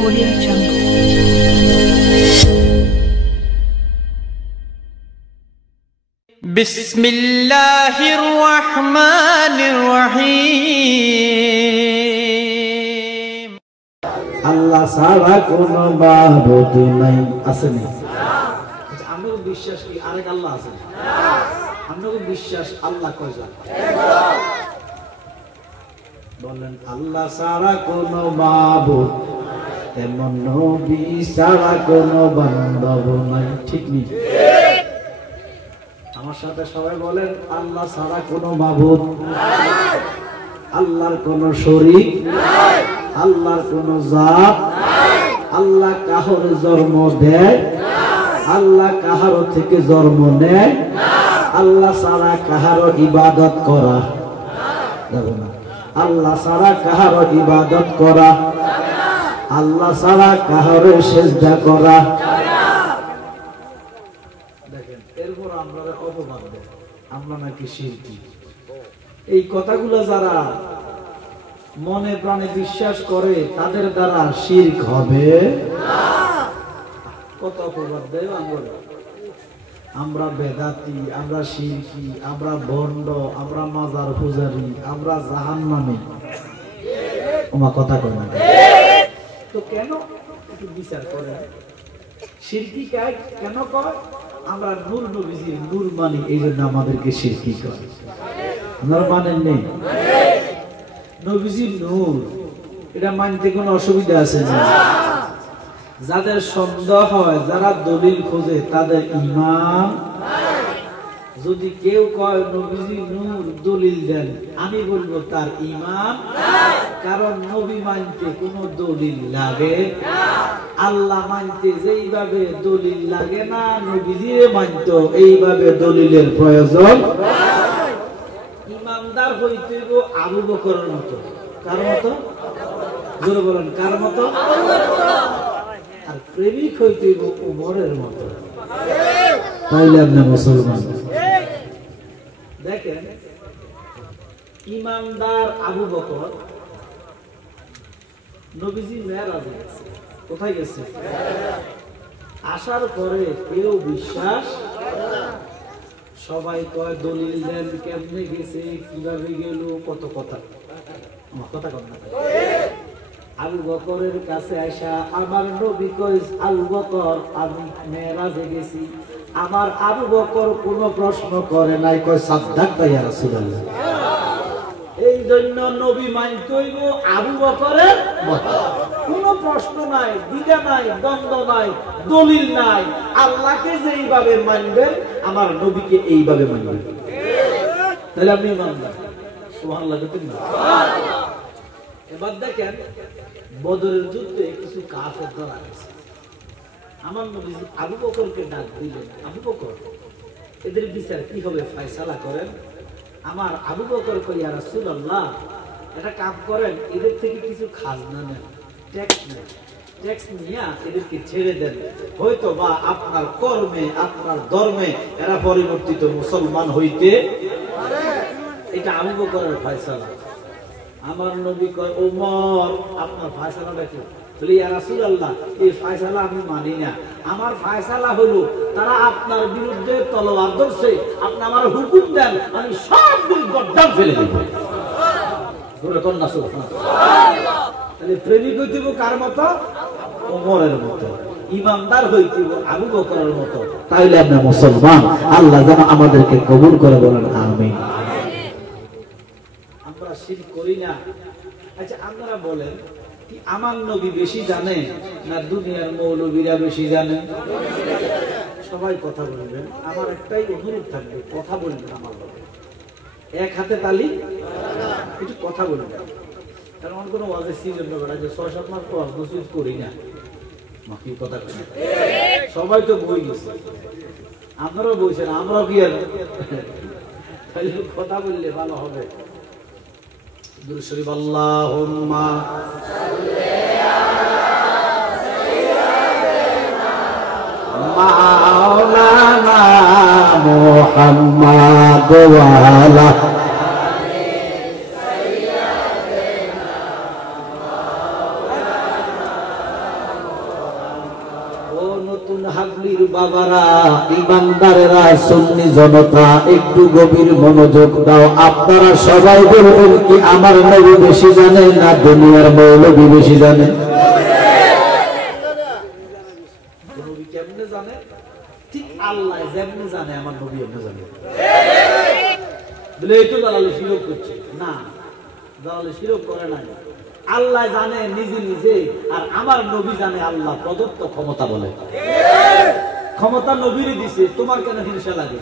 Audio Jungle. बिस्मिल्लाहिर रहमानिर रहीम। আল্লাহ ছাড়া কোনো মাবুদ নাই, আছে না? আমরা বিশ্বাস কি আরেক আল্লাহ আছে? আমরা বিশ্বাস আল্লাহ কয়জন? বলেন আল্লাহ ছাড়া কোনো মাবুদ, এমন নবী ছাড়া কোনো বান্ধব নাই, ঠিক নেই? আমার সাথে সবাই বলেন আল্লাহ ছাড়া কোনো মাবুদ নাই, আল্লাহর কোনো শরীক নাই, আল্লাহর কোনো জাত নাই, আল্লাহ কাহার জন্ম দেয় না, আল্লাহ কাহার থেকে জন্ম নেয় না, আল্লাহ ছাড়া কাহার ইবাদত করা যাবে না, আল্লাহ ছাড়া কাহার ইবাদত করা, আল্লাহ ছাড়া কাহার সিজদা করা। দেখেন এরপর আমরা অপবাদ দেব আমরা নাকি শিরকি। এই কথাগুলো যারা মনে প্রাণে বিশ্বাস করে তাদের দ্বারা শিরক হবে না। কত অপবাদ দেয় আমরা বেদাতি, আমরা শিরকি, আমরা ভণ্ড, আমরা মাজার পূজারি, আমরা জাহান্নামী। ওমা কথা কয় না তো কেন? একটু বিচার করে শিরকি কেন কয়? আমরা নূর নবীজির নূর মানি, এই জন্য আমাদেরকে শিরকি করে। আপনারা মানেন নেই? নবীজির নূর এটা মানতে কোনো অসুবিধা আছে না? যাদের সন্দেহ হয়, যারা দলিল খোঁজে, তাদের ঈমান। যদি কেউ কয় নবীজির নূর দলিল দেন, আমি বলবো তার ঈমান, কারণ নবী মানতে কোনো দলিল লাগে না। আল্লাহ মানতে যেইভাবে দলিল লাগে না, নবীজিরে মানতো এইভাবে দলিলের প্রয়োজন। ইমানদার হইতে আবু বকরের মতো। কার মতো? জোরে বলেন, কার মতো? আর প্রেমিক হইতে উমরের মতো। তাইলে আপনি মুসলমান। দেখেন ইমানদার আবু বকর নবীজি মেরাজে গেছে। কোথায় গেছে? আসার পরে কেউ বিশ্বাস, সবাই কয় দলিল দেন, কেমনে গেছে, কিভাবে গেল, কত কথা। কথা কথা আবু বকরের কাছে আসা আমার নবী কয়, আবু বকর আমি মেরাজে গেছি। আমার আবু বকর কোনো প্রশ্ন করে নাই, কয় সাদ্দাকতা ইয়া রাসূলুল্লাহ। এই জন্য নবী মানতে হইব আবু বকরের মতো। কোনো প্রশ্ন নাই, দ্বিধা নাই, দ্বন্দ্ব নাই, দলিল নাই। আল্লাহকে যেইভাবে মানবেন, আমার নবীকে এইভাবে মানবেন, তাহলে আপনি ইমানদার। সুবহানাল্লাহ। এবার দেখেন বদরের যুদ্ধে কিছু কাফের দল আছে। আমার নবী আবু বকরকে ডাক দিলেন, আবু বকর এদের বিচার কি হবে ফয়সালা করেন। আমার আবু বকর কই, ইয়া রাসূলুল্লাহ এটা কাম করেন, এদের থেকে কিছু খাজনা নেন, ট্যাক্স নেন, ট্যাক্স নিয়ে এদেরকে ছেড়ে দেন। হয়তো বা আপনার কর্মে, আপনার ধর্মে এরা পরিবর্তিত মুসলমান হইতে পারে। এটা আবু বকরের ফয়সালা। আমার নবী কয়, ওমর আপনার ফয়সালাটা কি? বলি, ইয়া রাসূলুল্লাহ এই ফয়সালা আমি মানি না। আমার ফয়সালা হলো তারা আপনার বিরুদ্ধে তলোয়ার ধরছে, আপনি আমার হুকুম দেন, আমি সব দিন গর্দান ফেলে দেব। জোরে কোন না সুবহানাল্লাহ। তাহলে প্রেমিক হইতে কার মতো? ওমরের মতো। ইমানদার হইতে আবু বকরের মতো। তাইলে আমরা মুসলমান। আল্লাহ যেন আমাদেরকে কবুল করে, বলেন আমিন। আমরা শিরক করি না। আচ্ছা আপনারা বলেন, কি আমার নবী বেশি জানে না দুনিয়ার মৌলবীরা বেশি জানে? সবাই কথা বলবেন। আমার একটাই অনুরোধ থাকবে, কথা বলবেন আমার বলে। এক হাতে তালি, একটু কথা বলবেন। কারণ আমার কোনো ওয়াজে সিজন ব্যাপার আছে, ৬-৭ মাস তো ওয়াজ নসিহত করি না। মাফি কথা বলি, সবাই তো বই গেছে, আপনারাও বইছেন, আমরাও কি আর তাহলে কথা বললে ভালো হবে। দুরূদ শরীফ আল্লাহুম্মা সাল্লি আলা সাইয়্যিদিনা মাওলানা মুহাম্মাদ ওয়া আলা আলি সাইয়্যিদিনা হাবলির বাবারা, ইমানদারেরা, সুন্নি জনতা, একটু গভীর মনোযোগ দাও। আপনারা সবাই বলবেন কি আমার নবী বেশি জানে না দুনিয়ার মৌলবী বেশি জানে? নবী কেমনে জানে? ঠিক আল্লাহ যেমনে জানে আমার নবী এমনে জানে। বলে এই তো দালালি শিরক করছে না, দালালি শিরক করে না। আল্লাহ জানে নিজে নিজে, আর আমার নবী জানে আল্লাহ প্রদত্ত ক্ষমতা বলে। ক্ষমতা নবীরই দিছে, তোমার কেন হিংসা লাগে?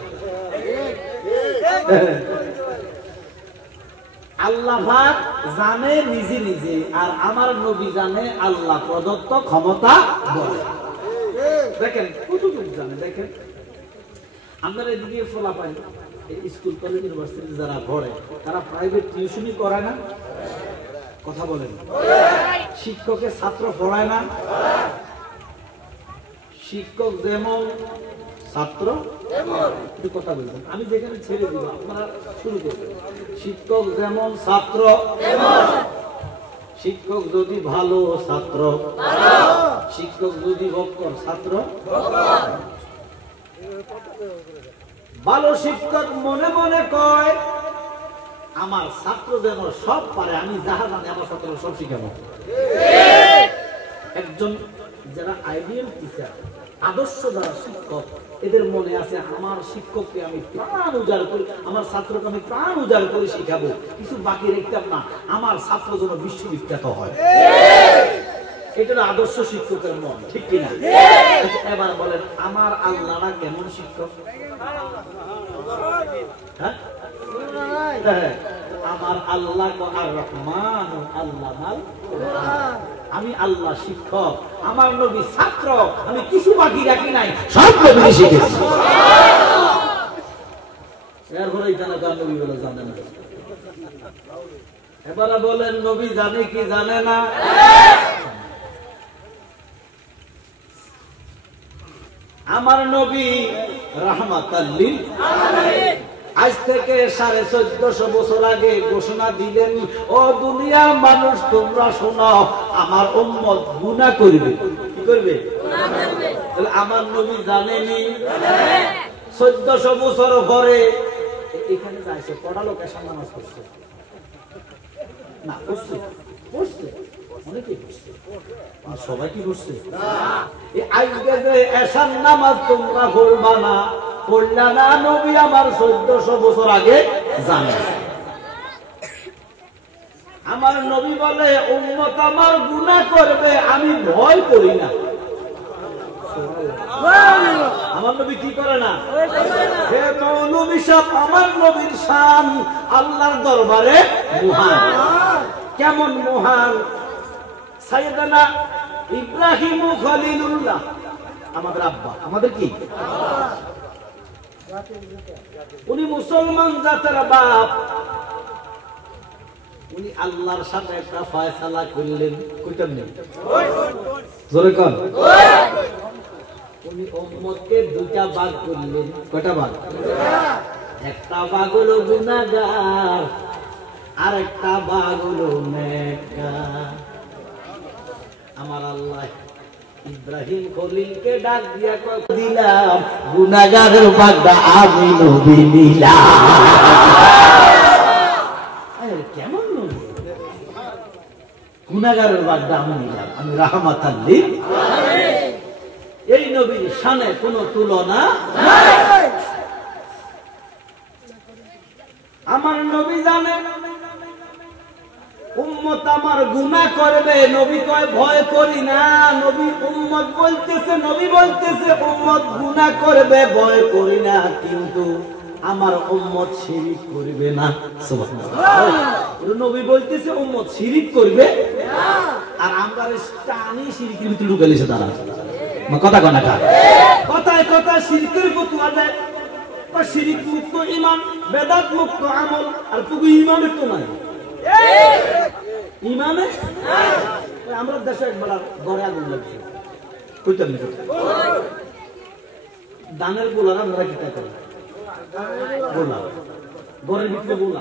আল্লাহ পাক জানে নিজে নিজে, আর আমার নবী জানে আল্লাহ প্রদত্ত ক্ষমতা বলে। দেখেন কতটুকু জানে। দেখেন আমরা এদিকে ফলা পাই, স্কুল কলেজ ইউনিভার্সিটি যারা পড়ে তারা প্রাইভেট টিউশনই করে না? কথা বলেন। শিক্ষকের ছাত্র পড়ায় না? শিক্ষক যেমন ছাত্র একটু কথা বলবেন, আমি যেখানে ছেড়ে দিব আপনারা শুরু করবেন। শিক্ষক যেমন ছাত্র, শিক্ষক যদি ভালো ছাত্র, শিক্ষক যদি বক্কর ছাত্র। ভালো শিক্ষক মনে মনে কয় আমার ছাত্র যেন সব পারে, আমি যাহা জানি আমার ছাত্র সব শিখাবো। একজন যারা আইডিয়াল টিচার, আদর্শ যারা শিক্ষক, এদের মনে আছে আমার শিক্ষককে আমি প্রাণ উজাড় করি, আমার ছাত্রকে আমি প্রাণ উজাড় করে শিখাবো, কিছু বাকি রাখতাম না, আমার ছাত্র যেন বিশ্ববিখ্যাত হয়। এটা আদর্শ শিক্ষকের মন, ঠিক কিনা? এবার বলেন আমার আল্লাহরা কেমন শিক্ষক? হ্যাঁ, আমার আল্লাহ আর রহমান আল্লাহ, আমি আল্লাহ শিক্ষক, আমার নবী ছাত্র, আমি কিছু বাকি রাখি নাই, সব নবী শিখেছি। এরপরে নবী বলে জানে না। এবারে বলেন নবী জানে কি জানে না? আমার নবী রাহমাতাল লিল আলামিন। আজ থেকে 1450 বছর আগে ঘোষণা দিলেন, ও দুনিয়ার মানুষ তোমরা শোনো, আমার উম্মত গুনাহ করবে। কি করবে? গুনাহ করবে। তাহলে আমার নবী জানেনি? 1400 বছর পরে এখানে যাইছে পড়ালো, কেশা নামাজ পড়ছে না? পড়ছে, পড়ছে, অনেকে পড়ছে, আর সবাই কি করছে? আজকে যে এশার নামাজ তোমরা পড়বা না, পড়লা না, নবী আমার 1400 বছর আগে জানে। আমার নবী বলে উম্মত আমার গুনাহ করবে, আমি ভয় করি না। আমার নবী কি করে না? হে মৌলবী সাহেব, আমার নবীর শান আল্লাহর দরবারে মহান। কেমন মহান? সাইয়েদনা ইব্রাহিম খলিলুল্লাহ, আমাদের আব্বা, আমাদের কি? উনি মুসলমান জাতের বাপ, উনি আল্লাহর সাথে একটা ফয়সালা করলেন। কইতেন নেই জোরে কর। উনি উম্মতকে দুইটা ভাগ করলেন। কয়টা ভাগ? একটা ভাগ হলো গুনাহগার, আর একটা ভাগ হলো নেককার। আমার আল্লাহ ইব্রাহিম খলিলকে ডাক দিয়া দিলাম, গুনাহগারের ভাগটা আমি নবী নিলাম। কেমন নবী? গুনাহগারের ভাগটা আমি নিলাম, আমি রাহমাতাল লিল আলামিন। এই নবীর শানে কোনো তুলনা নাই। আমার নবী জানে উম্মত আমার গুনাহ করবে, নবী কয় ভয় করি না। নবী উম্মত বলতেছে, নবী বলতেছে উম্মত গুনাহ করবে, ভয় করি না, কিন্তু আমার উম্মত শিরিক করবে না। সুবহানাল্লাহ। নবী বলতেছে উম্মত শিরিক করবে না, আর আমরা টানি শিরিকের ভিতরে ঢুকে গেছে তারা। কথা কনা কা কথায় কথায় শিরকের ফতোয়া দেয়, বা শিরিক মুক্ত ঈমান, বেদাত মুক্ত আমল, আর তুমি ঈমানে তো নাই। ঈমানে আমরা দেশে একবার ঘরে আগুন লাগছে, কইতাম না দানের গোলার আমরা কিতা করি? গোলা ঘরের ভিতরে গোলা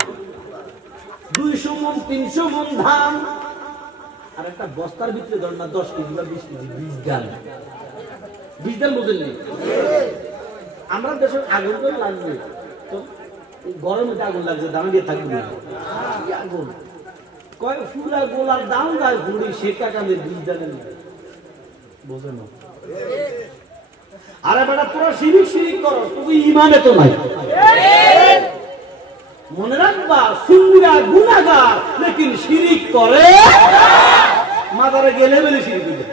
200 মণ 300 মণ ধান, আর একটা বস্তার ভিতরে ধর না 10 কেজি বা 20 কেজি বীজ ডাল। বিজদান বুঝেননি? আমরা দেশের আগুন তো লাগবে, তো গরমের মধ্যে আগুন লাগছে, দাঁড়িয়ে দিয়ে থাকবে না আগুন কয় ফুলা গোলার দাম যায় ঘুরি শেখা কাঁদে বিজদানের বোঝে না। আরে বেটা তোরা শিরিক শিরিক করো, তুমি ইমানে তো নাই। মনে রাখবা সুন্নিরা গুনাহগার, লেকিন শিরিক করে মাজারে গেলে বলে শিরিক করে।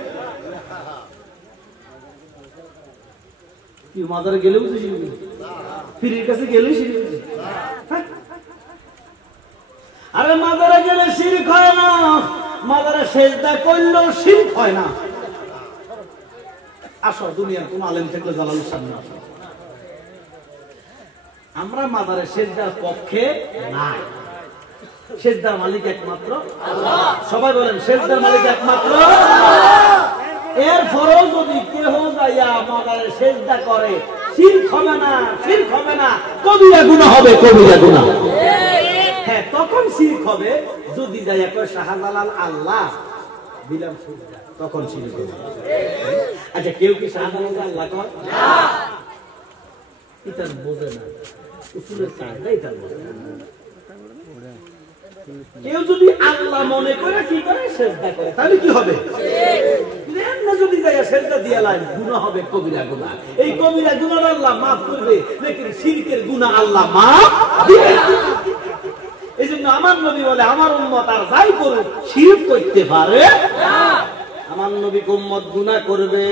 কি মাজারে গেলেও তো শিরিক করে, পীরের কাছে গেলেও শিরিক করে। আরে মাজারে গেলে শিরিক হয় না, মাজারে সেজদা করলেও শিরিক হয় না। আসো দুনিয়ার কোন আলেম থাকলে জালালুর সামনে আসো। আমরা মাজারে সেজদার পক্ষে নাই, সেজদার মালিক একমাত্র আল্লাহ। সবাই বলেন সেজদার মালিক একমাত্র আল্লাহ। এরপরেও যদি কেহ যাইয়া মাজারে সেজদা করে শিরক হবে না, শিরক হবে না, কবিরা গুনাহ হবে, কবিরা গুনাহ। হ্যাঁ তখন শিরক হবে যদি যাইয়া কয় শাহজালাল আল্লাহ দিলাম সেজদা, তখন শিরক হবে। আচ্ছা কেউ কি শাহজালাল আল্লাহ কয় না? এটা বোঝে না, উসুলের কায়দা এটা বোঝে না। কেউ যদি আল্লাহ মনে করে কি করে সেজদা করে তাহলে কি হবে? না যদি যায় সেজদা দিয়া লাই গুনাহ হবে, কবিরা গুনাহ। এই কবিরা গুনাহ আল্লাহ maaf করবে, লেকিন শিরকের গুনাহ আল্লাহ maaf দিবে না। এইজন্য আমার নবী বলে আমার উম্মত আর যাই করুক শিরক করতে পারে না। আমার নবী উম্মত গুনাহ করবে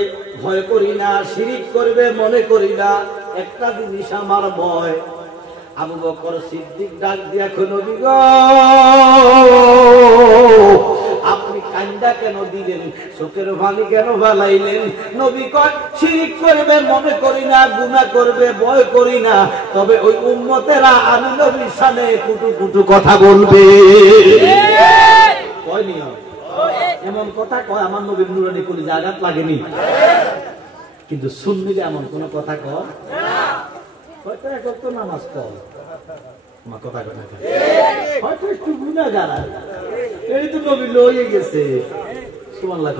ভয় করি না, শিরক করবে মনে করি না। একটা জিনিস আমার ভয়, আবু বকর সিদ্দিক ডাক দিয়া কই নবী গো আপনি কান্দা কেন দিলেন, চোখের পানি কেন ফেলাইলেন? নবী কয় শিরক করবে মনে করি না, গুনাহ করবে ভয় করি না, তবে ওই উম্মতেরা আমি নবীর সামনে কুটু কুটু কথা বলবে। কয় নিয়ম এমন কথা কয় আমার নবীর নুরানি কলিজা আঘাত লাগেনি? কিন্তু সুন্নিরা এমন কোন কথা কয় না। হয়তো এক নামাজ পড়, আমার কথা কয় না, হয়তো একটু গুনাহগার, এই তো নবী লয়ে গেছে। সুবহানাল্লাহ।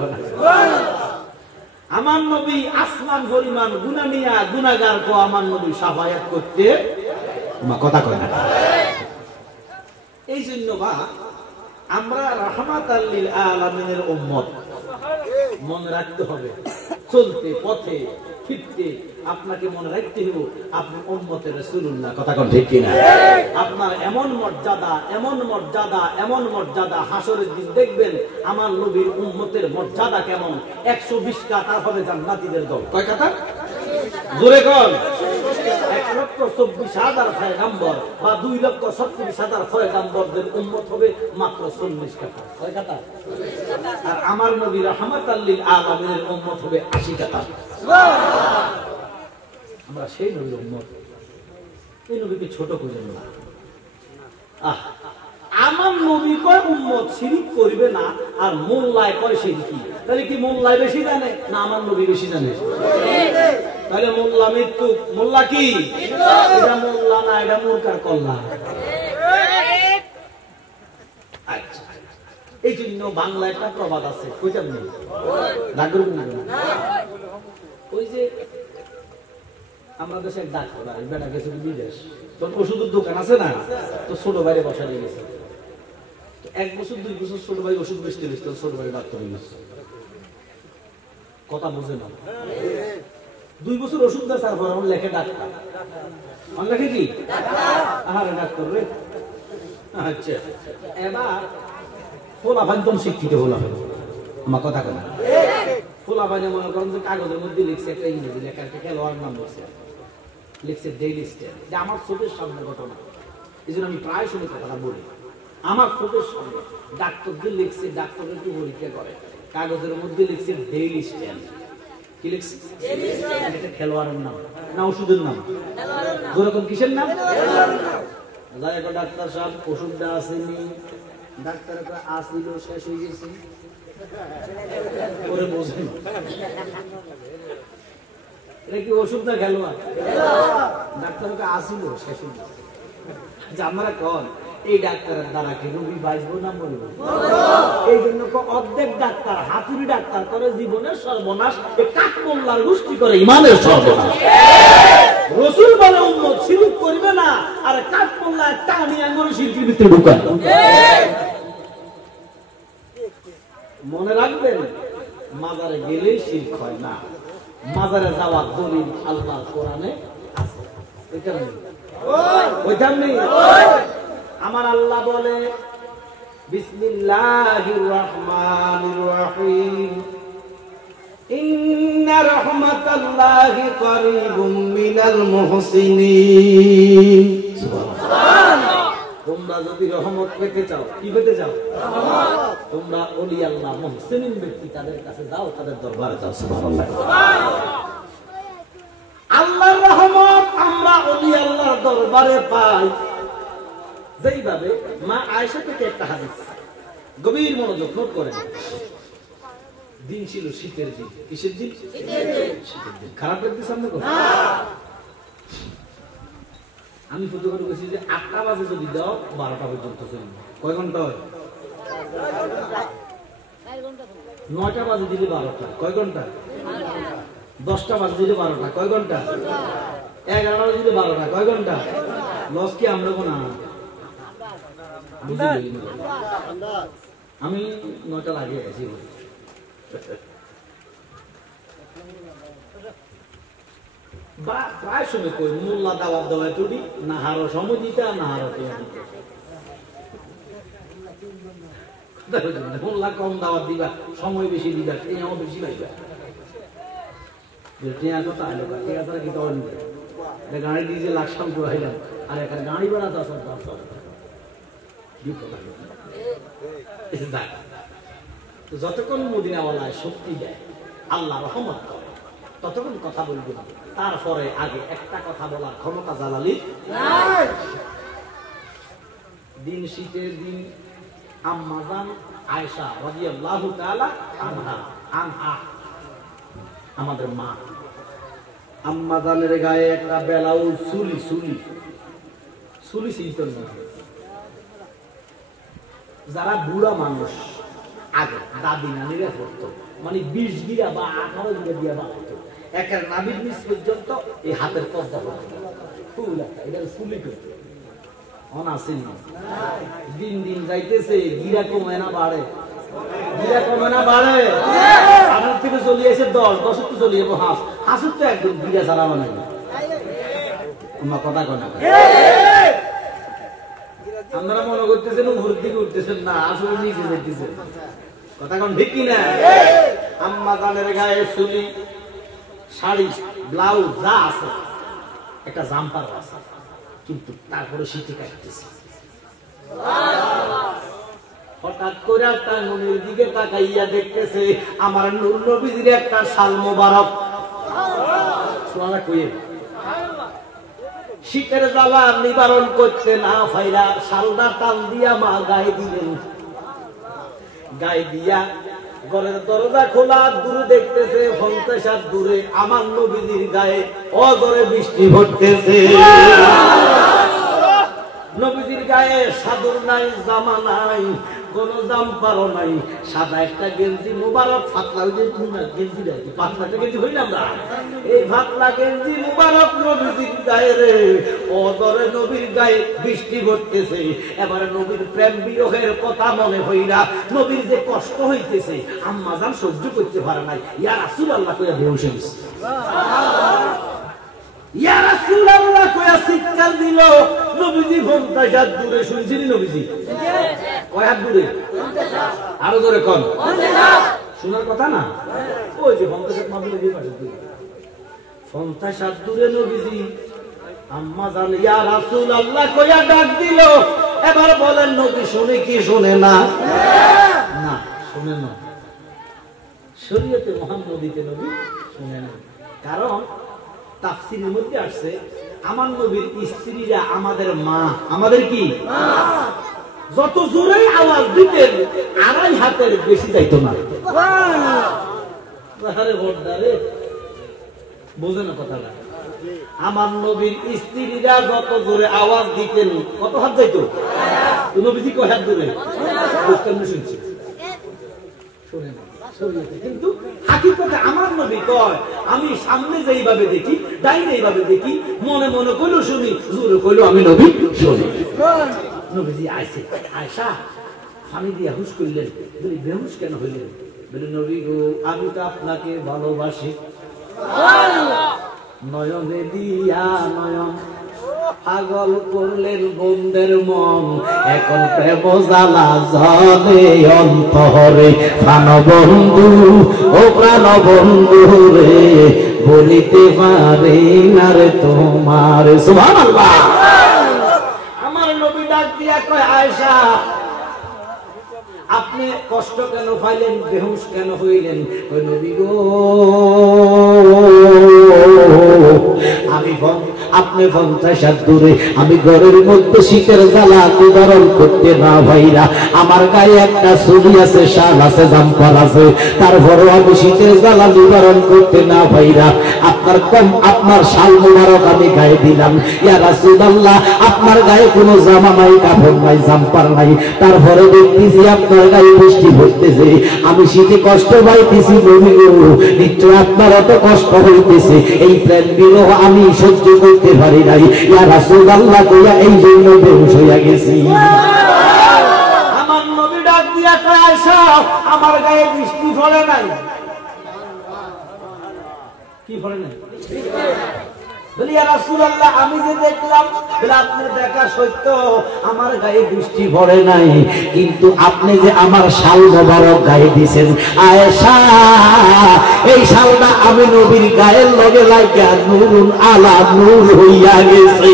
আমার নবী আসমান পরিমাণ গুনাহ নিয়া গুনাহগার কো আমার নবী শাফায়াত করতে, আমার কথা কয় না। এই জন্য বা আমরা রাহমাতাল লিল আলামিনের উম্মত, মনে রাখতে হবে চলতে পথে ফিরতে আপনাকে মনে রাখতে হবে আপনি উম্মতে রাসূলুল্লাহ। কথা কোন ঠিক কিনা? আপনার এমন মর্যাদা, এমন মর্যাদা, এমন মর্যাদা, হাসরের দিন দেখবেন আমার নবীর উম্মতের মর্যাদা কেমন। 120 কাতার হবে জান্নাতীদের দল। কয় কাতার? জোরে কোন? 1,24,000 পয়গম্বর বা 2,36,000 পয়গম্বরদের উম্মত হবে মাত্র 40 কাতার। কয় কাতার? আর আমার নবী রাহমাতাল লিল আলামিনের উম্মত হবে 80 কাতার। আমরা সেই নবীর উম্মত, এই নবীকে ছোট করেন না। আমার নবী কয় উম্মত শিরক করবে না, আর মোল্লায় কয় শিরকি। তাহলে কি মোল্লায় বেশি জানে না আমার নবী বেশি জানে? তাহলে মোল্লা মৃত্যু, মোল্লা কি? এটা মোল্লা না, এটা মূর্খার কল্যাণ। আচ্ছা এই জন্য বাংলা একটা প্রবাদ আছে, কইতাম নেই ওই যে আমরা দেশে এক ডাক্তার বেটা গেছে বিদেশ, তোর ওষুধের দোকান আছে না, তো ছোট ভাইরে বসা দিয়ে গেছে। 1 বছর 2 বছর ছোট ভাই ওষুধ বেচতে গেছে, ছোট ভাই ডাক্তার হয়ে গেছে। কথা বুঝে না, 2 বছর ওষুধ দেয় তারপর আমার লেখে ডাক্তার। আমার লেখে কি? আহারে ডাক্তার রে। আচ্ছা এবার ফোলা একদম শিক্ষিত হলাম, আমার কথা কেন ফোলা বাজে মনে করেন যে কাগজের মধ্যে লিখছে একটা ইংরেজি লেখা, একটা খেলোয়াড় নাম বলছে, লিখছে ডেইলি স্টার। যে আমার চোখের সামনে ঘটনা, এই জন্য আমি প্রায় সময় কথাটা বলি। আমার চোখের সামনে ডাক্তারদের লিখছে, ডাক্তারের কি পরীক্ষা করে, কাগজের মধ্যে লিখছে ডেইলি স্টার। কি লিখছে? এটা খেলোয়াড়ের নাম না ওষুধের নাম? যেরকম কিসের নাম? যাই হোক ডাক্তার সাহেব ওষুধটা আসেনি, ডাক্তার আসিল শেষ হয়ে গেছে। এটা কি ওষুধ না খেলোয়াড়? ডাক্তারকে আসিল শেষ হয়ে গেছে। আমরা কন এই ডাক্তারের দ্বারা কি রোগী বাঁচবো না মরবো? এই জন্য অর্ধেক ডাক্তার হাতুড়ি ডাক্তার করে জীবনের সর্বনাশ, কাঠমোল্লার গোষ্ঠী করে ইমানের সর্বনাশ। রসুল বলে উম্মত শিরক করবে না, আর কাঠমোল্লা টানি আঙ্গুল শিরকের ভিতরে ঢুকায়। মনে রাখবেন, মাজারে গেলেই শিরক হয় না, মাজারে যাওয়ার দলিল আল্লাহর কোরআনে আছে। আমার আল্লাহ বলে বিসমিল্লাহির রাহমানির রাহিম, ইন্না রাহমাতাল্লাহি করিবুম মিনাল মুহসিনিন। সুবহানাল্লাহ। তোমরা যদি রহমত পেতে চাও, কি পেতে চাও? তোমরা ওলি আল্লাহ মুহসিনিন ব্যক্তি তাদের কাছে যাও, তাদের দরবারে যাও। সুবহানাল্লাহ। আল্লাহর রহমত আমরা ওলি আল্লাহর দরবারে পাই যেইভাবে। মা আয়েশা থেকে একটা হাদিস, গভীর মনোযোগ নোট করেন। দিন ছিল শীতের দিন। কিসের দিন? শীতের দিন। খারাপ লাগছে সামনে কথা? আমি ফটো করে বলছি যে 8টা বাজে যদি দাও 12টা পর্যন্ত চলবে। কয় ঘন্টা হয়? 9টা বাজে দিলে 12টা। কয় ঘন্টা? 10টা বাজে দিলে 12টা। কয় ঘন্টা? 11টা বাজে দিলে 12টা। কয় ঘন্টা? লস কি আমরা না? আমি 9টা লাগিয়ে গেছি। প্রায় সময় কই মোল্লা দাওয়াত দেওয়া টুটি না হারো সময় দিতে না হারো মোল্লা কম দাওয়াত দিবা, সময় বেশি দিবা, আমার বেশি পাইবা। কথা আইলো ঠিক আছে কি দেওয়া নিবে গাড়ি দিয়ে যে লাকসাম ঘুরাইলাম, আর এখানে গাড়ি বেড়া তো যতক্ষণ মদিনাওয়ালায় শক্তি দেয়, আল্লাহ রহমত করে, ততক্ষণ কথা বলবো না। তারপরে আগে একটা কথা বলার ক্ষমতা জালালি দিন শীতের দিন আম্মা জান আয়েশা রাদিয়াল্লাহু তাআলা আনহা আমাদের মা, আম্মা জানের গায়ে একটা ব্লাউজ চুলি ছিল না। যারা বুড়া মানুষ আগে দাদি নানিরা পড়তো, মানে 20 গিরা বা 18 গিরা দিয়া বানাতো, একের নাভির নিচ পর্যন্ত এই হাতের পর্দা করতো, ফুল একটা এটা চুলি করতো। অনাসিন দিন দিন যাইতেছে, গিরা কমে না বাড়ে, গিরা কমে না বাড়ে। আমার থেকে চলিয়ে এসে 10 তো চলিয়ে হাঁসুর তো একদম গিরা ছাড়া বানাই না। আমার কথা কনা আপনারা মনে করতেছেন উপর দিকে উঠতেছেন না, আসলে নিচে যেতেছেন। কথা কোন ঠিক কিনা? আম্মা জানের গায়ে চুলি, শাড়ি, ব্লাউজ যা আছে, একটা জাম্পার আছে, কিন্তু তারপরে শীতে কাটতেছে। হঠাৎ করে তার মনের দিকে তাকাইয়া দেখতেছে আমার নূর নবীর একটা শাল মোবারক। সুবহানাল্লাহ কইয়ে শীতের জ্বালা নিবারণ করতে না ফাইরা শালদা টান দিয়া মা গায়ে দিলেন। গায়ে দিয়া ঘরের দরজা খোলা, দূরে দেখতেছে 50 হাত দূরে আমার নবীজির গায়ে অগরে বৃষ্টি পড়তেছে। নবীজির গায়ে সাদর নাই, জামা নাই, কোন জাম্পারও নাই, সাদা একটা গেঞ্জি মুবারক, ফাতলা গেঞ্জি পাতলাটা গেঞ্জি হইল আমরা, এই ফাতলা গেঞ্জি মুবারক নবীজির গায়ে রে, অদরে নবীর গায়ে বৃষ্টি পড়তেছে। এবারে নবীর প্রেম বিরহের কথা মনে হইরা নবীর যে কষ্ট হইতেছে আম্মা জান সহ্য করতে পারে নাই, ইয়া রাসূলুল্লাহ কইয়া বেহুশ হইছে। ইয়া রাসূলুল্লাহ কইয়া চিৎকার দিল। নবীজি 50 হাত দূরে, শুনছিনি নবীজি কয় হাত দূরে? আরো জোরে কোন? শোনার কথা না, ওই যে 50 হাত মাদুরে দিয়ে পাশে 50 হাত দূরে নবীজি। আম্মা জান ইয়া রাসূলুল্লাহ কইয়া ডাক দিল। এবার বলেন নবী শুনে কি শুনে না? না শুনে না। শরীয়তে মুহাম্মদীতে নবী শুনে না, কারণ তাফসীরের মধ্যে আসছে আমার নবীর স্ত্রীরা আমাদের মা, আমাদের কি মা, যত জোরে আওয়াজ দিতেন 2.5 হাতের বেশি যাইতো না। বোঝে না কথাটা? আমার নবীর স্ত্রীরা যত জোরে আওয়াজ দিতেন কত হাত যাইতো? নবীজি কয় হাত দূরে? শুনছি শুনে না শরীয়তে, কিন্তু হাকিকতে আমার নবী কয় আমি সামনে যেইভাবে দেখি ডাইনে এইভাবে দেখি, মনে মনে কইলো শুনি, জোরে কইলো আমি নবী শুনি। নবীজি আইছে, আয়েশা পানি দিয়া হুশ করলেন, বলি বেহুশ কেন হইলেন? বলে নবী গো আমি তো আপনাকে ভালোবাসি, নয়নে দিয়া নয়ন পাগল করলেন বন্ধের মন, এখন প্রেম জ্বালা জ্বলে অন্তরে, প্রাণ বন্ধু ও প্রাণ বন্ধু রে বলিতে পারি না রে তোমার। সুবহানাল্লাহ। আমার নবী ডাক দিয়া কয় আয়েশা আপনি কষ্ট কেন পাইলেন, বেহুশ কেন হইলেন? ওই নবী গো আমি আপনি 50 হাত দূরে, আমি ঘরের মধ্যে শীতের জ্বালা নিবারণ করতে না ভাইরা, আমার গায়ে একটা চুড়ি আছে, শাল আছে, জাম্পার আছে, তারপরেও আমি শীতের জ্বালা নিবারণ করতে না ভাইরা আপনার শাল মুবারক আমি গায়ে দিলাম। ইয়া রাসূলুল্লাহ আপনার গায়ে কোনো জামা নাই, কাপড় নাই, জাম্পার নাই, তারপরে দেখতেছি আপনার গায়ে বৃষ্টি পড়তেছে, আমি শীতে কষ্ট পাইতেছি। নবী গো নিশ্চয় আপনার এত কষ্ট হইতেছে, এই প্রেম বিরহ আমি সহ্য করতে পারি নাই। ইয়া রাসূলুল্লাহ কইয়া এই জন্য বেহুশ হইয়া গেছি। আমার নবী ডাক দিয়া কয় আয়েশা আমার গায়ে বৃষ্টি পড়ে নাই। কি পড়ে নাই? বলি ইয়া রাসূলুল্লাহ আমি যে দেখলাম, বলে আপনি দেখা সত্য আমার গায়ে বৃষ্টি পড়ে নাই, কিন্তু আপনি যে আমার শাল মোবারক গায়ে দিয়েছেন আয়েশা, এই শালটা আমি নবীর গায়ের লগে লাগিয়া নূরুন আলা নূর হইয়া গেছে।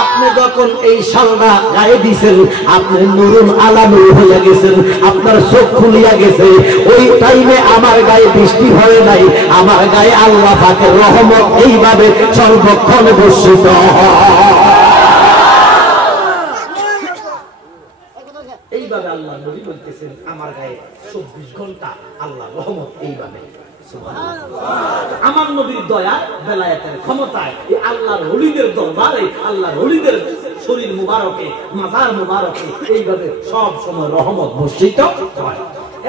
আপনি যখন এই শালটা গায়ে দিয়েছেন আপনি নূরুন আলা নূর হইয়া গেছেন, আপনার চোখ খুলিয়া গেছে। ওই টাইমে আমার গায়ে বৃষ্টি হয় নাই, আমার গায়ে আল্লাহ পাকের রহমত এইভাবে সর্বক্ষণ বর্ষিত। এইভাবে আল্লাহ নবী বলতেছেন আমার গায়ে 24 ঘন্টা আল্লাহ রহমত এইভাবে। আমার নবীর দয়া বেলায়েতের ক্ষমতায় এই আল্লাহর ওলিদের দরবারে, আল্লাহর ওলিদের শরীর মুবারকে, মাজার মুবারকে এইভাবে সব সময় রহমত বর্ষিত হয়।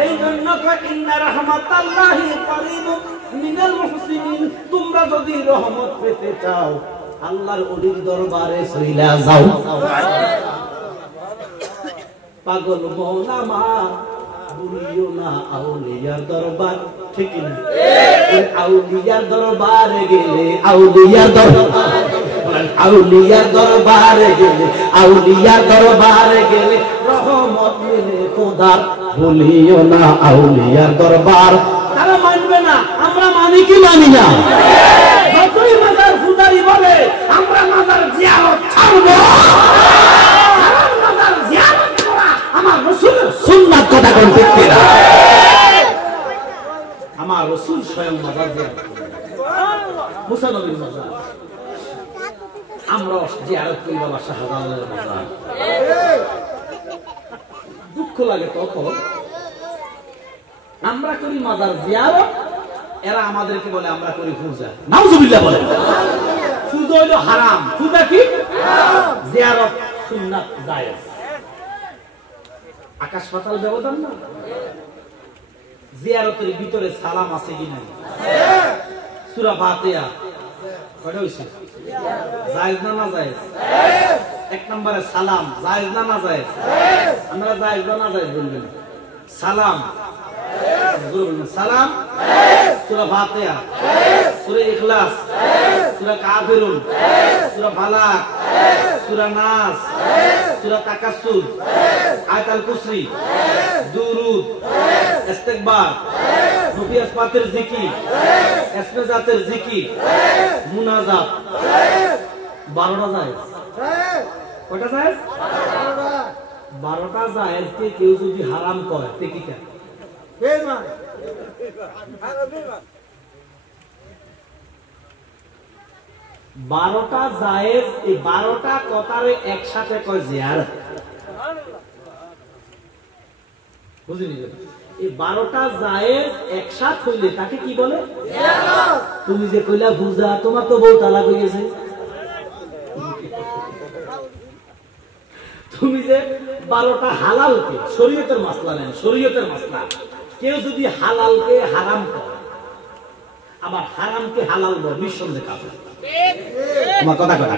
এই জন্য ইন্না রাহমাতাল্লাহি কারীবুম মিনাল মুহসিনিন, তোমরা যদি রহমত পেতে চাও আল্লাহর ওলির দরবারে চইলা যাও। পাগল মন আমার ভুলিও না আউলিয়ার দরবার, ঠিক না? আউলিয়ার দরবারে গেলে, আউলিয়ার দরবারে গেলে, আউলিয়ার দরবারে গেলে রহমত মিলে খোদার, ভুলিও না আউলিয়ার দরবার। তারা মানবে না, আমরা মানি কি মানি না? যতই মাজার পূজারি বলে আমরা মাজার জিয়ারত ছাড়বো, কারণ মাজার জিয়ারত করা আমার রাসূলের সুন্নাত। কথা কোন ঠিক কিনা? আমার রাসূল স্বয়ং মাজার জিয়ারত করেন, মুসা নবীর মাজার, আমরা জিয়ারত করি বাবা শাহজালালের মাজার। দুঃখ লাগে তখন আমরা করি মাজার জিয়ারত, এরা আমাদেরকে বলে আমরা করি পূজা। নাউজুবিল্লাহ বলে। পূজা হলো হারাম, পূজা কি? জিয়ারত সুন্নাত জায়েজ। আকাশ পাতাল ব্যবধান না? জিয়ারতের ভিতরে সালাম আছে কি নাই? সূরা ফাতিহা কয়টা হইছে? জায়েজ না নাজায়েজ? এক নম্বরে সালাম জায়েজ না নাজায়েজ? আমরা জায়েজ না নাজায়েজ বলবেন। সালাম সালাম, সূরা ফাতিহা, সূরা ইখলাস, সূরা কাফিরুন, সূরা ফালাক, সূরা নাস, সূরা তাকাসসুর, আয়াতুল কুরসি, দুরুদ, ইস্তিগফার, নবী আসমাতের জিকির, ইসমে জাতের জিকির, মুনাজাত, 12টা জায়েজ। কয়টা জায়েজ? 12টা জায়েজ কে কেউ যদি হারাম করে তে কি করে? 12টা জায়েজ, এই 12টা কথারে একসাথে কয় জিয়ারত। বুঝিনি? এই 12টা জায়েজ একসাথ হইলে তাকে কি বলে? জিয়ারত। তুমি যে কইলা বুঝা, তোমার তো বউ তালাক হয়ে গেছে, তুমি যে 12টা হালালকে, শরীয়তের মাসলা নেন, শরীয়তের মাসলা, কেউ যদি হালালকে হারাম করে আবার হারামকে হালাল বলে, নিঃসন্দেহে কাফের। আমার কথা কথা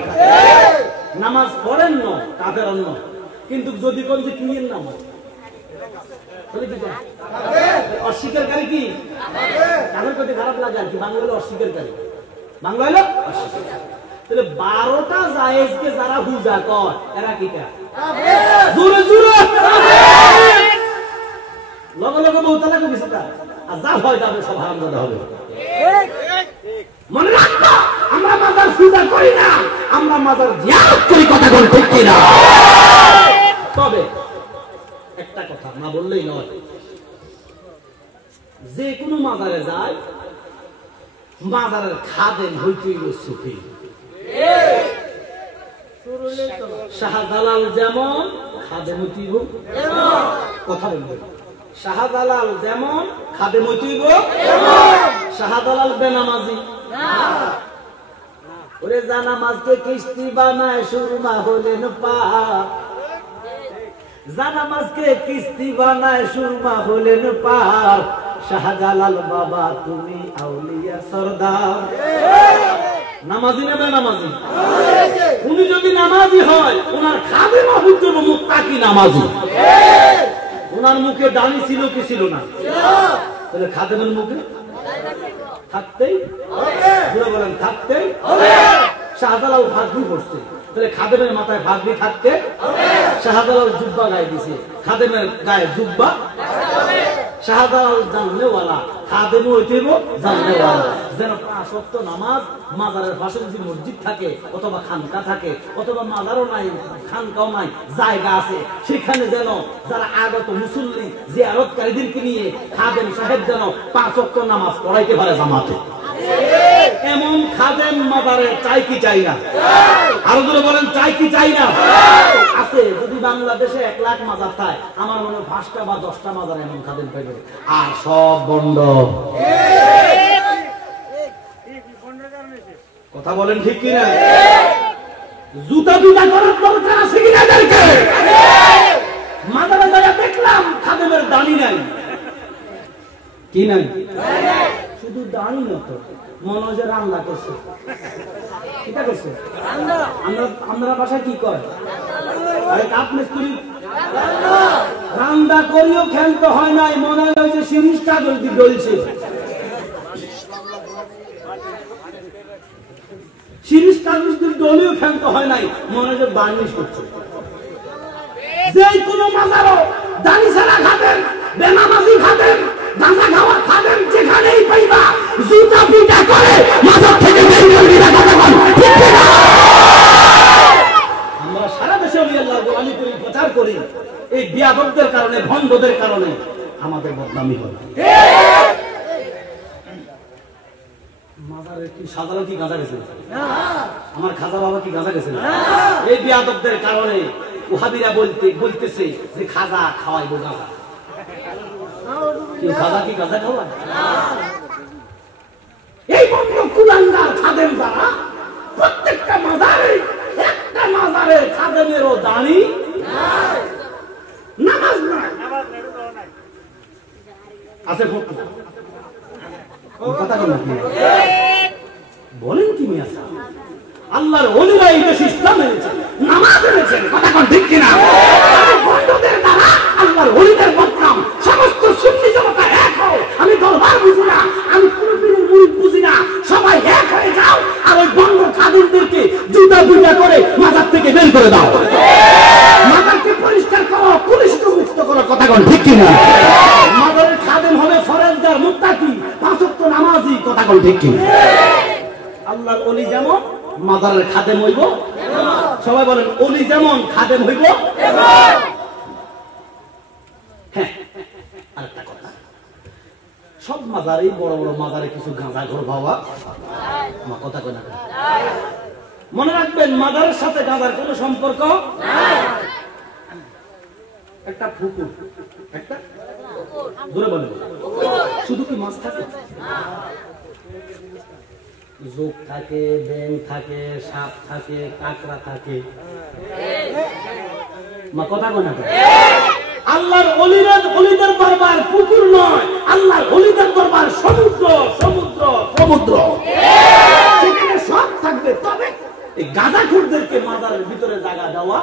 নামাজ পড়েন না কাফের অন্য, কিন্তু যদি কোন যে কিনেন নামাজ অস্বীকারী কি কাফের প্রতি খারাপ লাগে আর কি, বাংলা হলো অস্বীকারী, বাংলা হলো তাহলে 12টা জায়েজকে যারা হুজা কর এরা কি জোরে জোরে লগে লগে বহুতলা কো বিস্তার আর যা হয় যাবে সব হারামজাদা হবে। মনে রাখো আমরা মাজার পূজা করি না, আমরা মাজার জিয়ারত করি, কথা বল ঠিক কি না? তবে একটা কথা না বললেই নয়, যে কোনো মাজারে যায় মাজারের খাদেম হইতেই সুফি। শাহজালাল যেমন খাদেম হইতেইব, কথা বলবেন, শাহজালাল যেমন খাদেম হইতেইব। শাহজালাল বেনামাজি ওরে জানামাজকে কিস্তি বানায় সুরমা হলেন পার, জানামাজকে কিস্তি বানায় সুরমা হলেন পার। শাহজালাল বাবা তুমি আউলিয়া সরদার। নামাজি না বেনামাজি? উনি যদি নামাজি হয় ওনার খাদেম হইতে মুত্তাকি নামাজি। ওনার মুখে দাড়ি ছিল কি ছিল না? তাহলে খাদেমের মুখে থাকতেই হবে, বলেন থাকতেই হবে। শাহজালাল ফাগরি পড়ছে, তাহলে খাদেমের মাথায় ফাগরি থাকতে হবে। শাহজালাল জুব্বা গায়ে দিছে, খাদেমের গায়ে জুব্বা। শাহজালাল জানলেওয়ালা, খাদেম হইতেইব জানলেওয়ালা। যেন 5 ওয়াক্ত নামাজ মাজারের পাশে যদি মসজিদ থাকে অথবা খানকা থাকে অথবা মাজারও নাই খানকাও নাই জায়গা আছে, সেখানে যেন যারা আগত মুসল্লি জিয়ারতকারীদেরকে নিয়ে খাদেম সাহেব যেন 5 ওয়াক্ত নামাজ পড়াইতে পারে জামাতে। এমন খাদেম মাজারে চাই কি চাই না? আরো জোরে বলেন চাই কি চাই না? আছে। যদি বাংলাদেশে 1 লাখ মাজার থাকে আমার মনে হয় 5টা বা 10টা মাজার এমন খাদেম পাইবে, আর সব বন্ধ। কথা বলেন ঠিক কিনা? জুতা জুতা করার দরকার আছে কিনা এদেরকে? মাজারে যারা দেখলাম খাদেমের দাড়ি নাই, কি নাই? শুধু দাঁড়ি না তো, মনে হয় যে রান্না করছে। কিটা করছে? আমরা বাসায় কি কয়? আরে কাপ মিস্ত্রি রান্না করিও খেলতে হয় নাই, মনে হয় যে সিরিজটা যদি ডলছে, সিরিজটা যদি ডলিও খেলতে হয় নাই, মনে হয় যে বার্নিশ করছে। যে কোনো মাজারও দাড়ি ছাড়া খাবেন, বেনামাজি খাবেন, গাঁজা খাওয়া খাবেন, যেখানেই পাইবা জুতা পিটা করে মাজার থেকে বের করবি না। আমরা সারা দেশে আল্লাহর গোলামি করি, প্রচার করি, এই বিয়াদবদের কারণে, ভণ্ডদের কারণে আমাদের বদনামি হয়। মাজারে কি সাজানো কি গাঁজা গেছে? আমার খাজা বাবা কি গাঁজা গেছে? এই বিয়াদবদের কারণে ওহাবিরা বলতেছে যে খাজা খাওয়াইবো গাঁজা। খাজা কি গাঁজা খাওয়ায়? এই বন্ধ কুলাঙ্গার খাদেম যারা প্রত্যেকটা মাজারে, একটা মাজারে খাদেমেরও দাঁড়ি নামাজ নাই আছে। কথা বলেন কি মিয়া? আল্লাহর ওলিরা এই দেশে ইসলাম এনেছেন, নামাজ এনেছেন, কথা কোন ঠিক কিনা? বন্ধুদের দ্বারা আল্লাহর ওলিদের বদনাম। সমস্ত সুন্নি জনতা এক হও। আমি দরবার বুঝি না, আমি কোনো পীরের মুরিদ বুঝি না, সবাই এক হয়ে যাও আর ওই বন্ধ খাদেমদেরকে জুতা জুতা করে মাজার থেকে বের করে দাও। মাজারকে পরিষ্কার করো, কুলিষ্ট মুক্ত করো, কথা কোন ঠিক কিনা? মাজারের খাদেম হবে ফরেজগার, মুত্তাকি, 5 ওয়াক্ত নামাজি, কথা কোন ঠিক কিনা? আল্লাহর ওলি যেমন মাজারের খাদেম হইব, সবাই বলেন ওলি যেমন খাদেম হইব। হ্যাঁ, আরেকটা কথা, সব মাজারে, বড় বড় মাজারে কিছু গাঁজা ঘর বাবা, আমার কথা কই না? মনে রাখবেন মাজারের সাথে গাঁজার কোনো সম্পর্ক নাই। একটা পুকুর, একটা জোরে বলেন, শুধু কি মাছ থাকে? যোগ থাকে, ব্যাঙ থাকে, সাপ থাকে, কাঁকড়া থাকে, মা কথা কয় না? আল্লাহর ওলিদের দরবার পুকুর নয়, আল্লাহর ওলিদের দরবার সমুদ্র সমুদ্র সমুদ্র, সেখানে সব থাকবে। তবে এই গাঁজাখোরদেরকে মাজারের ভিতরে জায়গা দেওয়া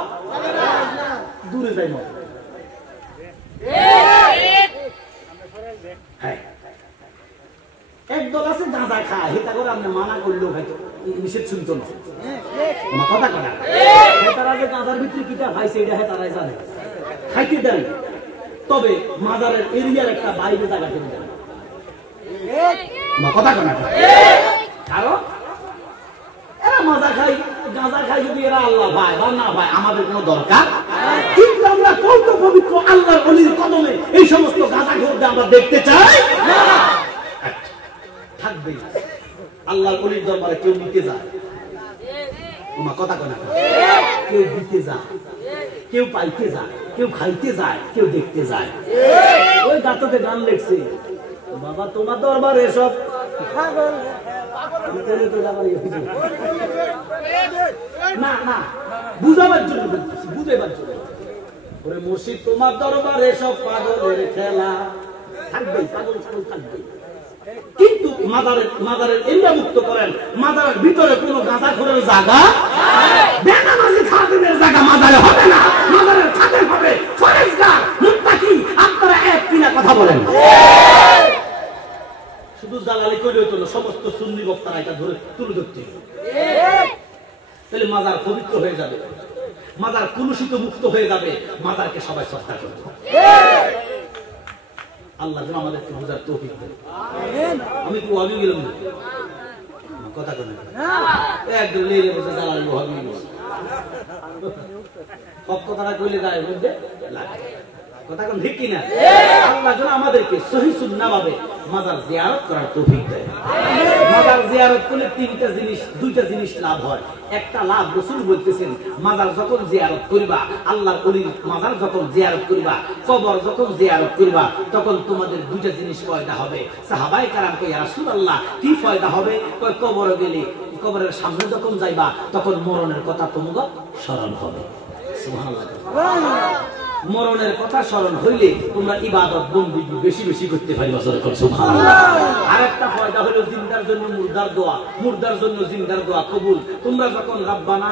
দূরে যাই না। একদল আছে গাঁজা খায়, হেতা করে আপনি মানা করলেও হয়তো নিষেধ শুনতো না। কথা কথা হেতারা যে গাঁজার ভিতরে কিটা খাইছে এটা হেতারাই জানে, খাইতে দেন। তবে মাজারের এরিয়ার একটা বাইরে জায়গা কিনে দেন। কথা কথা কারণ এরা মাজা খাই গাঁজা খাই, যদি এরা আল্লাহ ভাই বা না ভাই আমাদের কোনো দরকার। কিন্তু আমরা কত পবিত্র আল্লাহর ওলির কদমে এই সমস্ত গাঁজা ঘুরতে আমরা দেখতে চাই থাকবে। আল্লাহর ওলির দরবারে কেউ নিতে যায়, কথা কয় না, কেউ দিতে যায়, কেউ পাইতে যায়, কেউ খাইতে যায়, কেউ দেখতে যায়। ওই গাতকে গান লেখছে, বাবা তোমার দরবার এসব না না বুঝাবার জন্য বলতেছি, বুঝাবার জন্য। ওরে মুর্শিদ তোমার দরবার এসব পাগলের খেলা থাকবে, পাগল ছাগল থাকবে। কিন্তু মাজারের এরিয়া মুক্ত করেন, মাজারের ভিতরে কোন গাঁজাখোরের জায়গা, বেনামাজি খাদেমের জায়গা মাজারে হবে না, মাজারের খাদেম হবে ফরেজগার মুত্তাকি। আপনারা এক কিনা কথা বলেন। শুধু জালালি কইলে হইতো না, সমস্ত সুন্নি বক্তারা এটা ধরে তুলে ধরতে, তাহলে মাজার পবিত্র হয়ে যাবে, মাজার কলুষিত মুক্ত হয়ে যাবে, মাজারকে সবাই শ্রদ্ধা করবে। আল্লাহ যেন আমাদেরকে বুঝার তৌফিক দেন। আমি কি ওয়াবি গেলাম না? কথা কেন একদম লেগে বসে জালালি ওয়াবি গেল, সব কথাটা কইলে যায় মধ্যে লাগে। কথা কোন ঠিক কিনা? আল্লাহ যেন আমাদেরকে সহি সুন্নাহ ভাবে মাজার জিয়ারত করার তৌফিক দেয়। মাজার জিয়ারত করলে দুইটা জিনিস লাভ হয়। একটা লাভ রাসূল বলতেছেন, মাজার যখন জিয়ারত করিবা, আল্লাহর ওলির মাজার যখন জিয়ারত করিবা, কবর যখন জিয়ারত করিবা, তখন তোমাদের দুইটা জিনিস পয়দা হবে। সাহাবায়ে কেরাম কয়, ইয়া রাসূলুল্লাহ কি পয়দা হবে? কয় কবরে গেলে, কবরের সামনে যখন যাইবা তখন মরণের কথা তোমাকে স্মরণ হবে। সুবহানাল্লাহ। মরণের কথা স্মরণ হইলে তোমরা ইবাদত বন্দেগী বেশি বেশি করতে পারবা। সুবহানাল্লাহ। আরেকটা ফায়দা হলো জিন্দার জন্য মুর্দার দোয়া, মুর্দার জন্য জিন্দার দোয়া কবুল। তোমরা যখন রব্বানা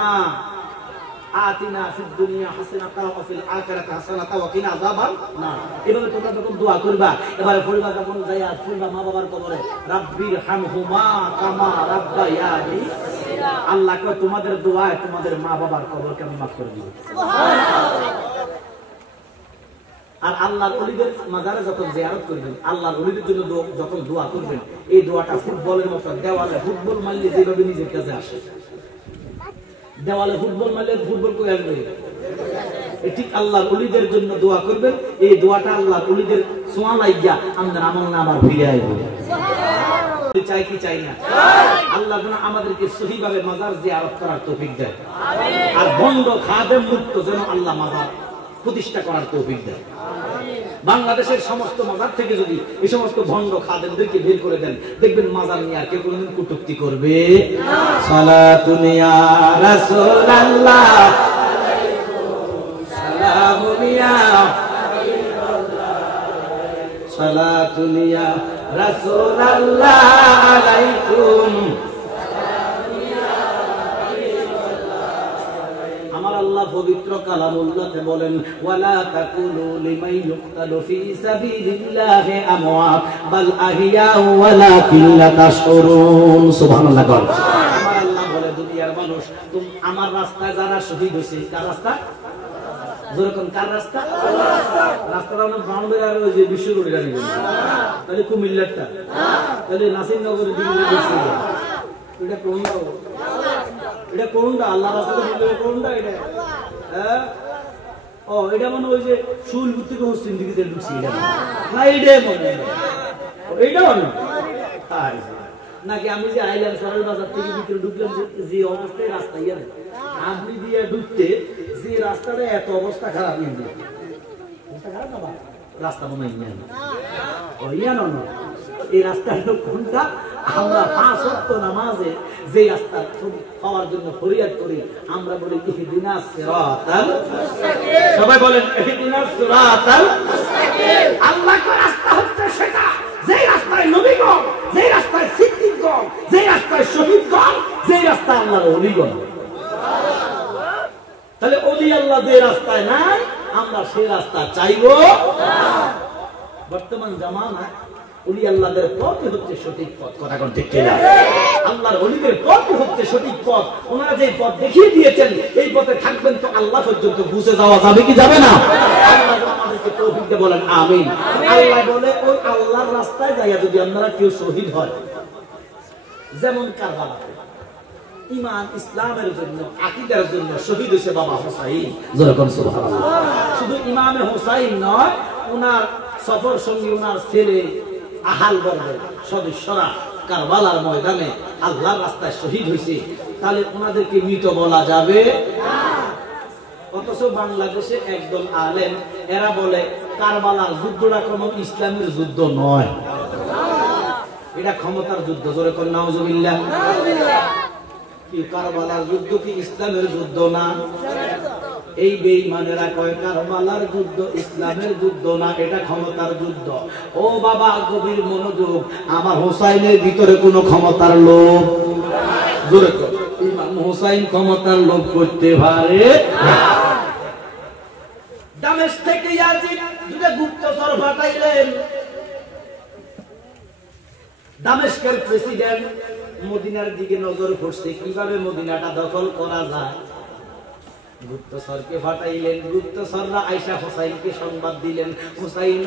আতিনা ফিদ দুনিয়া হাসানাতাও ওয়া ফিল আখিরাতি হাসানাতাও ওয়া কিনা আযাবান নার, এভাবে তোমরা যখন দোয়া করবা, এবারে পড়বা যখন যায়া পড়বা মা বাবার কবরে, রাব্বির হামহুমা কামা রাব্বায়ানি, আল্লাহ কয় তোমাদের দোয়ায় তোমাদের মা বাবার কবরকে আমি মাফ করে দিব। সুবহানাল্লাহ। আর আল্লাহর ওলিদের মাজারে যখন জিয়ারত করবেন, আল্লাহর ওলিদের জন্য যখন দোয়া করবেন, এই দোয়াটা ফুটবলের মতো দেওয়ালে ফুটবল মারলে যেভাবে নিজের কাছে আসে, দেওয়ালে ফুটবল মারলে ফুটবল করে আসবে, ঠিক আল্লাহর ওলিদের জন্য দোয়া করবেন। এই দোয়াটা আল্লাহর ওলিদের ছোঁয়া লাগিয়া আমাদের আমল নামার ফিরে আইবে। চাই কি চাই না? আল্লাহ যেন আমাদেরকে সহিভাবে মাজার জিয়ারত করার তৌফিক দেয়, আর বন্ধ খাদেম মুক্ত যেন আল্লাহ মাজার প্রতিষ্ঠা করার তৌফিক দেয়। বাংলাদেশের সমস্ত মাজার থেকে যদি এই সমস্ত ভণ্ড খাদেমদেরকে বের করে দেন, দেখবেন মাজার নিয়ে আর কেউ কোনদিন কটূক্তি করবে না। সালাতুন ইয়া রাসূলুল্লাহ, সালামুন ইয়া হাবিবাল্লাহ, সালাতুন ইয়া রাসূলুল্লাহ আলাইকুম। আল্লাহ পবিত্র কালামুল্লাহতে বলেন, ওয়ালা তাকুলু লিমান ইউকতালু ফি সাবিলিল্লাহি আমওয়াত বাল আহিয়াউ ওয়ালাকিন লা তাশউরুন। সুবহানাল্লাহ। আমার আল্লাহ বলে, দুনিয়ার মানুষ আমার রাস্তায় যারা শহীদ হয়েছে, কার রাস্তা? যেরকম কার রাস্তা? আল্লাহর রাস্তা। রাস্তাটা না বাউন্ডারি আর ওই যে বিশ্ব রোডে গাড়ি বলে, তাহলে কুমিল্লারটা, তাহলে নাসিরনগরের দিকে গেছে, এটা কোন দাও? এটা কোনটা? আল্লাহ রাস্তাতে বললে কোনটা এটা? হ্যাঁ, ও এটা মনে ওই যে শুলপুর থেকে হোস্টেল দিকে যে ঢুকছি, এটা না, এইটাই মনে হয়, এইটাও না নাকি? আমি যে আইলাম সরল বাজার থেকে ভিতরে ঢুকলাম, যে অবস্থায় রাস্তা ইয়া আপনি দিয়ে ঢুকতে, যে রাস্তাটা এত অবস্থা খারাপ নিয়ে রাস্তা মনে হয় ইয়া না, এই রাস্তা হলো কোনটা? আমরা 5 ওয়াক্ত নামাজে যে রাস্তা পাওয়ার জন্য ফরিয়াদ করি, আমরা বলি ইহদিনাস সিরাতাল মুস্তাকিম। সবাই বলেন ইহদিনাস সিরাতাল মুস্তাকিম। আল্লাহর রাস্তা হচ্ছে সেটা, যে রাস্তায় নবীগণ, যে রাস্তায় সিদ্দিকগণ, যে রাস্তায় শহীদগণ, যে রাস্তায় আল্লাহর ওলিগণ। তাহলে ওলি আল্লাহ যে রাস্তায় নাই, আমরা সেই রাস্তা চাইবো না। বর্তমান জামানায় ওলি আল্লাহদের পথই হচ্ছে সঠিক পথ, কথা কোন ঠিক কিনা? আল্লাহর ওলিদের পথই হচ্ছে সঠিক পথ। ওনারা যে পথ দেখিয়ে দিয়েছেন, এই পথে থাকবেন তো আল্লাহ পর্যন্ত বুঝে যাওয়া যাবে কি যাবে না? আল্লাহ আমাদেরকে তৌফিক দিয়ে বলেন আমিন। আল্লাহ বলে ওই আল্লাহর রাস্তায় যাইয়া যদি আপনারা কেউ শহীদ হয়, যেমন কারবালাতে ঈমান ইসলামের জন্য, আকীদার জন্য শহীদ হয়েছে বাবা হুসাইন, যেরকম সুবহানাল্লাহ। শুধু ইমামে হুসাইন নয়, ওনার সফর সঙ্গী, ওনার ছেলে, আহাল বর্গের সদস্যরা কারবালার ময়দানে আল্লাহর রাস্তায় শহীদ হয়েছে। তাহলে ওনাদেরকে মৃত বলা যাবে না। অথচ বাংলাদেশে একদল আলেম এরা বলে কারবালার যুদ্ধটা কোনো ইসলামের যুদ্ধ নয়, এটা ক্ষমতার যুদ্ধ। জোরে কোন নাউজুবিল্লাহ। কি কারবালার যুদ্ধ কি ইসলামের যুদ্ধ না? এই বেঈমানেরা কয় কারবালার যুদ্ধ ইসলামের যুদ্ধ না, এটা ক্ষমতার যুদ্ধ। ও বাবা, গভীর মনোযোগ। আমার হোসাইনের ভিতরে কোনো ক্ষমতার লোভ, জোরে কর, ইমাম হোসাইন ক্ষমতার লোভ করতে পারে না। দামেস্ক থেকে ইয়াজিদ দুটো গুপ্তচর পাঠাইলেন। দামেস্কের প্রেসিডেন্ট মদিনার দিকে নজর পড়ছে, কিভাবে মদিনাটা দখল করা যায়। গুপ্তচরকে পাঠাইলেন। গুপ্তচররা আয়েশা হুসাইনকে সংবাদ দিলেন, হুসাইন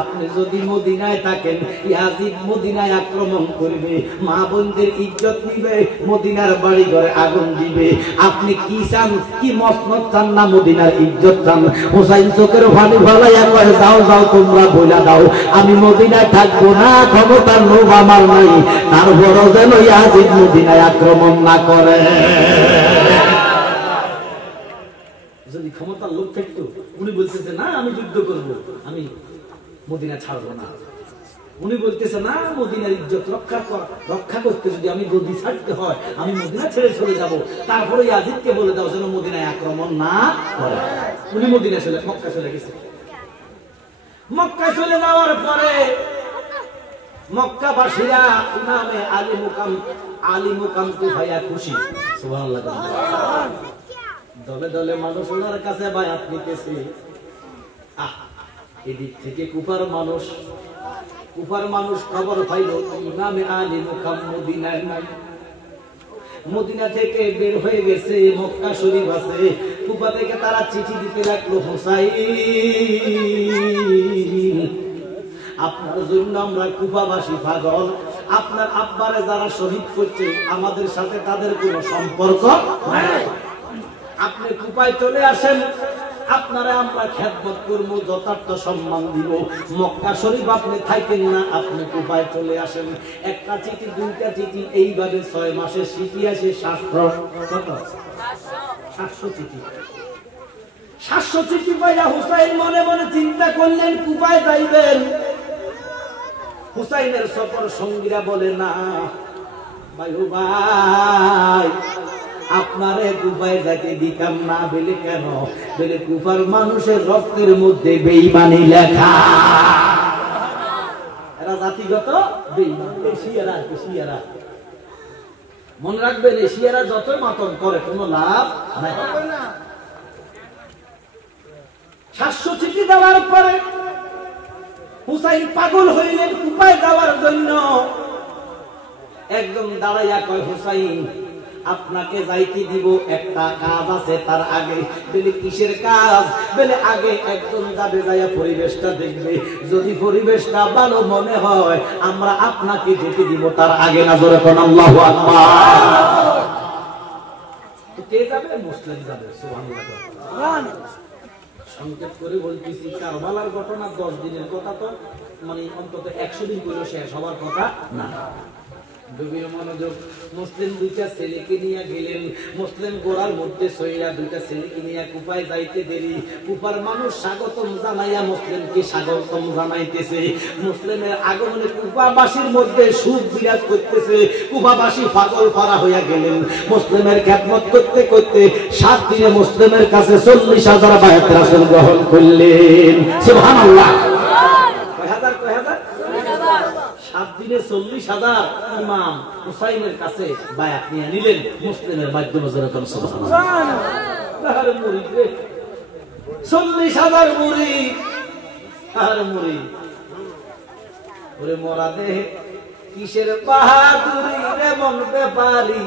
আপনি যদি মদিনায় থাকেন, ইয়াজিদ মদিনায় আক্রমণ করবে, মা বোনদের ইজ্জত নিবে, মদিনার বাড়ি ঘরে আগুন দিবে। আপনি কি চান? কি মসনদ চান না মদিনার ইজ্জত চান? হুসাইন চোখের পানি ফলাইয়া কয়, যাও যাও তোমরা বইলা দাও, আমি মদিনায় থাকবো না, ক্ষমতার লোভ আমার নাই, তারপরও যেন ইয়াজিদ মদিনায় আক্রমণ না করে। যদি ক্ষমতার লোক থাকতো, উনি বলতেছে না আমি যুদ্ধ করব, আমি মদিনা ছাড়বো না। উনি বলতেছে না মদিনার ইজ্জত রক্ষা করতে যদি আমি গদি ছাড়তে হয়, আমি মদিনা ছেড়ে চলে যাব। তারপরে ইয়াজিদকে বলে দাও যেন মদিনায় আক্রমণ না করে। উনি মদিনা চলে মক্কা চলে গেছে। মক্কা চলে যাওয়ার পরে মক্কাবাসীরা ইমামে আলী মুকামকে ভাইয়া খুশি, সুবহানাল্লাহ। দলে দলে মানুষ ওনার কাছে বায়াত নিতেছে। এদিক থেকে কুফার মানুষ খবর পাইল ইমামে আলী মুকাম মদিনায় নাই। মদিনা থেকে বের হয়ে গেছে, মক্কা শরীফ আছে। কুফা থেকে তারা চিঠি দিতে লাগলো, হুসাইন আপনার জন্য আমরা কুফাবাসী পাগল। আপনার আব্বারে যারা শহীদ করছে আমাদের সাথে তাদের কোনো সম্পর্ক নাই। আপনি কুফায় চলে আসেন, আপনারা আমরা খেদমত করবো, যথার্থ সম্মান দিব। মক্কা শরীফ আপনি থাকেন না, আপনি কুফায় চলে আসেন। একটা চিঠি, দুইটা চিঠি, এইভাবে 6 মাসের চিঠি আসে 700 চিঠি। 700 চিঠি পাইয়া হুসাইন মনে মনে চিন্তা করলেন কুফায় যাইবেন। হুসাইনের সফর সঙ্গীরা বলে, না ভাই ও ভাই, আপনারে কুফায় যাইতে দিতাম না। বলে কেন? বলে কুফার মানুষের রক্তের মধ্যে বেঈমানি লেখা। এরা জাতিগত বেঈমান। এশিয়ারা মনে রাখবেন, এশিয়ারা যত মাতম করে কোনো লাভ নাই। 700 চিঠি দেওয়ার পরে হুসাইন পাগল হইলেন কুফায় যাওয়ার জন্য। একদম দাঁড়াইয়া কয়, হুসাইন আপনাকে যাইতে দিব, একটা কাজ আছে তার আগে। বলে কিসের কাজ? বলে আগে একদম যাবে, যাইয়া পরিবেশটা দেখবে, যদি পরিবেশটা ভালো মনে হয় আমরা আপনাকে যেতে দিব, তার আগে না। জোরে কোন আল্লাহু আকবার। কে যাবে? মুসলিম যাবে। সুবহানাল্লাহ। সংক্ষেপ করে বলতেছি, কারবালার ঘটনা 10 দিনের কথা, তো মানে অন্তত 100 দিন করে শেষ হওয়ার কথা না। গভীর মনোযোগ। মুসলিম দুইটা ছেলেকে নিয়ে গেলেন, মুসলিম গোড়ার মধ্যে সইরা দুইটা ছেলেকে নিয়ে কুপায় যাইতে দেরি। কুপার মানুষ স্বাগতম জানাইয়া মুসলিমকে স্বাগতম জানাইতেছে। মুসলিমের আগমনে কুপাবাসীর মধ্যে সুখ বিরাজ করতেছে। কুপাবাসী পাগল পারা হইয়া গেলেন। মুসলিমের খ্যাতমত করতে করতে 7 দিনে মুসলিমের কাছে 40,000 বায়াত রাসূল গ্রহণ করলেন। সুবহানাল্লাহ। কয় হাজার 7 দিনে 40,000 ইমাম হুসাইনের কাছে বায়াত নিয়ে নিলেন মুসলিমের মাধ্যমে। যেরকম সুবহানাল্লাহ। আর মুরিদ রে 40,000 মুরিদ। আর মুরিদ ওরে মোরা দে কিসের বাহাদুরি রে মন ব্যাপারি,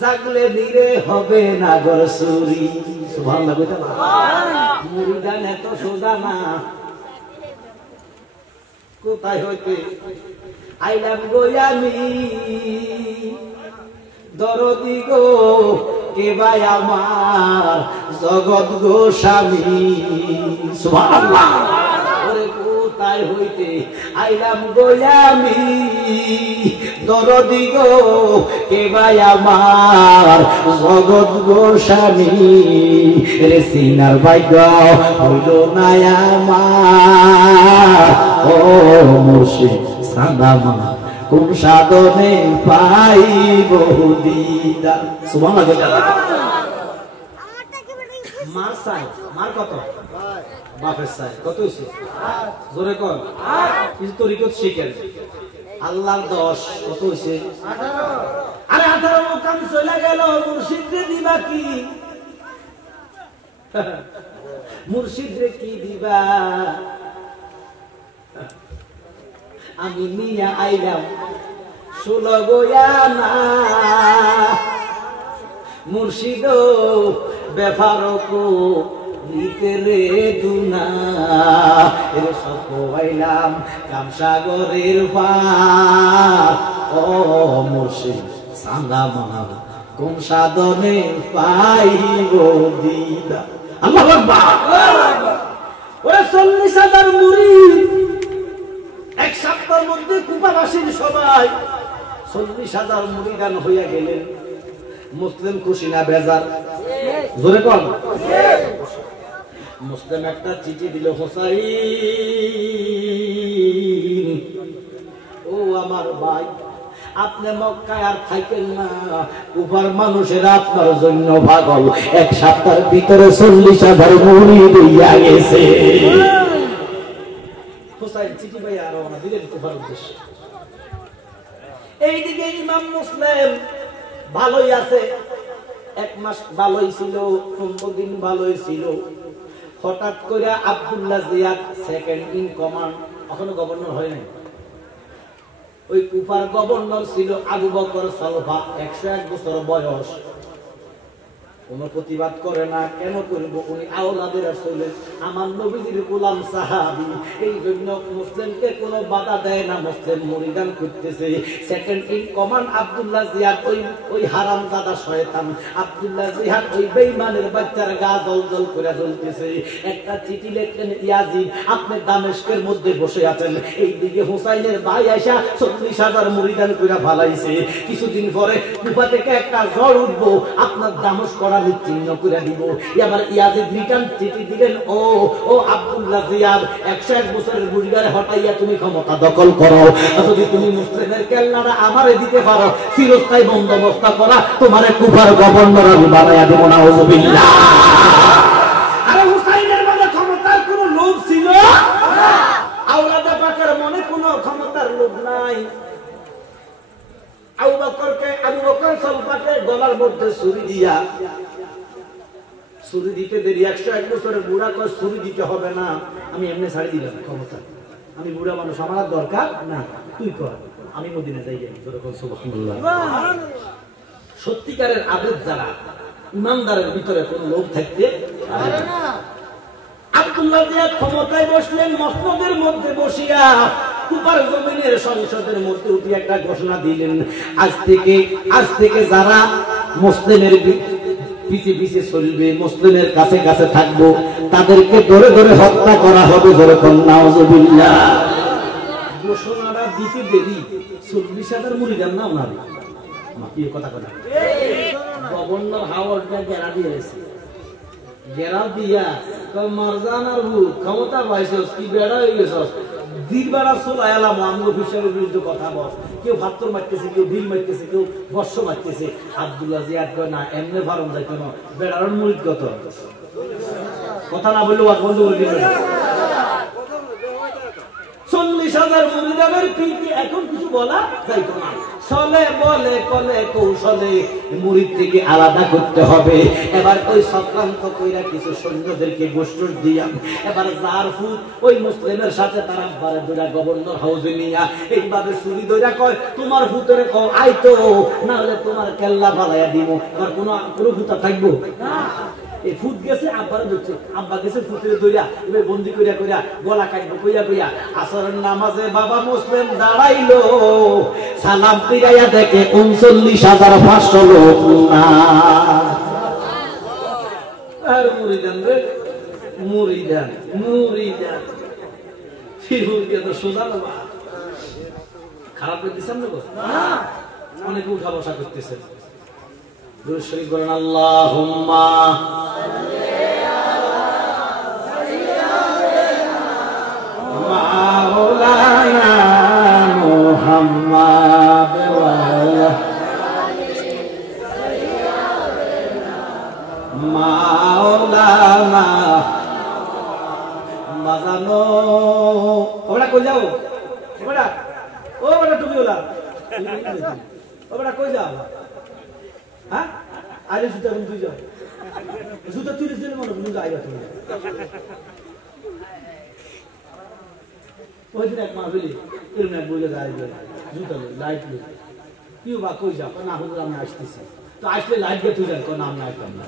জাগলে নিরে হবে না গরসুরি। সুবহানাল্লাহ কইতা না। মুরিদান এত সোজা না। কোথায় হইতে আইলাম গো আমি, দরদি গো কে ভাই আমার জগৎ গো স্বামী। সুবহানাল্লাহ। ওরে কোথায় হইতে আইলাম গো আমি, দরদি গো কে ভাই আমার জগৎ গো স্বামী। রে সিনার ভাগ্য হইল না আমার, ও মুর্শিদ সাদামা কোন সাধনে পাইব দিদার। সুবহানাল্লাহ। মার চাই, মার কত? বাপের চাই কত হইছে? জোরে কর। কিছু তরিকত শিখেন। আল্লাহর 10 কত হইছে? 18। আরে 18 মুকাম চলে গেল, মুর্শিদরে দিবা কি? মুর্শিদরে কি দিবা? আমি নিয়া আইলাম 16 গোয়ানা, মুর্শিদ বেফারক নিতে রে দুনা। এর সব আইলাম কামসাগরের পার, ও মুর্শিদ সাঙ্গামা কোন সাধনে পাইব দিদা। আল্লাহু আকবার। ওরে 40,000 মুরিদ এক সপ্তাহের মধ্যে কুপাবাসীর সবাই 40,000 মুরিদান হইয়া গেলেন। মুসলিম খুশি না বেজার? জোরে কর। মুসলিম একটা চিঠি দিল, হোসাইন ও আমার ভাই, আপনি মক্কায় আর থাকেন না, কুফার মানুষেরা আপনার জন্য পাগল। এক সপ্তাহের ভিতরে 40,000 মুরিদ হইয়া গেছে। হোসাইন চিঠি পাইয়া রওনা দিলেন কুফার উদ্দেশ্যে। এইদিকে ইমাম মুসলিম ভালোই আছে, 1 মাস ভালোই ছিল, 15 দিন ভালোই ছিল। হঠাৎ করে Abdullah Ziyad second in command, এখনো গভর্নর হয় নাই, ওই কুফার গভর্নর ছিল আবু বকর সালফা, 101 বছর বয়স। কোন প্রতিবাদ করে না, কেন করব? উনি আওলাদের রাসূল, আমার নবীজির গোলাম সাহাবী, এই জন্য মুসলিমকে কোনো বাধা দেয় না। মুসলিম মুরিদান করতেছে। Second in command Abdullah Ziyad, ওই হারামজাদা শয়তান আব্দুল্লাহ জিয়াদ, ওই বেঈমানের বাচ্চার গা জল করে জ্বলতেছে। একটা চিঠি লিখলেন, ইয়াজিদ আপনি দামেস্কের মধ্যে বসে আছেন, এইদিকে হুসাইনের ভাই আয়েশা 40,000 মুরিদান করে ফালাইছে। কিছুদিন পরে কুফা থেকে একটা ঝড় উঠবো, আপনার দামেস্ক চিহ্ন করে দিব। এবার ইয়াজিদ রিটার্ন চিঠি দিলেন, ও আব্দুল্লাহ জিয়াদ, 101 বছরের বুড়িগারে হটাইয়া তুমি ক্ষমতা দখল করো। যদি তুমি মুসলিমের কেল্লাটা আমারে দিতে পারো, চিরস্থায়ী বন্দোবস্ত করা তোমারে কুফার গভর্নর আমি বানাইয়া দেব। নাউযুবিল্লাহ। আরে হুসাইনের মনে ক্ষমতার কোনো লোভ ছিল? আওলাদে পাকের মনে কোনো ক্ষমতার লোভ নাই। আবু বকর সালফাকে গলার মধ্যে ছুরি দিয়া, ছুরি দিতে দেরি, 101 বছরের বুড়া কয় ছুরি দিতে হবে না, আমি এমনি ছাড়ি দিলাম ক্ষমতা, আমি বুড়া মানুষ, আমার দরকার না, তুই কর, আমি মদিনা যাই। সুবহানাল্লাহ। সত্যিকারের আবেদ যারা, ইমানদারের ভিতরে কোন লোভ থাকতে পারে না। আব্দুল্লাহ জিয়াদ ক্ষমতায় বসলেন, মসনদের মধ্যে বসিয়া কুফার জমিনের সংসদের মধ্যে উঠে একটা ঘোষণা দিলেন, আজ থেকে যারা মুসলিমের পিছে পিছে চলবে, মুসলিমের কাছে কাছে থাকবো, তাদেরকে ধরে ধরে হত্যা করা হবে। যেরকম নাউযুবিল্লাহ। ঘোষণাটা দিতে দেরি, 40,000 মুরিদান না ওনার কি কথা কথা গভর্নর হাওয়ার্ডটা গেরা দিয়েছে গেরা দিয়া মরজানার ক্ষমতা পাইছস কি বেড়া হয়ে গেছস দিন বেড়া চলাই এলাম আমগো ফিসারের বিরুদ্ধে কথা বল কেউ ভাত্তর মারতেছে কেউ ঢিল মারতেছে কেউ বর্ষ মারতেছে আব্দুল্লাহ জিয়াদ কয় না এমনি ফারম যাইতো না বেড়ার মুরিদ কত কথা না বললেও আর বন্ধ করে দিবেন 40,000 মুরিদানের পিঠে এখন কিছু বলা যাইতো না চলে বলে কলে কৌশলে মুরিদ থেকে আলাদা করতে হবে এবার ওই সক্রান্ত কইরা কিছু সৈন্যদেরকে গোষ্ঠী দিয়া এবার যার ফুট ওই মুসলিমের সাথে তারা বারে দুরা গভর্নর হাউসে নিয়া এইভাবে চুরি দইরা কয় তোমার ফুটের কও আইতো না হলে তোমার কেল্লা ফালাইয়া দিব আর কোনো ফুটা থাকবো না এই ফুট গেছে আব্বার ধরছে আব্বা গেছে ফুটের দইরা এবার বন্দি কইরা কইরা গলা কাটবো কইয়া কইয়া আসরের নামাজে বাবা মুসলিম দাঁড়াইলো সালাম ফিরাইয়া দেখে 39,500 লোক না আর মুরিদান রে মুরিদান মুরিদান ফিরুকে তো সোজা না খারাপ দিছেন না অনেক উঠা বসা করতেছে দুরূদ শরীফ বলেন আল্লাহুম্মা মাওলানা মুহাম্মদ ওয়া মাওলানা বাজানো ওরা কই যাও ওরা তুমি ওলা ওরা কই যাও হ্যাঁ আরে জুতা কোন তুই যাও জুতা তুই দিলে মনে তুমি যাইবা তুমি ওই দিন এক মাহফিলি এরকম এক বলে যাইবে জুতা লাইট লো কি বা কই যাও না হুজুর আমি আসতেছি তো আসলে লাইট দিয়ে তুই যান কোন নাম নাই কম না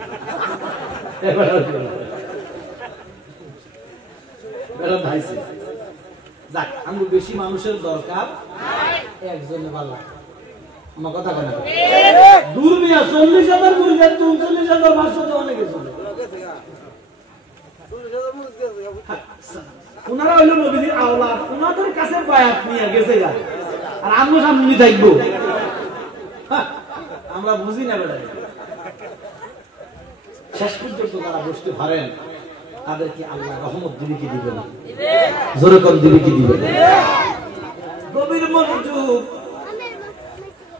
এবার বেড়া ভাইছে যাক আমি বেশি মানুষের দরকার একজনে ভালো আমার কথা কেন দূর মিয়া 40,000 মুরিদ 39,500 অনেক গেছে উনারা হইল নবীর আওলাদ উনাদের কাছে বায়াত নিয়ে গেছে গা আর আমরা সামনে থাকবো আমরা বুঝি না বেড়া শেষ পর্যন্ত তারা বসতে পারেন তাদেরকে আল্লাহ রহমত দিবে কি দিবে না জোরে কম দিবে কি দিবে না গভীর মনোযোগ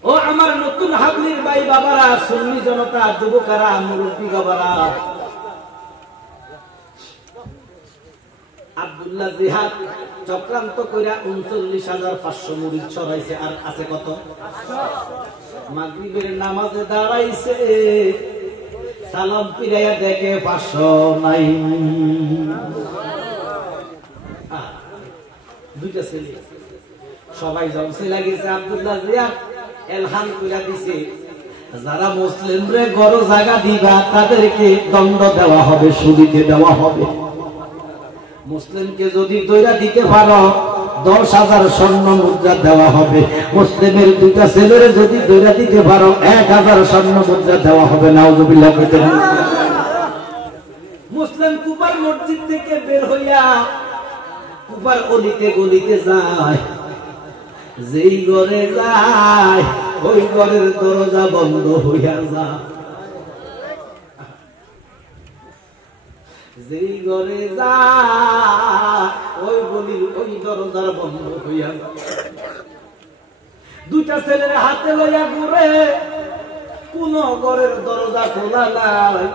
ও আমার নতুন হাবলির ভাই বাবারা সুন্নি জনতা যুবকেরা মুরব্বী বাবারা আব্দুল্লাহ জিহাদ চক্রান্ত কইরা 39,500 মুরিদ ছড়াইছে আর আছে কত মাগরিবের নামাজে দাঁড়াইছে সালাম ফিরাইয়া দেখে 500 নাই দুইটা ছেলে সবাই জমছে লাগিয়েছে আব্দুল্লাহ জিয়াদ এলহাম কইরা দিছে যারা মুসলিমরে গড় জায়গা দিবা তাদেরকে দণ্ড দেওয়া হবে সুদিতে দেওয়া হবে মুসলিমকে যদি দইরা দিতে পারো 10,000 স্বর্ণ মুদ্রা দেওয়া হবে মুসলিমের দুইটা ছেলেরে যদি দইরা দিতে পারো 1,000 স্বর্ণ মুদ্রা দেওয়া হবে নাউজুবিল্লাহ কইতে মুসলিম কুবার মসজিদ থেকে বের হইয়া কুবার অলিতে গলিতে যায় যেই ঘরে যায় ওই ঘরের দরজা বন্ধ হইয়া যায় যেই ঘরে যায় ওই গলির ওই দরজার বন্ধ হইয়া যায় দুইটা ছেলের হাতে লইয়া ঘুরে কোন ঘরের দরজা খোলা নাই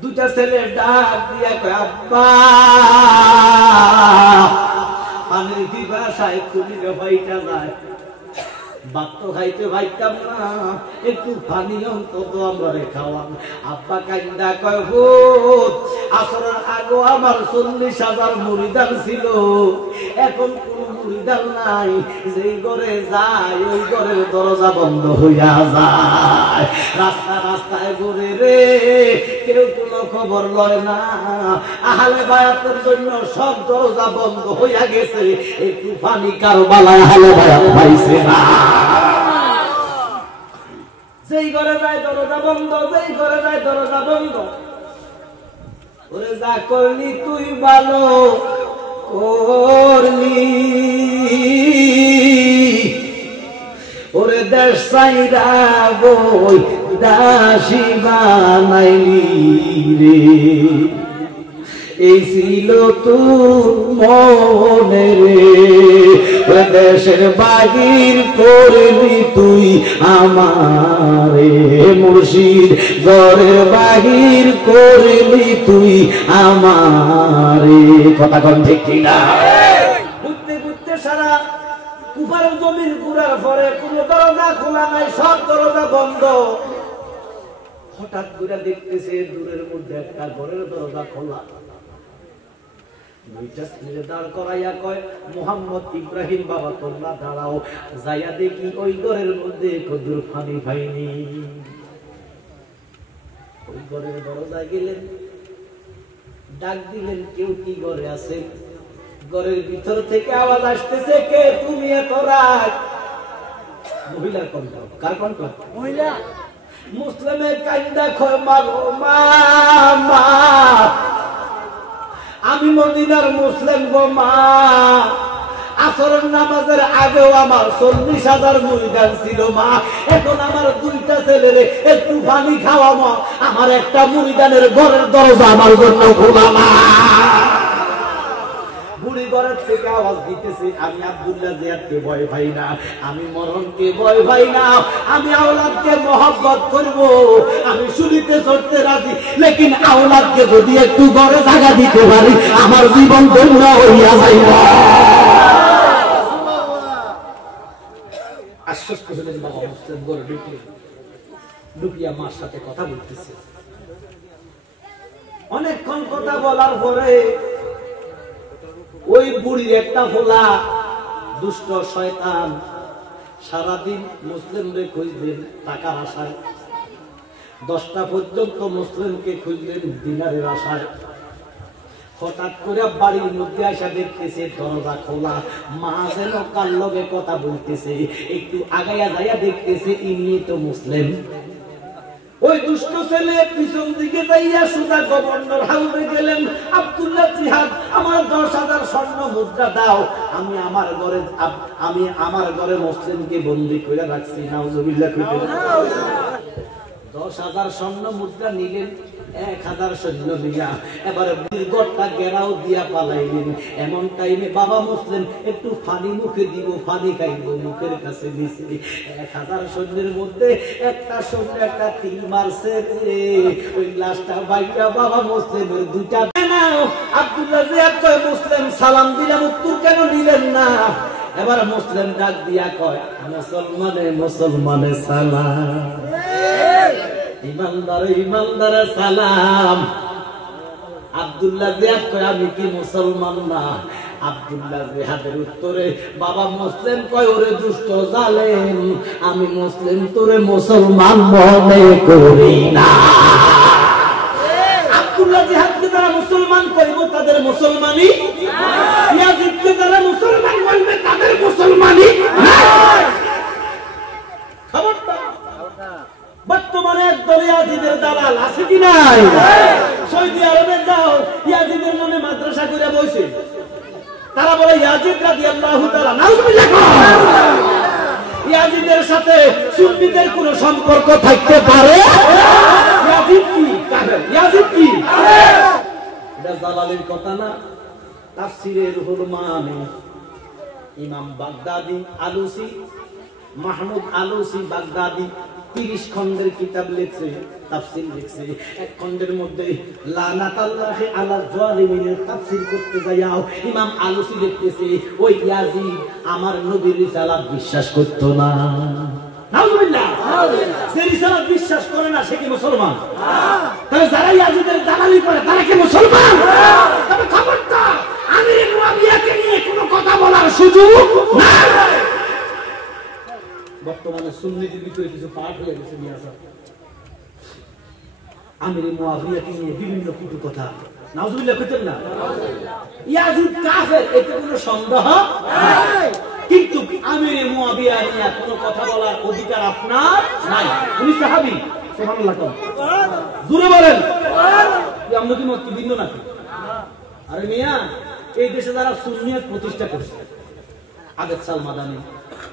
দুইটা ছেলে ডাক দিয়া কয় আব্বা পানির পিপাসায় খুবই ভাইটা যায় ভাত তো খাইতে ভাইতাম না একটু পানি অন্তত আমার খাওয়ান আব্বা কান্দা কয় ভূত আসরের আগে আমার 40,000 মুরিদান ছিল এখন কোন মুরিদান নাই যেই ঘরে যায় ওই ঘরের দরজা বন্ধ হইয়া যায় রাস্তা রাস্তায় ঘুরে রে কেউ কোনো খবর লয় না আহলে বায়াতের জন্য সব দরজা বন্ধ হইয়া গেছে একটু পানি কারবালায় আহলে বায়াত পাইছে না যেই ঘরে যায় দরজা বন্ধ যেই ঘরে যায় দরজা বন্ধ ওরে যা করলি তুই ভালো করলি ওরে দেশ সাইরা বই দাসী বানাইলি রে এই ছিল তোর মনে রে দেশের বাহির করলি তুই আমারে মুর্শিদ ঘরের বাহির করলি তুই আমারে কথা কোন ঠিক কিনা ঘুরতে ঘুরতে সারা কুফার জমিন ঘুরার পরে কোন দরজা খোলা নাই সব দরজা বন্ধ হঠাৎ করে দেখতেছে দূরের মধ্যে একটা ঘরের দরজা খোলা দুইটা ছেলে দাঁড় করাইয়া কয় মোহাম্মদ ইব্রাহিম বাবা তোমরা দাঁড়াও যাইয়া দেখি ওই ঘরের মধ্যে কদুর পানি পাইনি ওই ঘরের দরজায় গেলেন ডাক দিলেন কেউ কি ঘরে আছে ঘরের ভিতর থেকে আওয়াজ আসতেছে কে তুমি এত রাত মহিলার কণ্ঠ কার কণ্ঠ মহিলা মুসলিমের কাইন্দা কয় মা গো মা মা আমি মদিনার মুসলিম গো মা আসরের নামাজের আগেও আমার 40,000 মুরিদান ছিল মা এখন আমার দুইটা ছেলেরে একটু পানি খাওয়া মা আমার একটা মুরিদানের ঘরের দরজা আমার জন্য খোলা না বুড়ি ঘরের থেকে আওয়াজ দিতেছে আমি আব্দুল্লাহ জিয়াদকে ভয় পাই না আমি মরণকে ভয় পাই না আমি আওলাদকে মহব্বত করব আমি শুনিতে চড়তে রাজি লেকিন আওলাদকে যদি একটু ঘরে জায়গা দিতে পারি আমার জীবন ধন্য হইয়া যাইব আশ্বস্ত হলেন বাবা মুসলিম ঘরে ঢুকিয়া মার সাথে কথা বলতেছে অনেকক্ষণ কথা বলার পরে ওই বুড়ির একটা ফোলা দুষ্ট শয়তান সারাদিন মুসলিমদের খুঁজলেন টাকার আশায় 10টা পর্যন্ত মুসলিমকে খুঁজলেন দিনারের আশায় হঠাৎ করে বাড়ির মধ্যে আসা দেখতেছে দরজা খোলা মা যেন কার লগে কথা বলতেছে একটু আগাইয়া যাইয়া দেখতেছে ইনি তো মুসলিম ওই দুষ্ট ছেলে পিছন দিকে যাইয়া সুদা গভর্নর হাউসে গেলেন আব্দুল্লাহ জিহাদ আমার 10,000 স্বর্ণ মুদ্রা দাও আমি আমার ঘরে মুসলিমকে বন্দী করে রাখছি নাউজুবিল্লাহ কইতে 10,000 স্বর্ণ মুদ্রা নিলেন 1,000 সৈন্য নিয়া এবারে ঘরটা ঘেরাও দিয়া পালাইলেন এমন টাইমে বাবা মুসলিম একটু পানি মুখে দিব পানি খাইব মুখের কাছে দিছে 1,000 সৈন্যের মধ্যে একটা সৈন্য একটা তীর মারছে ওই লাশটা বাইটা বাবা মুসলিমের দুইটা নাও আব্দুল্লাহ জিয়াদ কয় মুসলিম সালাম দিলাম উত্তর কেন দিলেন না এবার মুসলিম ডাক দিয়া কয় মুসলমানে সালাম ইমানদারে সালাম আব্দুল্লাহ জিয়াদ কয় আমি কি মুসলমান না আব্দুল্লাহ জিহাদের উত্তরে বাবা মুসলিম কয় ওরে দুষ্ট জালেম আমি মুসলিম তোরে মুসলমান মনে করি না আব্দুল্লাহ জিহাদকে যারা মুসলমান কইব তাদের মুসলমানি ইয়াজিদকে যারা মুসলমান বলবে তাদের মুসলমানি না খবরদার বর্তমানে একদল ইয়াজিদের দালাল আছে কি নাই সৌদি আরবে যাও ইয়াজিদের নামে মাদ্রাসা করে বসে তারা বলে ইয়াজিদ রাদিয়াল্লাহু তাআলা নাউজুবিল্লাহ ইয়াজিদের সাথে সুন্নিদের কোনো সম্পর্ক থাকতে পারে ইয়াজিদ কি কাফের ইয়াজিদ কি এটা দালালের কথা না তাফসীরে রুহুল মাআনি ইমাম বাগদাদি আলুসি মাহমুদ আলুসি বাগদাদি 30 খন্ডের কিতাব লিখছে তাফসীর লিখছে এক খন্ডের মধ্যে লানাতাল্লাহি আলা যালিমিনের তাফসীর করতে যাও ইমাম আলুসি লিখতেছে ওই ইয়াজিদ আমার নবীর রিসালাত বিশ্বাস করত না নাউজুবিল্লাহ যে রিসালাত বিশ্বাস করে না সে কি মুসলমান তাহলে যারা ইয়াজিদের দালালি করে তারা কি মুসলমান তবে খবরদার আমির মুয়াবিয়াকে নিয়ে কোনো কথা বলার সুযোগ নাই বর্তমানে সুন্নিদের ভিতরে কিছু পাঠ হয়ে গেছে আমির মুয়াবিয়াকে নিয়ে বিভিন্ন কটু কথা নাউজুবিল্লাহ কইতেন না ইয়াজিদ কাফের এতে কোনো সন্দেহ নাই কিন্তু আমির মুয়াবিয়া নিয়ে কোনো কথা বলার অধিকার আপনার নাই উনি সাহাবী সুবহানাল্লাহ জোরে বলেন সুবহানাল্লাহ আমরা কি মত ভিন্ন নাকি আরে মিয়া এই দেশে যারা সুন্নিয়ত প্রতিষ্ঠা করছে আবেদ সাল মাদানি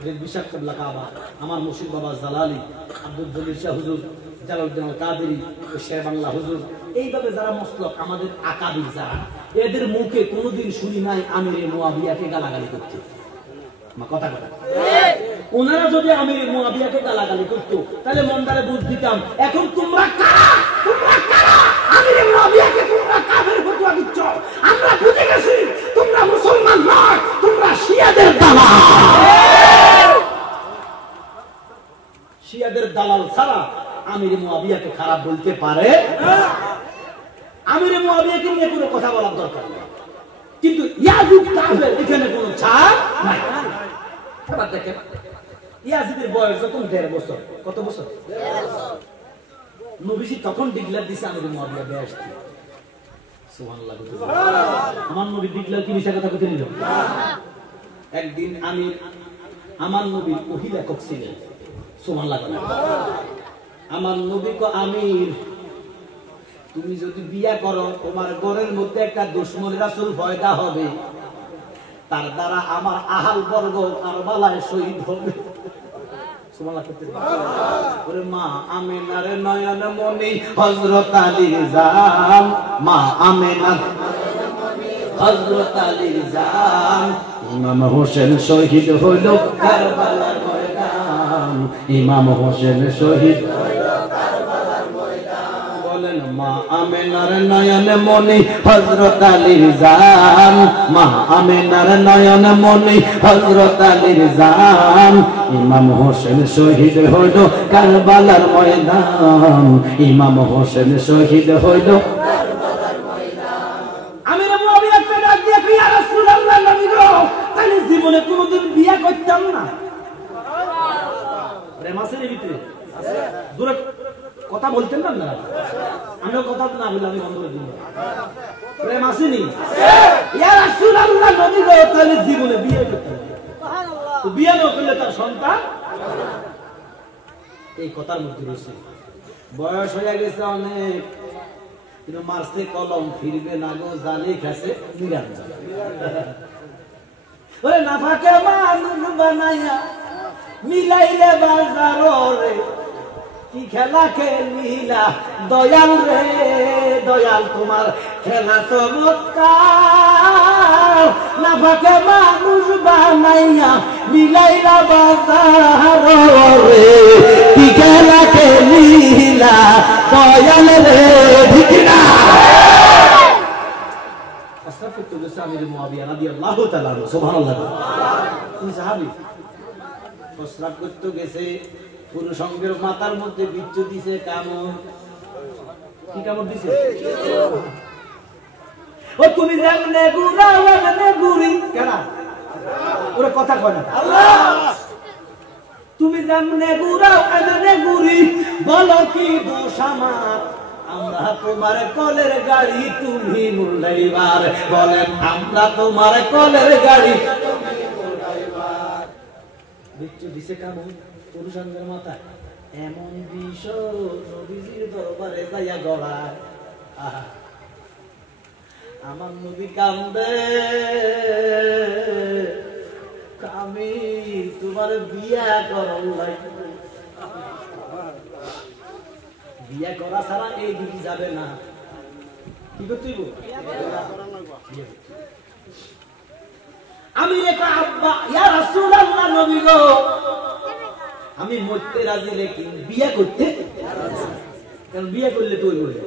যে বিশাখ কেবলা কাবা, আমার মুর্শিদ বাবা জালালি, আব্দুল জলিল শাহ হুজুর, জালালউদ্দিন আল কাদেরী, শের বাংলা হুজুর, এইভাবে যারা মসলক আমাদের আকাবির যারা, এদের মুখে কোনোদিন শুনি নাই আমিরে মুয়াবিয়াকে গালাগালি করতে। কথা কথা ওনারা যদি আমিরে মুয়াবিয়াকে গালাগালি করতো তাহলে মন্দারে বুঝ দিতাম এখন তোমরা কারা, তোমরা কারা আমিরে মুয়াবিয়াকে তোমরা কাফের ফতোয়া দিচ্ছ, আমরা বুঝে গেছি তোমরা মুসলমান নয়, তোমরা শিয়াদের দালাল। শিয়াদের দালাল ছাড়া আমিরে মুয়াবিয়াকে খারাপ বলতে পারে? আমিরে মুয়াবিয়াকে নিয়ে কোনো কথা বলার দরকার নেই, কিন্তু ইয়াজিদ কাফের এখানে কোনো ছাড় নাই। এবার দেখেন ইয়াজিদের বয়স যখন 1.5 বছর, কত বছর? 1.5 বছর। নবীজি তখন ডিক্লেয়ার দিছে আমিরে মুয়াবিয়া বেহেশতি। সুবহানাল্লাহ। আমার নবী ডিক্লেয়ার কি মিছা কথা কইতে নিল? একদিন আমি আমার নবীর ওহী লেখক ছিলেন। সুবহানাল্লাহ। আমার নবী কো আমির, তুমি যদি বিয়া করো তোমার ঘরের মধ্যে একটা দুশমন রাসূল পয়দা হবে, তার দ্বারা আমার আহাল বর্গ কারবালায় শহীদ হবে। ওরে মা আমিনার নয়ন মনি হযরত আলীর জান, মা আমিনার হযরত আলীর জান, ইমাম হোসেন শহীদ হইল কারবালার ময়দান, ইমাম হোসেন শহীদ মা আমিনার নয়ন মনি হযরত আলীর জান, মা আমিনার নয়ন মনি হযরত আলীর জান, ইমাম হোসেন শহীদ হইল কারবালার ময়দান, ইমাম হোসেন শহীদ হইল কারবালার ময়দান। আমির মুয়াবিয়াকে ডাক দিয়ে ইয়া রাসূলুল্লাহ নবী গো, তাহলে জীবনে কোনোদিন বিয়া করতাম না? প্রেম আছে এর ভিতরে? আছে। দূরে কথা বলতেন না আপনারা? আমরা কথা না বলে আমি বন্ধ করে দিব। প্রেম আসেনি? ইয়া রাসূলুল্লাহ নবী গো, তাহলে জীবনে বিয়ে করতে হবে। সুবহানাল্লাহ। তো বিয়ে না করলে তার সন্তান, এই কথার মধ্যে রয়েছে। বয়স হয়ে গেছে অনেক, কিন্তু মারছে কলম ফিরবে না গো, জানি খাসে নিরান যাবে। ওরে নাফাকে মানুষ বানাইয়া মিলাইলে বাজার রে, কি খেলা খেলিলা দয়াল রে দয়াল, তোমার খেলা চমৎকার, নাফাকে মানুষ বানাইয়া মিলাইলা বাজার রে, কি খেলা খেলিলা দয়াল রে, ঠিক না? আশরাফ করতে গেছে আমির মুয়াবিয়া রাদিয়াল্লাহু তাআলা আনহু। সুবহানাল্লাহ। তিনি সাহাবী। আশরাফ করতে গেছে, পুরুষঙ্গের মাথার মধ্যে বিচ্ছু দিছে কামড়। কি কামড় দিছে? ও তুমি যেমনে গুড়া এমনে গুড়ি, কেন ওরা কথা কয় না? আল্লাহ। তুমি যেমনে গুড়া এমনে গুড়ি, বলো কি দোষ আমার, আমরা তোমার কলের গাড়ি তুমি মুল্লাইবার, বলেন আমরা তোমার কলের গাড়ি তুমি মুল্লাইবার। বিচ্ছু দিছে কামড় পুরুষাঙ্গের মাথায়, এমন বিষ নবীজির দরবারে যাইয়া গড়ায়। আমার নবী কান্দে, আমি তোমার বিয়া করার লাগবে, বিয়া করা ছাড়া এই দিকে যাবে না। কি করতে আমি রেখা আব্বা ইয়া রাসূলুল্লাহ নবী গো, আমি মরতে রাজি, লেকিন বিয়ে করতে, কারণ বিয়ে করলে তুই বলে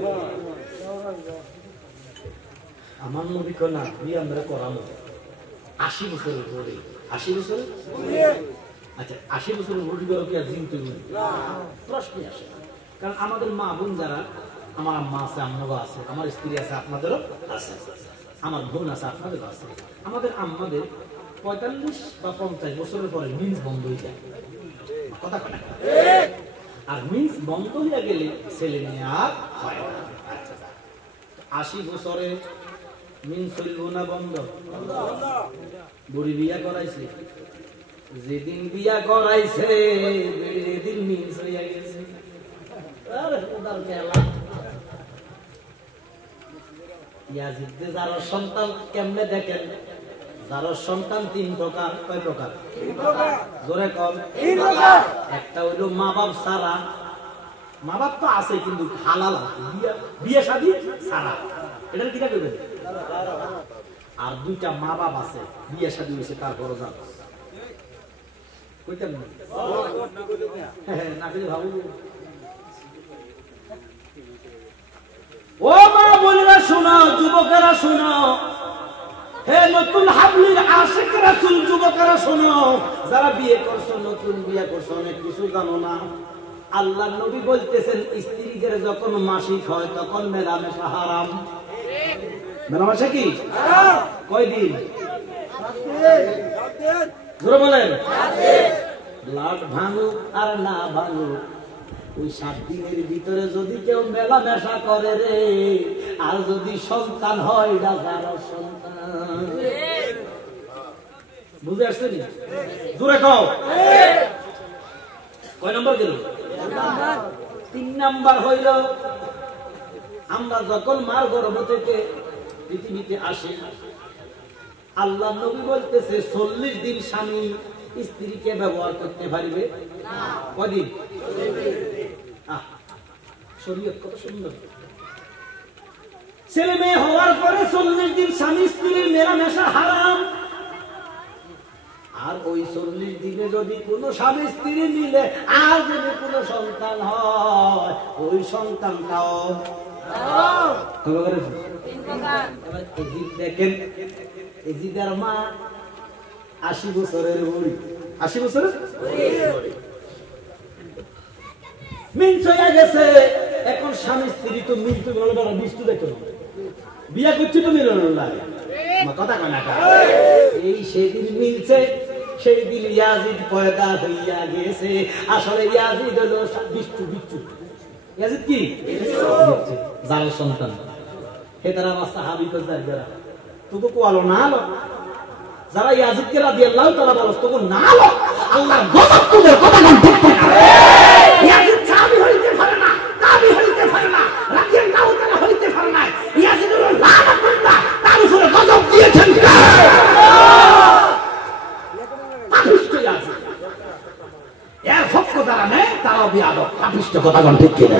আমার নবী কো না, বিয়ে আমরা করাবো 80 বছরের পরে। 80 বছর? আচ্ছা 80 বছরের ভোট করো কি আর জিন তুই প্রশ্নই আসে। কারণ আমাদের মা বোন যারা, আমার আম্মা আছে, আম্মাও আছে, আমার স্ত্রী আছে, আপনাদেরও আছে, আমার বোন আছে, আপনাদেরও আছে। আমাদের আম্মাদের 45 বা 50 বছরের পরে মিন্স বন্ধ হয়ে যায়। কথা কথা। আর মিন্স বন্ধ হয়ে গেলে ছেলে মেয়ে আর হয় না। 80 বছরে মিন্স চলব না বন্ধ? বুড়ি বিয়া করাইছে, যেদিন বিয়া করাইছে সেদিন মিন্স হয়ে গেছে। ইয়াজিদ যার সন্তান কেমনে দেখেন, যার সন্তান 3 প্রকার, কয় প্রকার? জোরে কর। একটা হইলো মা বাপ ছাড়া, মা বাপ তো আছে কিন্তু হালাল আছে, বিয়ে শাদী ছাড়া, এটা কি করবে? আর 2টা মা বাপ আছে, বিয়ে শাদী হয়েছে তারপরও জানো কইতেন না করে ভাবু। ও মা বোনেরা শোনো, যুবকেরা শোনো, হে নতুন হাবলির আশিক রাসূল যুবকেরা শোনো, যারা বিয়ে করছো, নতুন বিয়ে করছো, অনেক কিছু জানো না। আল্লাহর নবী বলতেছেন স্ত্রীদের যখন মাসিক হয় তখন মেলামেশা হারাম। মেলামেশা কি হারাম? কয়দিন? 7 দিন। জোরে বলেন। 7 দিন। লাট ভাঙুক আর না ভাঙুক, ওই 7 দিনের ভিতরে যদি কেউ মেলামেশা করে রে, আর যদি সন্তান হয় রাজার সন্তান, বুঝে আসছেন? জোরে কও। কয় নম্বর গেল? 3 নাম্বার হইল আমরা যখন মার গর্ভ থেকে পৃথিবীতে আসি, আল্লাহ নবী বলতেছে 40 দিন স্বামী স্ত্রীকে ব্যবহার করতে পারবে না। কদিন? শরীয়ত কত সুন্দর। ছেলে মেয়ে হওয়ার পরে 40 দিন স্বামী স্ত্রীর মেলামেশা হারাম। আর ওই 40 দিনে যদি কোনো স্বামী স্ত্রী মিলে আর যদি কোনো সন্তান হয়, ওই সন্তানটাও দেখেন। এজিদের মা 80 বছরের বুড়ি, 80 বছরের মিন্স হয়ে গেছে। এখন স্বামী স্ত্রী তো মিলতে বলে বড় বিস্তু দেখো, বিয়ে করছি তো মিলন লাগে কথা কয় না। এই সেদিন মিলছে, সেই দিন ইয়াজিদ পয়দা হইয়া গেছে। আসলে ইয়াজিদ হলো বিষ্টু, বিচ্ছু। ইয়াজিদ কি? যার সন্তান। হে তারা সাহাবী তো যারা তোকে কোয়ালো না আলো, যারা ইয়াজিদকে রাদিয়াল্লাহু তাআলা বলছ তোকে না আলো, আল্লাহ গজব তোদের কথা কোন ঠিক না। ইয়াজিদ সাহাবী হইতে পারে না, তাবি হইতে পারে না, রাদিয়াল্লাহু তাআলা হইতে পারে না। ইয়াজিদ হলো লানাতুল্লাহ, তার উপরে গজব দিয়েছেন কে? পাপিষ্ট ইয়াজিদ। এর হক যারা নেই তারাও বিয়াদব, পাপিষ্ট কথা কোন ঠিক কি না।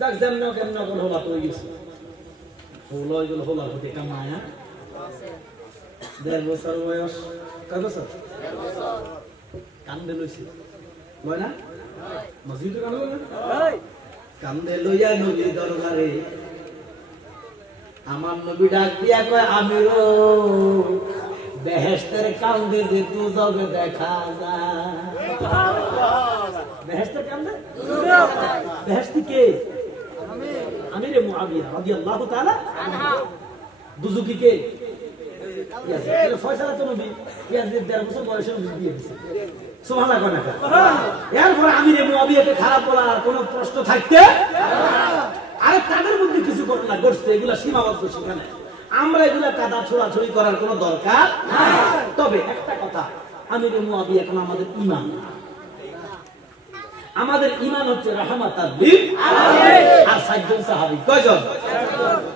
যাক যেমন কেমন কোন হলা তো গেছে, হলো এগুলো হলার প্রতি একটা মায়া। 1.5 বছর বয়স, কয় বছর? 1.5 বছর। কান্দে লইছে, লয় না? মসজিদে কান্দে না? কান্দে লইয়া নবীর দরবারে আমার নবী ডাক দিয়া কয়, আমিরো বেহেশতের কান্দে যে তু যাবে দেখা যায়। বেহেশতের কান্দে? বেহেশতি কে? আমির মুআবিয়া রাদিয়াল্লাহু তাআলা আনহু। দুজুকি কে? ইয়াজিদ। ফয়সালা তো নবী ইয়াজিদ 1.5 বছর বয়সে বিয়ে দিয়েছে। সুবহানাল্লাহ কোন না। এরপর আমির মুআবিয়াকে খারাপ বলার কোনো প্রশ্ন থাকতে আরে তাদের মধ্যে কিছু ঘটনা ঘটছে, এগুলা সীমাবদ্ধ সেখানে। আমরা এগুলা কাদা ছোড়াছড়ি করার কোনো দরকার নাই। তবে একটা কথা, আমির মুআবিয়া এখন আমাদের ঈমান, আমাদের ঈমান হচ্ছে রাহমাতাল লিল আলামিন। আর 60 জন সাহাবী কয়জন?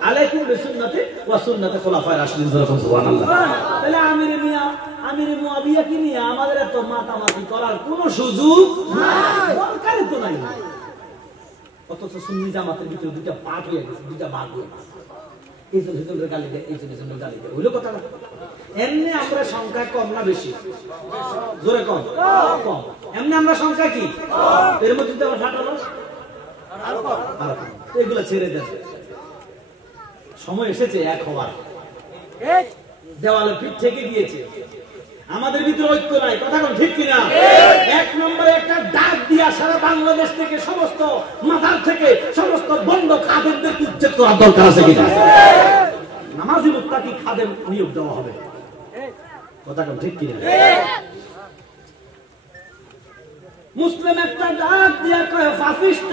আলাইকুম বিসুন্নতি ওয়া সুন্নাতি খুলাফায়ে রাশিদিন। সুবহানাল্লাহ। তাহলে আমির মুআবিয়া কি নিয়ে আমাদের এত মাতামাতি করার কোনো সুযোগ নাই, দরকারই তো নাই। অথচ সুন্নি জামাতের ভিতরে 2টা পার্ট হয়ে গেছে, 2টা ভাগ হয়ে গেছে। এই জন্য গালি দেয়, এই জন্য গালি দেয়, হইলো কথা না? এমনি আমরা সংখ্যা কম না বেশি? জোরে কম। কম। এমনি আমরা সংখ্যা কি? এর মধ্যে তো আবার ফাটালো আরো কম। এগুলো ছেড়ে দেন, সময় এসেছে এক হওয়ার। দেওয়ালের পিঠ থেকে গিয়েছে, আমাদের ভিতরে ঐক্য নাই, কথা কোন ঠিক কিনা? 1 নম্বরে একটা ডাক দিয়া সারা বাংলাদেশ থেকে সমস্ত মাজার থেকে সমস্ত বন্ধ খাদেমদের উচ্ছেদ করার দরকার আছে কিনা? নামাজি মুত্তাকি খাদেম নিয়োগ দেওয়া হবে, কথা কোন ঠিক কিনা? মুসলিম একটা ডাক দিয়া কয়, ফাসিস্ট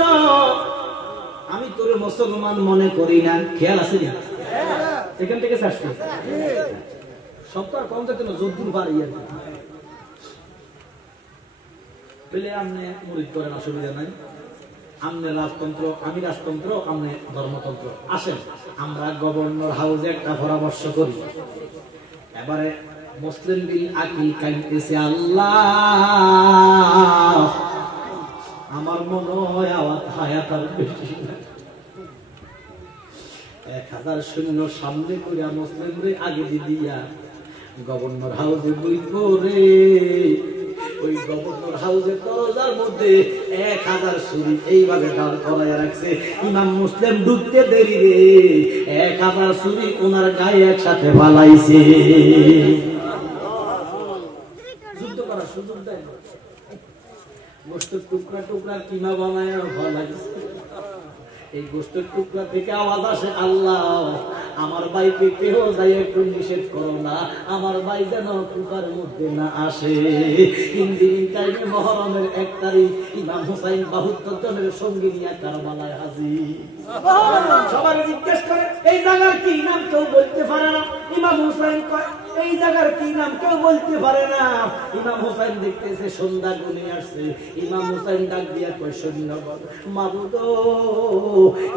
আমি তোরে মুসলমান মনে করি না। খেয়াল আছে না? এখান থেকে আসছে সপ্তাহ কম যেত না, যদ্দুর বাড়ি আর পেলে আপনি মুরিদ করেন, অসুবিধা নাই। আমনে রাজতন্ত্র, আমি রাজতন্ত্র, আমনে ধর্মতন্ত্র। আসেন আমরা গভর্নর হাউসে একটা পরামর্শ করি। এবারে মুসলিম বিল আকিল কাইতেছে, আল্লাহ আমার মনে হয় আওয়াজ হায়াত আর বেশি 1000 সৈন্য সামনে করিয়া মুসলিমরে আগে দিয়া গভর্নর হাউসে বইব রে। ওই গভর্নর হাউসের দরজার মধ্যে 1000 ছুরি এইভাবে দাঁড় করাইয়া রাখছে। ইমাম মুসলিম ঢুকতে দেরি রে, 1000 ছুরি ওনার গায়ে একসাথে ফালাইছে। যুদ্ধ করার সুযোগ দেয় না, গোষ্ঠের টুকরা টুকরা কিমা বানায় ফালাইছে। এই গোষ্ঠের টুকরা থেকে আওয়াজ আসে, আল্লাহ আমার ভাইকে কেউ যাই একটু নিষেধ করো না, আমার ভাই যেন কুকার মধ্যে না আসে। ইন্দিন টাইমে মহরমের 1 তারিখ ইমাম হুসাইন 72 জনের সঙ্গে নিয়ে কারবালায় হাজির। সবাই জিজ্ঞেস করে এই জায়গার কি নাম, কেউ বলতে পারে না। ইমাম হুসাইন কয় এই জায়গার কি নাম, কেউ বলতে পারে না। ইমাম হুসাইন দেখতেছে সন্ধ্যা গুনে আসছে। ইমাম হুসাইন ডাক দিয়া কয় সৈন্যগণ মাবুদ,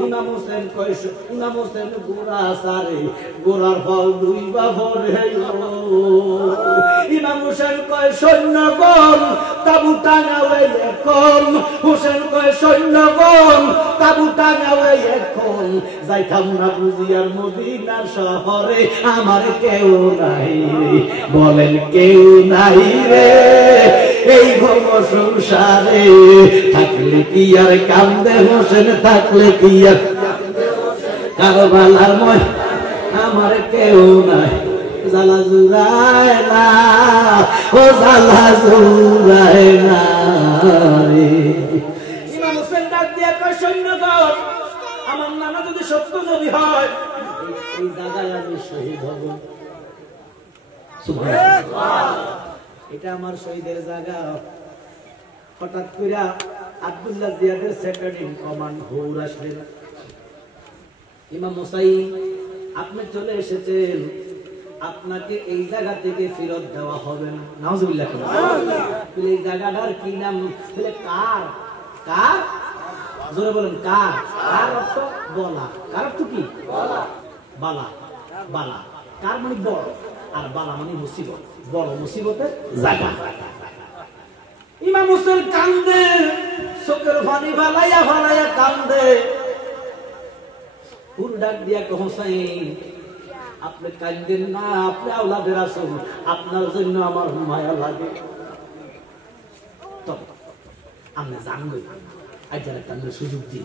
ইমাম হুসাইন কয়, ইমাম হুসাইন গোড়া সারে, গোড়ার ফল 2 বা ভরে। ইমাম হুসাইন কয় সৈন্যগণ তাবু টাঙাও এখন। হুসাইন কয় সৈন্যগণ তাবু টাঙাও এখন, যাইতাম না বুঝিয়ার মদিনার শহরে, আমার কেউ নাই রে, বলেন কেউ নাই রে এই ভব সংসারে। থাকলে কি আর কান্দে হোসেন, থাকলে কি আর কারবালার ময়, আমার কেউ নাই। জালা জুড়ায় না, ও জালা জুড়ায় না রে। ইমাম হোসেন ডাক দিয়া কয় সৈন্যগণ আমার নানা যদি সত্য নবী হয়, এই জায়গায় আমি শহীদ হব। এটা আমার শহীদের জায়গা। হঠাৎ করে আব্দুল্লাহ জিয়াদের সেকেন্ড ইন কমান্ড হুর আসলেন, ইমাম হুসাইন আপনি চলে এসেছেন, আপনাকে এই জায়গা থেকে ফেরত দেওয়া হবে না। নাউজুবিল্লাহ। এই জায়গাটার কি নাম? বলে কার। কার? জোরে বলেন কার। কার অর্থ বলা, কার অর্থ কি? বালা। বালা কার মানে বড়, আর বালা মানে মুসিবত, বড় মুসিবতের জায়গা। ইমাম হুসাইন কান্দে, চোখের পানি ফালাইয়া ফালাইয়া কান্দে। হুর ডাক দিয়া কয় হুসাইন আপনি কান্দেন না, আপনি আওলাদে রাসূল, আপনার জন্য আমার মায়া লাগে। তবে আপনি জানবেন আইজার একটা সুযোগ দিন।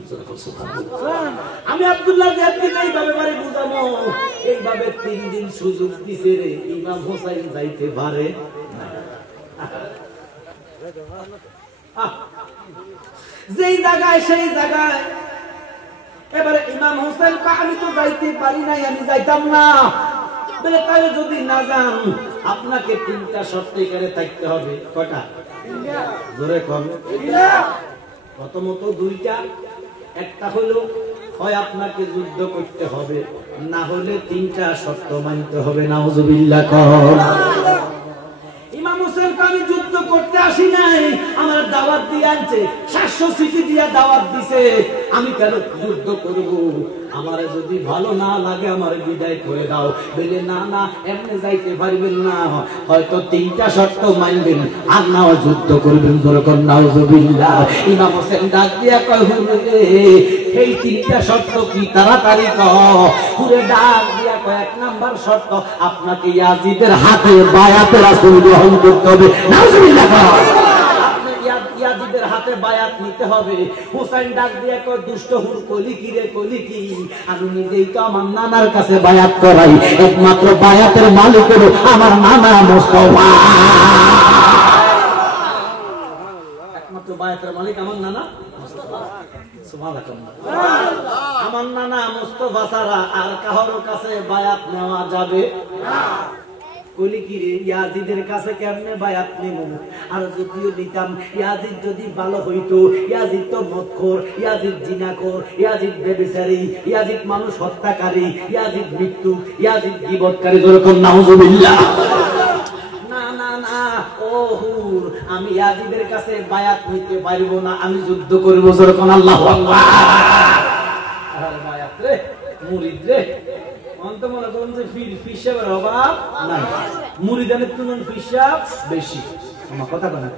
আমি আব্দুল্লাহ জিয়াদকে এইভাবে বাড়ি বুঝাবো, এইভাবে 3 দিন সুযোগ দিছে রে, ইমাম হুসাইন যাইতে পারে যেই জায়গায় সেই জায়গায়। এবারে ইমাম হুসাইন আমি তো যাইতে পারি নাই, আমি যাইতাম না। বলে তাই যদি না যান আপনাকে 3টা শর্তে করে থাকতে হবে। কয়টা? জোরে কম। প্রথমত 2টা। একটা হলো হয় আপনাকে যুদ্ধ করতে হবে, না হলে 3টা শর্ত মানতে হবে। নাউজুবিল্লাহ। ইমাম হুসাইন আমি যুদ্ধ করতে আসি নাই, আমার দাওয়াত দিয়ে আনছে, 700 সিটি দিয়া দাওয়াত দিছে, আমি কেন যুদ্ধ করব? আমার যদি ভালো না লাগে আমার বিদায় করে দাও। বলে না না এমনি যাইতে পারবেন না, হয়তো 3টা শর্ত মানবেন আর নাও যুদ্ধ করবেন। যেরকম নাউজুবিল্লাহ। ইমাম হোসেন ডাক দিয়া কয় হুজুর এই 3টা শর্ত কি? তাড়াতাড়ি কও। পুরো ডাক দিয়া কয় 1 নাম্বার শর্ত আপনাকে ইয়াজিদের হাতে বায়াতে রাসূল গ্রহণ করতে হবে। নাউজুবিল্লাহ। ইয়াজিদের হাতে বায়াত নিতে হবে। হুসাইন ডাক দিয়ে কয় দুষ্ট হুর কলি কি রে, কলি কি? আমি নিজেই তো আমার নানার কাছে বায়াত করাই, একমাত্র বায়াতের মালিক হলো আমার নানা মুস্তাফা। একমাত্র বায়াতের মালিক আমার নানা মুস্তাফা। সুবহানাল্লাহ। আমার নানা মুস্তাফা ছাড়া আর কারো কাছে বায়াত নেওয়া যাবে না। কলি কি রে, ইয়াজিদের কাছে কেমনে বায়াত নেব? আর যদিও নিতাম, ইয়াজিদ যদি ভালো হইতো, ইয়াজিদ তো মদখোর, ইয়াজিদ জিনাখোর, ইয়াজিদ ব্যভিচারী, ইয়াজিদ মানুষ হত্যাকারী, ইয়াজিদ মৃত্যু, ইয়াজিদ গীবতকারী। যেরকম নাউজুবিল্লাহ। না না না, ও হুর আমি ইয়াজিদের কাছে বায়াত নিতে পারবো না, আমি যুদ্ধ করব। যখন আল্লাহু আকবার। আর বায়াত রে মুরিদ রে অন্ত মনে করেন যে ফিসাবের অভাব নাই, মুরিদানের তুলনায় ফিসাব বেশি। আমার কথা বলে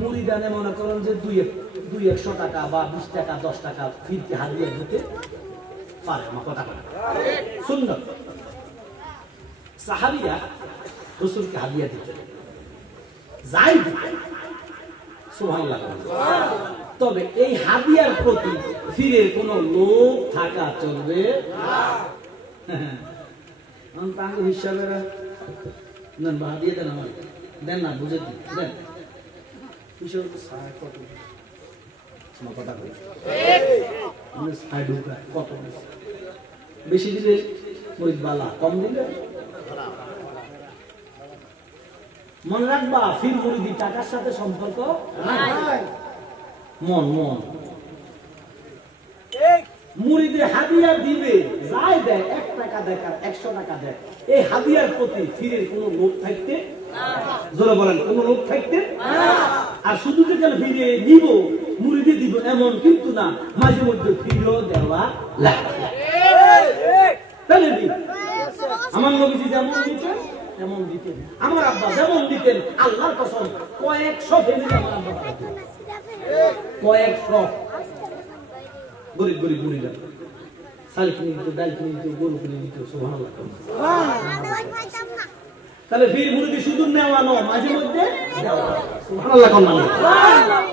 মুরিদানে মনে করেন যে 200 টাকা বা 20 টাকা 10 টাকা ফিরতে হারিয়ে দিতে পারে। আমার কথা বলে সুন্দর। সাহাবিরা রাসূলকে হাদিয়া দিতেন, যাই সুবহানাল্লাহ। তবে এই হাদিয়ার প্রতি ফিরে কোন লোভ থাকা চলবে না। হিসাবে হাদিয়া দেন, আমার দেন না, বুঝে দেন। বেশি দিলে বালা, কম দিলে মনে রাখবা ফির মুরিদি টাকার সাথে সম্পর্ক মন মন। মুরিদে হাদিয়া দিবে, যাই দেয় 1 টাকা দেয় 100 টাকা দেয়, এই হাদিয়ার প্রতি ফিরের কোন লোভ থাকতে, জোরে বলেন কোন লোভ থাকতে। আর শুধু যেখানে ফিরে নিব মুরিদে দিব এমন কিন্তু না, মাঝে মধ্যে ফিরেও দেওয়া লাগে। তাহলে আমার নবীজি যেমন দিতেন তেমন দিতেন, আমার আব্বা যেমন দিতেন, আল্লাহর কসম কয়েকশো ফ্যামিলি আমার আব্বা পাইতেন, কয়েকশো গরিব গরিব মুরিদা চাল কিনে দিত, ডাল কিনে দিত, গরু কিনে দিত। সুবহানাল্লাহ। তাহলে ফির মুরিদি শুধু নেওয়া নয়, মাঝে মধ্যে সুবহানাল্লাহ।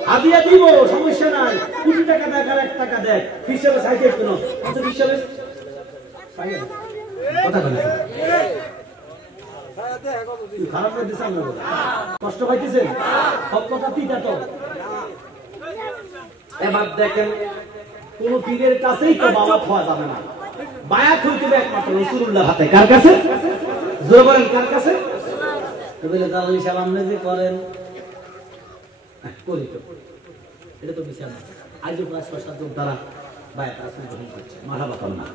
হাদিয়া দিব সমস্যা নাই, 20 টাকা দেয় আর 1 টাকা দেয়, হিসাবে চাইতে কেন হিসাবে কথা বলে খারাপ লাগতেছে, আমরা কষ্ট পাইতেছেন, সব কথা তিতা তো। এবার দেখেন কোন পীরের কাছেই তো বায়াত হওয়া যাবে না, বায়াত হইতে হবে একমাত্র রাসূলুল্লাহর হাতে। কার কাছে? জোরে বলেন কার কাছে? বলে দালালি সাহেব আপনি যে করেন করি তো, এটা তো বিচার না। আজও প্রায় 6-7 জন তারা বায়াত রাসূল গ্রহণ করছে, মারহাবা করেন না।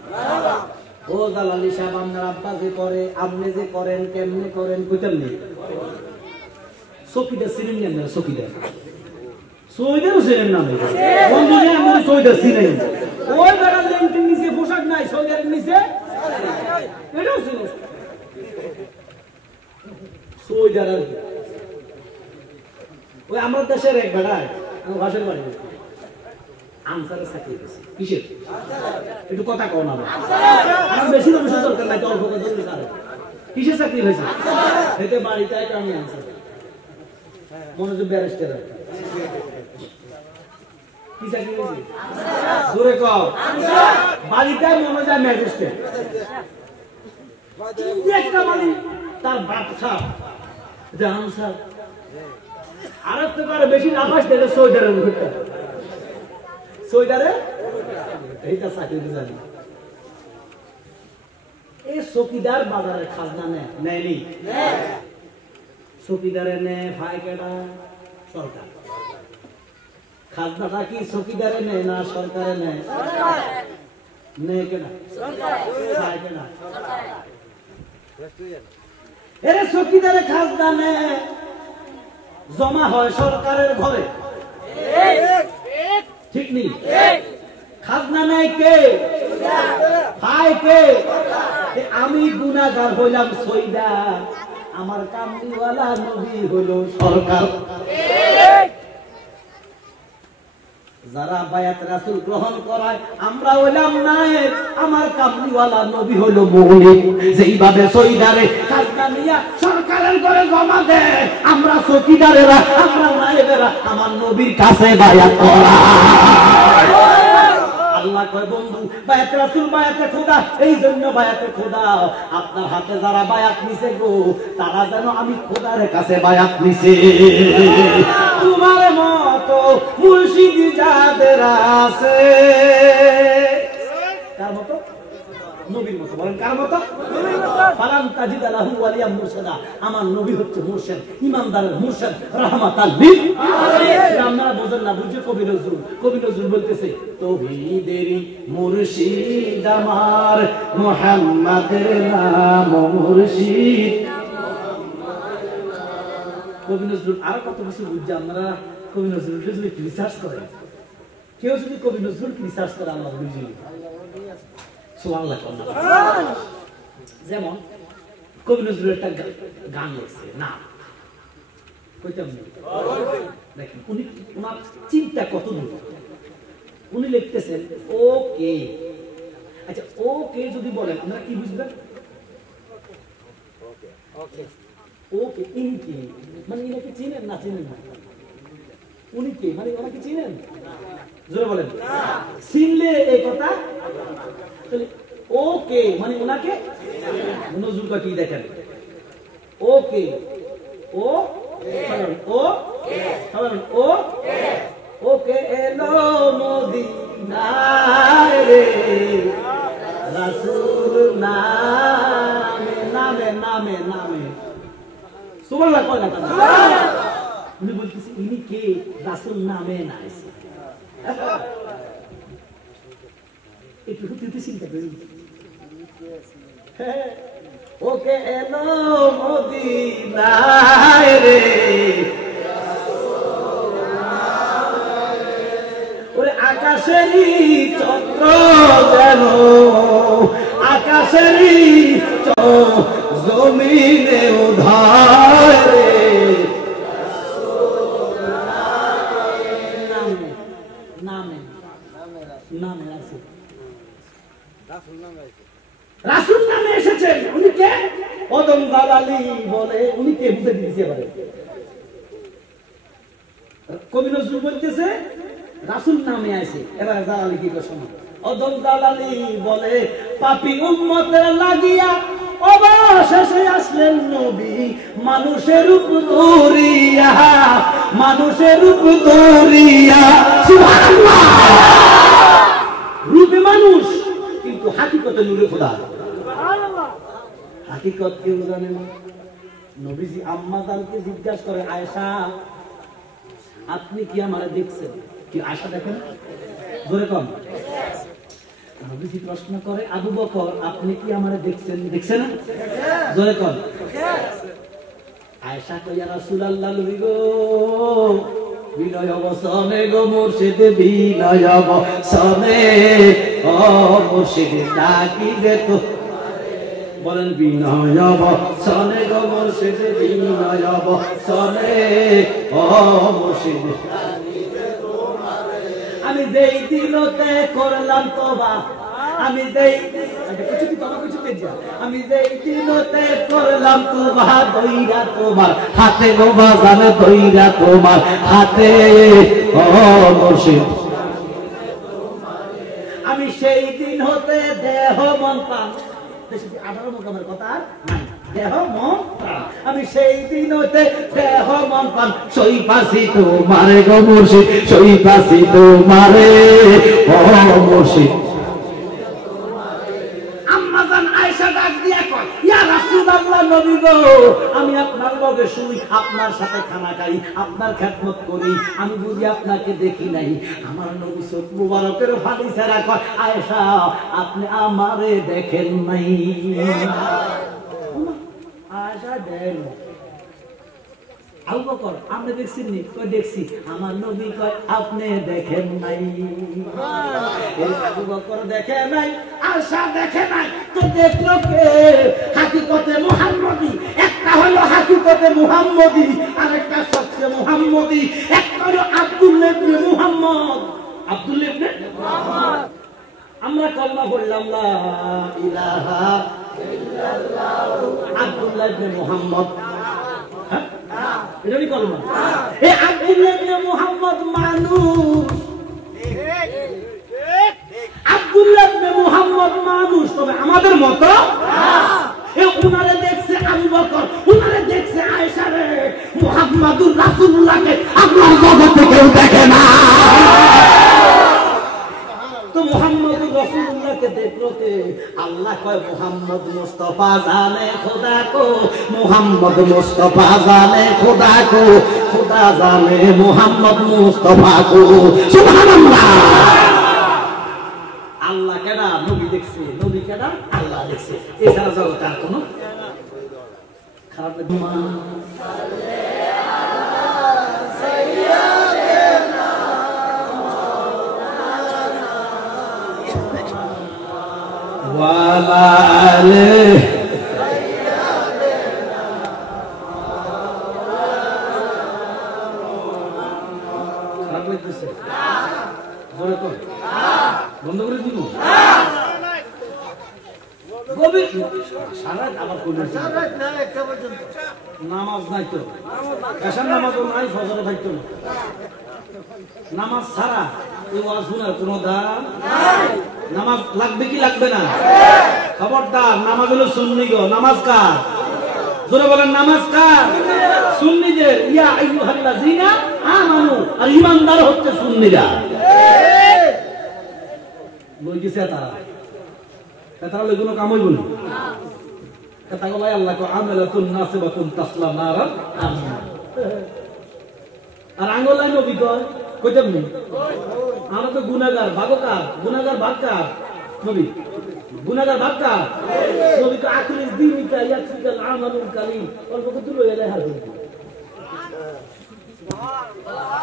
ও দালালি সাহেব আপনার আব্বা যে করে, আপনি যে করেন, কেমনে করেন কইতেন নেই। সকিদার ছিলেন না, সকিদার সৈদারও ছিলেন না, বন্ধুরা আমরা সৈদার ছিলেন। ওই বেড়ার লেংটির নিচে পোশাক নাই, সৈদারের নিচে এটাও ছিল সৈদার। আর ওই আমার দেশের এক বেড়ায় আমার ভাষার বাড়ি আনসারের চাকরি পেয়েছে। কিসের? একটু কথা কও না, আমার বেশি তো বেশি দরকার নাই, অল্প কথা দরকার। কিসের চাকরি হয়েছে? এতে বাড়িতে আমি আনসার, মনোযোগ ব্যারিস্টার। কি চাকরি হয়েছে? জোরে কও। বাড়িতে মনোযোগ ম্যাজিস্ট্রেট। একটা বাড়ি তার বাচ্চা আনসার, আর একটা করে বেশি নাফাস দিলে সৈদারের মুখটা, সৈদারে এইটা চাকরি জানি। এই চকিদার বাজারে খাজনা নেয়নি, চকিদারে নেয় ফায়কেটা সরকার। খাজনাটা কি চকিদারে নেয় না সরকারে নেয়? নেয় কেনা ফায়কেটা। এর চকিদারে খাজনা নেয়, জমা হয় সরকারের ঘরে, ঠিক নেই? খাজনা নেয় কে? পায় কে? আমি গুনাহগার হইলাম সৈদার, আমার কামলিওয়ালা নবী হলো সরকার। যারা বায়াত রাসূল গ্রহণ করায় আমরা হইলাম নায়েব, আমার কামলিওয়ালা নবী হলো মৌলিক। যেইভাবে সৈদারে খাজনা নিয়া সরকারের ঘরে জমা দেয়, আমরা চকিদারেরা, আমরা নায়েবেরা আমার নবীর কাছে বায়াত করায়। আল্লাহ কয় বন্ধু বায়াত রাসূল বায়াতে খোদা, এই জন্য বায়াতে খোদা আপনার হাতে যারা বায়াত নিছে গো, তারা যেন আমি খোদার কাছে বায়াত নিছে। তোমার মতো মুর্শিদ যাদের আছে, কার মতো? নবীর মতো। বলেন কার মতো? নবীর মতো। ফালান তাজিদ লাহু ওয়ালিয়াম মুরশিদা, আমার নবী হচ্ছে মুরশিদ, ইমানদারের মুরশিদ, রাহমাতাল লিল আলামিন। আপনারা বোঝেন না, বুঝে কবি নজরুল বলতেছে, তৌহিদেরই মুরশিদ আমার, মুহাম্মাদের নাম মুরশিদ। কবি নজরুল আর কত কিছু বুঝছে। আপনারা কবি নজরুলকে যদি রিসার্চ করেন, কেউ যদি কবি নজরুল রিসার্চ করে, আল্লাহ বুঝি সুবহানাল্লাহ। যেমন কবি নজরুল একটা গান লিখছে, না কইতাম দেখেন উনি, ওনার চিন্তা কত দূর। উনি লিখতেছেন ওকে। আচ্ছা ওকে যদি বলেন আপনারা কি বুঝবেন? ওকে ইনকি মানে ইনাকে চিনেন না চিনেন না? উনি কে মানে ওনাকে চিনেন? জোরে বলেন। চিনলে এই কথা। তাহলে ওকে মানে ওনাকে নজরুল কি দেখেন? ওকে ও ও ও ওকে এলো মদিনায় রে রাসূল নামে নামে নামে নামে সুবহানাল্লাহ কয় না কেন? উনি বলতেছে ইনি কে? রাসূল নামে না এসে একটু তুই চিন্তা করি। ওকে এলো মদিনায় রে ওরে আকাশেরই চন্দ্র যেন আকাশেরই জমিনে উধায় রে নামে নামে নামে আছে রাসূল নামে এসেছেন। উনি কে? ওদম দালালি বলে। উনি কে বুঝে দিয়েছে এবারে। কবি নজরুল বলতেছে রাসূল নামে আসে। এবারে দালালি কি শোনো। ওদম দালালি বলে পাপী উম্মতের লাগিয়া অবশেষে আসলেন নবী, মানুষের রূপ ধরিয়া মানুষের রূপ ধরিয়া। সুবহানাল্লাহ। রূপে মানুষ কিন্তু হাকিকতে নূরে খোদা। হাকিকত কেউ জানে না। নবীজি আম্মা জানকে জিজ্ঞাসা করে, আয়েশা আপনি কি আমারে দেখছেন? কি আয়েশা দেখেন? জোরে কম। নবীজি প্রশ্ন করে, আবু বকর আপনি কি আমারে দেখছেন? দেখছেন না? জোরে কম। আয়েশা কই, ইয়া রাসূলুল্লাহ নবী গো, বিনয় অবসনে গো মুর্শিদ, বিনয় অবসনে ও মুর্শিদ ডাকি দে তো। বলেন বিনয় অবসনে গো মুর্শিদ, বিনয় অবসনে ও মুর্শিদ আমি যেই দিনতে করলাম তোবা, আমি যেই আমি যেই দিনতে করলাম তোবা, দইরা তোমার হাতে গোবা জানে, দইরা তোমার হাতে ও মুর্শিদ আমি সেই দিন হতে দেহ মন প্রাণ 18 মোকামের কথা দেহ মন প্রাণ আমি সেই দিন হতে দেহ মন প্রাণ সই পাশি তোমারে গো মুর্শিদ, সই পাশি তোমারে ও মুর্শিদ। আম্মা জান আয়েশা ডাক দিয়া কয়, ইয়া রাসূলুল্লাহ নবী গো, আমি আপনার লগে শুই, আপনার সাথে খানা খাই, আপনার খেদমত করি, আমি বুঝি আপনাকে দেখি নাই। আমার নবী চোখ মুবারকের ফালি ছাড়া কয়, আয়েশা আপনি আমারে দেখেন নাই। আয়েশা দেন আবু বকর আপনি দেখছেন নি? কই দেখছি। আমার নবী কয় আপনি দেখেন নাই। আবু বকর দেখে নাই, আয়েশা দেখে নাই, তো দেখলো কে? হাকিকতে মুহাম্মদী। একটা হলো হাকিকতে মুহাম্মদী, আরেকটা সবচেয়ে মুহাম্মদী। একটা হলো আব্দুল্লাহ ইবনে মুহাম্মদ। আব্দুল্লাহ ইবনে মুহাম্মদ। আমরা কলমা পড়লাম লা ইলাহা ইল্লাল্লাহ আব্দুল্লাহ ইবনে মুহাম্মদ। এটা কি কলমা? এই আব্দুল্লাহ ইবনে মুহাম্মদ মানুষ। আব্দুল্লাহ ইবনে মুহাম্মদ মানুষ, তবে আমাদের মতো না। এই উনারে দেখছে আবু বকর, উনারে দেখছে আয়েশা রে। মুহাম্মাদুর রাসূলুল্লাহকে আপনার জগতে কেউ দেখে না। তো মুহাম্মাদুর রাসূলুল্লাহ के देखलो के अल्लाह कहे मोहम्मद मुस्तफा जाने खुदा को, मोहम्मद मुस्तफा जाने खुदा को, खुदा जाने मोहम्मद मुस्तफा को। सुबहानाल्लाह। আল্লাহ কেডা? নবী দেখছে। নবী কেডা? আল্লাহ দেখছে। এছাড়া জগতে আর কোনো খারাপ বন্ধ করে দিব নামাজ নাই তো, এসার নামাজও নাই, ফজরে থাকতো না। নামাজ ছাড়া এই ওয়াজ শোনার কোনো দাম। নামাজ লাগবে কি লাগবে না? খবরদার, নামাজ হলো সুন্নি গো। নামাজ কার? জোরে বলেন, নামাজ কার? সুন্নিদের। ইয়া আইয়ুহাল্লাযীনা আমানু, আর ঈমানদার হচ্ছে সুন্নিরা। বই গেছে তারা কোনো কাম হইব না। কথা বলাই আল্লাহ কো আমালাতুন নাসিবাতুন তাসলা নারান। আর আঙ্গলাই নবী কয় কইতাম নি আমরা তো গুনাহগার, ভাগকার। গুনাহগার ভাগকার নবী, গুনাহগার ভাগকার নবী কো আখিরিস দিনিকা ইয়াকফিকাল আমালুল কালিম অল্প কত লইয়া যায় হাত।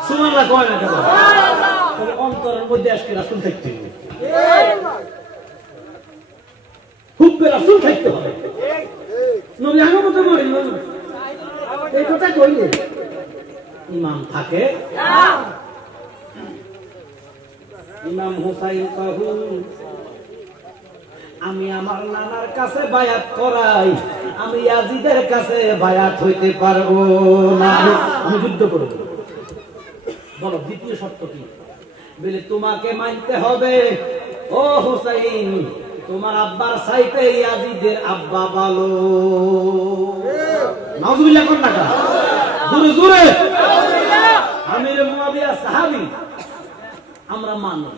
সুবহানাল্লাহ কয় না কেন? তবে অন্তরের মধ্যে আজকে রাসূল থাকতে হবে, হুব্বে রাসূল থাকতে হবে। নবী আমার মতো বলেন এই কথা কইলে ইমাম থাকে। ইমাম হুসাইন কাহু আমি আমার নানার কাছে বায়াত করাই, আমি ইয়াজিদের কাছে বায়াত হইতে পারবো না, আমি যুদ্ধ করব। বলো দ্বিতীয় শর্ত কি? বলে তোমাকে মানতে হবে ও হুসাইন, তোমার আব্বার চাইতে ইয়াজিদের আব্বা ভালো। নাউজুবিল্লাহ কোন টাকা? জোরে জোরে। আমির মুয়াবিয়া সাহাবী আমরা মানি,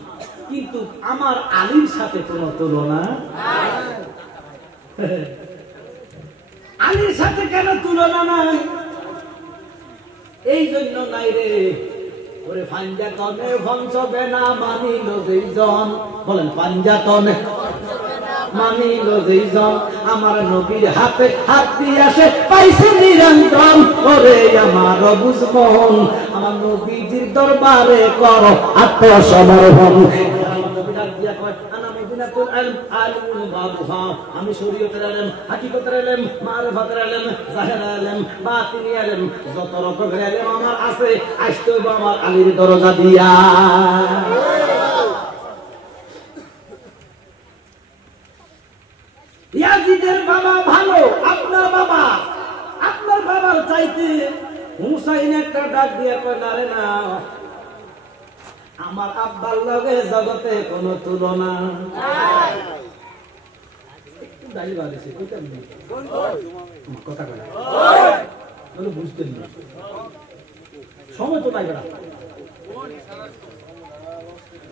কিন্তু আমার আলীর সাথে কোনো তুলনা নাই। আলীর সাথে কেন তুলনা নাই? এই জন্য নাই রে ওরে পাঞ্জাতনে ভঞ্চবে না মানিল যেইজন। বলেন পাঞ্জাতনে মানিল যেইজন, আমার নবীর হাতে হাত দিয়ে আসে পাইছে নিরঞ্জন। ওরে আমার বুঝমন, আমার নবীজির দরবারে কর আত্মসমর্পণ। আমি শরীয়তের আলেম, হাকিকতের আলেম, মারিফাতের আলেম, জাহেরের আলেম, বাতিনি আলেম, যত রকমের আলেম আমার আছে, আসতে হবে আমার আলীর দরজা দিয়া। ইয়াজিদের বাবা ভালো, আপনার বাবা, আপনার বাবার চাইতে হুসাইন একটা ডাক দিয়া কয় না রে না, আমার আব্বার লগে জগতে কোনো তুলনা নাই। দাই বাড়িছে কইতাম না কথা কয় বলে বুঝতেন না, সময় তো নাই বেড়া।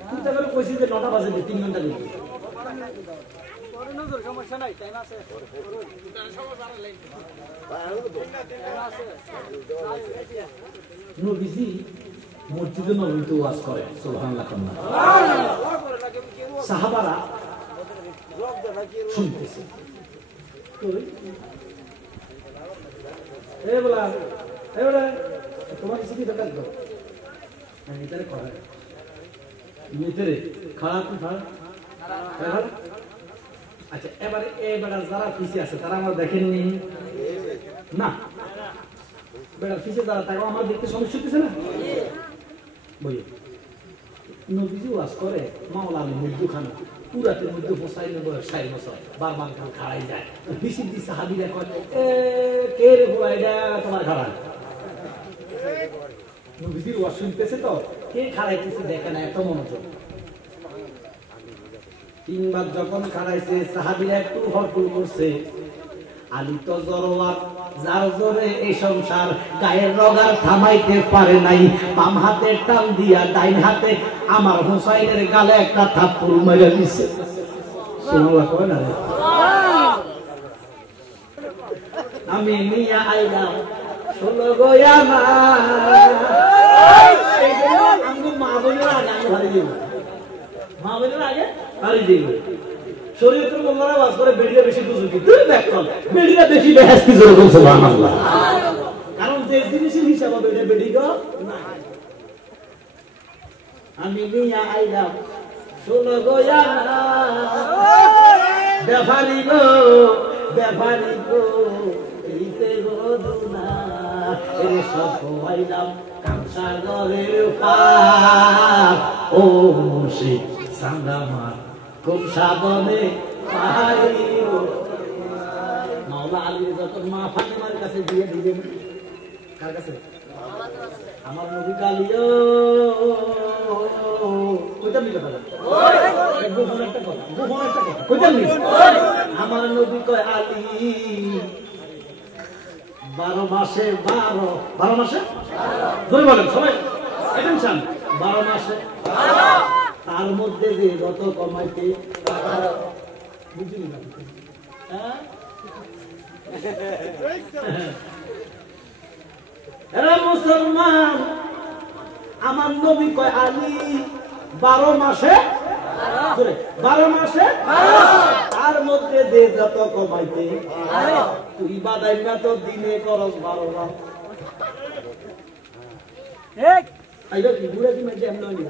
কুত্তা করে কইছি যে 9টা বাজে 3 ঘন্টা দিতে সমস্যা নাই, টাইম আছে। নবীজি মসজিদে নববীতে ওয়াজ করে, সুবহানাল্লাহ। সাহাবারা শুনতেছে। এই বলা তোমার কিছু কি দরকার? ভিতরে করে ভিতরে খারাপ খারাপ। আচ্ছা এবারে এবারে যারা পিছিয়ে আছে তারা আমার দেখেননি না? বেড়া পিছিয়ে যারা তারা আমার দেখতে সমস্যা হচ্ছে না? বই নবীজি ওয়াজ করে মাওলা আলী মধ্যখানে পুরাতে মধ্যে হোসাইনের বয়স 60 বছর, বারবার খাল খাড়াই যায়। বিশির দিচ্ছে হাবিরা কয় কে রে বলা এটা তোমার খাড়া। নবীজির ওয়াজ শুনতেছে তো কে খাড়াইতেছে দেখে না, এত মনোযোগ। 3 বার যখন খাড়াইছে সাহাবীরা একটু হরকুল করছে। আলী তো জরওয়ার, যার জোরে এই সংসার গায়ের রগার থামাইতে পারে নাই। বাম হাতে টান দিয়া ডাইন হাতে আমার হুসাইনের গালে একটা থাপ্পড় মেরে দিছে। সুবহানাল্লাহ কয় না আমি নিয়া আইলাম 16 গোয়া মা আমগো মা বোনের আগে আমি হারিয়ে দিব মা বোনের আগে হারিয়ে দিব শরীয়তের মোল্লারা ওয়াজ করে বেড়িয়া বেশি বুঝুকি তুই দেখ কল বেড়িয়া বেশি বেহেশতি জোরে বল সুবহানাল্লাহ কারণ যে জিনিসের হিসাব হবে এটা বেড়ি গো না আমি নিয়া আইলাম 16 গোয়া মা ব্যাপারী গো এইতে রোদনা এর সব হইলাম কামসাগরের পার ও মুর্শিদ সান্দামার কোন সাধনে পাইও মাওলা আলী যখন মা ফাতেমার কাছে দিয়ে দিবেন কার কাছে আমার নবী কালিও কইতা মিলে পারে গোপন একটা কথা কইতা মিলে আমার নবী কয় আলী 12 মাসে 12 মাসে ধরে বলেন সবাই অ্যাটেনশন 12 মাসে তার মধ্যে যে যত কমাইতে বুঝলি না এরা মুসলমান আমার নবী কয় আলী 12 মাসে 12 মাসে তার মধ্যে যে যত কমাইতে তুই বাদাই না তো দিনে করস 12 মাস ঠিক আইবা কি বুড়া কি মেজে এমন হইনি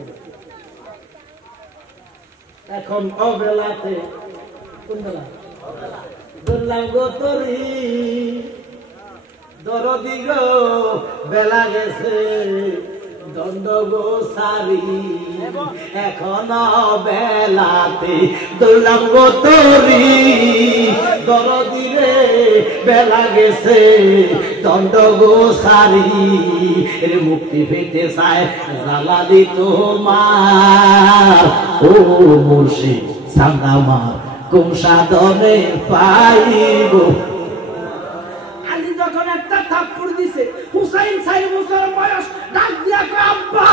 এখন অবেলাতে কোন বেলা দরলাম গো তরি দরদি গো বেলা গেছে দণ্ড গো সারি এখন বেলাতে দরলাম গো তরি দরদি রে বেলা গেছে দণ্ড গো সারি এর মুক্তি পেতে চায় জ্বালা দিত মার ও মুর্শিদ সান্দামার কোন সাধনে পাইব আলী যখন একটা থাপ্পড় দিছে হুসাইন 4 বছর বয়স ডাক দিয়া কয় আব্বা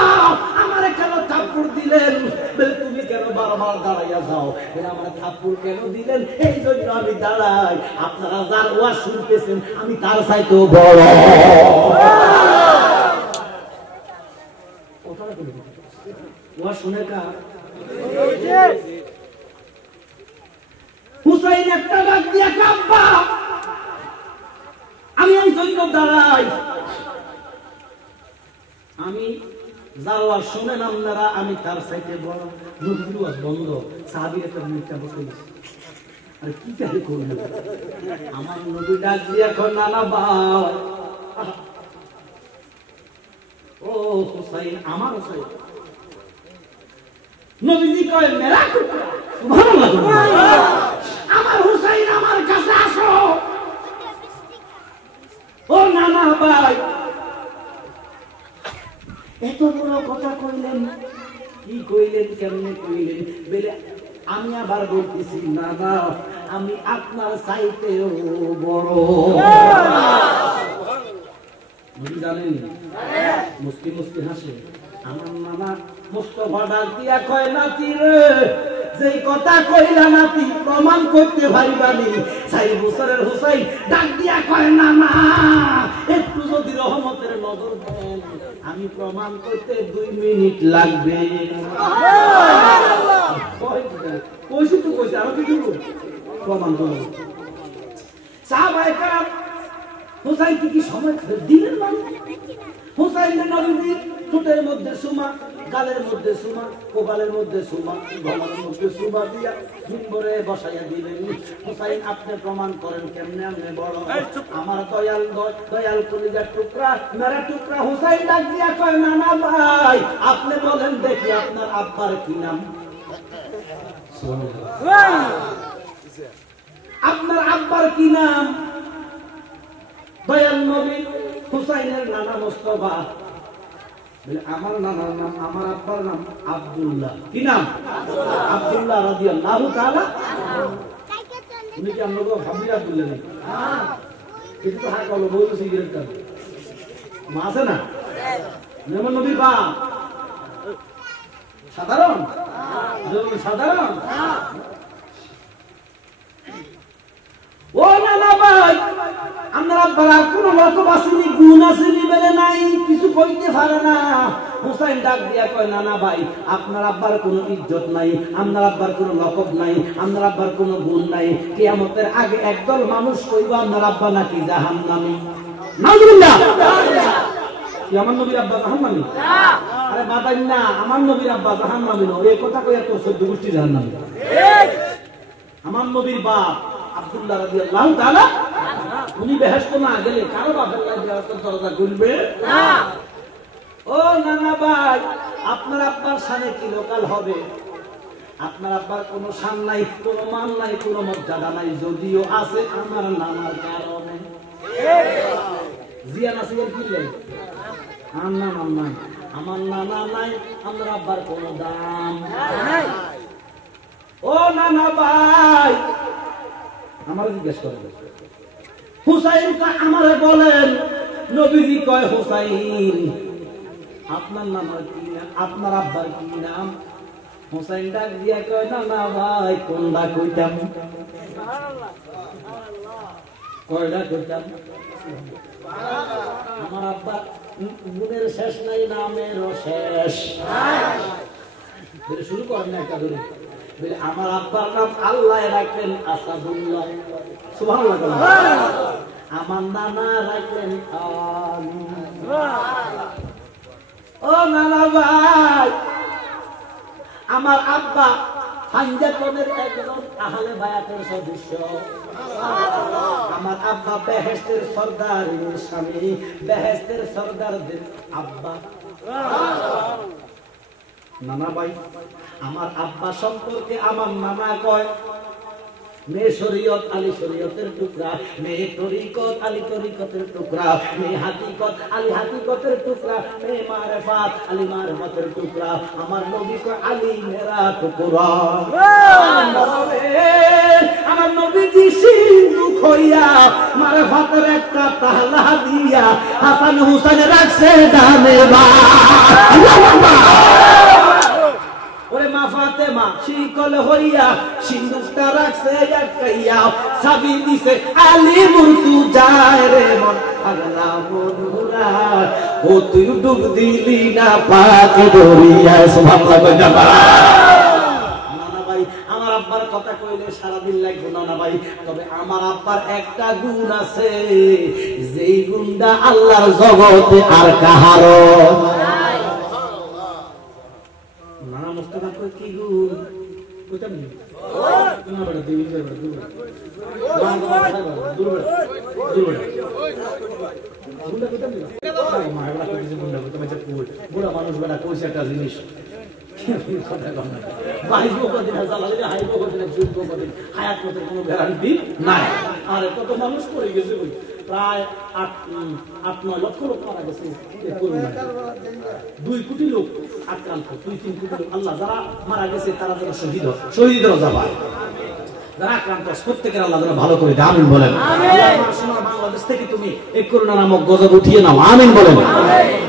আমারে কেন থাপ্পড় দিলেন বলে তুমি কেন বারবার দাঁড়াইয়া যাও বলে আমারে থাপ্পড় কেন দিলেন এই জন্য আমি দাঁড়াই আপনারা যার ওয়াজ শুনতেছেন আমি তার চাইতে বড় ওয়াজ শুনে কা হুসাইন একটা ডাক দিয়া কাব্বা আমি এই জন্য দাঁড়াই আমি যাওয়া শুনেন আপনারা আমি তার সাইতে বড় নবীর ওয়াজ বন্ধ সাহাবীরা তো মিথ্যা বলছে আরে কি কাজ করলো আমার নবী ডাক দিয়া কয় নানা ভাই ও হুসাইন আমার হুসাইন নবীজি কয় মেরা টুকরা সুবহানাল্লাহ আমার হুসাইন আমার কাছে আসো ও নানা ভাই এত বড় কথা কইলেন কি কইলেন কেমনে কইলেন বলে আমি আবার বলতেছি নানা আমি আপনার চাইতেও বড় বুঝি জানেন মুসলিম হাসে আমার নানা মুস্তাফা ডাক দিয়া কয় নাতি রে যেই কথা কইলা নাতি প্রমাণ করতে পারিবানি 4 বছরের হুসাইন ডাক দিয়া কয় নানা একটু যদি রহমতের নজর দেন আমি প্রমাণ করতে 2 মিনিট লাগবে কইছি তো কইছি আর কি দিব প্রমাণ করব সাহাবায়ে کرام হুসাইন কি সময় দিলেন না হুসাইনের নবী ঠোঁটের মধ্যে সুমা গালের মধ্যে সুমা কপালের মধ্যে সুমা গলার মধ্যে সুমা দিয়া মিম্বরে বসাইয়া দিলেন হুসাইন আপনি প্রমাণ করেন কেমনে আপনি বড় আমার দয়াল কলিজার টুকরা মেরা টুকরা হুসাইন ডাক দিয়া কয় নানা ভাই আপনি বলেন দেখি আপনার আব্বার কি নাম আপনার আব্বার কি নাম দয়াল নবী হুসাইনের নানা মুস্তাফা বলে আমার নানার নাম আমার আব্বার নাম আব্দুল্লাহ কি নাম আব্দুল্লাহ রাদিয়াল্লাহু তাআলা তুমি কি আমগো হাবিব আব্দুল্লাহ নেই কিন্তু তো হাক হলো বহু সিগারেট কাজ মা আছে না নেমন নবী বা সাধারণ সাধারণ ও নানা ভাই, আমরা আব্বার কোন লকব আসেনি, গুণ আসেনি বলে নাই, কিছু কইতে পারে না। হুসাইন ডাক দিয়া কয়, নানা ভাই, আপনার আব্বার কোনো ইজ্জত নাই, আপনার আব্বার কোনো লকব নাই, আপনার আব্বার কোনো গুণ নাই। কিয়ামতের আগে একদল মানুষ কইবা আপনার আব্বা নাকি জাহান্নামী। নাউজুবিল্লাহ। কি আমার নবীর আব্বা জাহান্নামী? না। আরে বাদাই না, আমার নবীর আব্বা জাহান্নামী নয়। এই কথা কইয়া তোর 14 গোষ্ঠী জাহান্নামী। ঠিক। আমার নবীর বাপ আব্দুল্লাহ রাদিয়াল্লাহু তাআলা উনি বেহেশতে না গেলে কারো বাপের লাগি দরজা খুলবে না। ও নানা ভাই, আপনার আব্বার শানে কি লোকাল হবে? আপনার আব্বার কোনো শান নাই, কোনো মান নাই, কোনো মর্যাদা নাই, যদিও আছে আমার নানার কারণে। জিয়া নাসির কি নাই? আমার নানা নাই, আমার নানা নাই, আমার আব্বার কোনো দাম নাই। ও নানা ভাই, আমার জিজ্ঞেস করেন, হুসাইন আমারে বলেন, নবীজি কয় হুসাইন আপনার নাম কি নাম, আপনার আব্বার কি নাম? হুসাইন ডাক দিয়া কয়, নানা ভাই কোনটা কইতাম? কয়টা কইতাম? আমার আব্বা গুণের শেষ নাই, নামেরও শেষ। শুরু করেন না একটা ধরে, আমার আব্বার নাম আল্লাহ রাখলেন আসাদুল্লাহ, সুবহানাল্লাহ। আমার নানা রাখলেন ও নানা ভাই, আমার আব্বা পাঞ্জাবের একজন আহলে বায়াতের সদস্য। আমার আব্বা বেহেশতের সরদারের স্বামী, বেহেশতের সরদারদের আব্বা। নানা ভাই, আমার আব্বা সম্পর্কে আমার নানা কয়, মেয়ে শরীয়ত আলী শরীয়তের টুকরা, মেয়ে তরিকত আলী তরিকতের টুকরা, মেয়ে হাকিকত আলী হাকিকতের টুকরা, মেয়ে মারেফাত আলী মারেফাতের টুকরা। আমার নবী কয় আলী মেরা টুকরা। আমার নবীজি সিন্ধুক হইয়া মারেফাতের একটা তালা দিয়া হাসান হুসাইন রাখছে ডানে বাম। ওরে মা ফাতেমা শিকল হইয়া সিন্ধুকটা রাখছে আটকাইয়া, সাবি দিছে আলী মুর্তু যায় রে মন পাগলা মনুরা, ও তুই ডুব দিলি না পাক দরিয়া। সুবহানাল্লাহ। নানা ভাই, আমার আব্বার কথা কইলে সারাদিন লাগবে নানা ভাই, তবে আমার আব্বার একটা গুণ আছে, যেই গুণটা আল্লাহর জগতে আর কাহারও কি গুণ কইতাম নি? না বড় দেবী বড় দূর দূর দূর গুণটা কইতাম নি? মারলা কইছে গুণটা তুমি যে বুড়া মানুষ বড় কইছে একটা জিনিস কথা কম না, বাইবো কদিন জালালে হাইবো কদিন যুদ্ধ কদিন হায়াত মতে কোনো গ্যারান্টি নাই। আর কত মানুষ পড়ে গেছে কই, প্রায় 8-9 লক্ষ লোক মারা গেছে এই করোনায়। 2 কোটি লোক আক্রান্ত, 2-3 কোটি লোক। আল্লাহ যারা মারা গেছে তারা যেন শহীদ হয়, শহীদের যাবা। যারা আক্রান্ত প্রত্যেকের আল্লাহ যেন ভালো করে আমিন বলেন। আমিন। বাংলাদেশ থেকে তুমি এই করোনা নামক গজব উঠিয়ে নাও, আমিন বলেন। আমিন।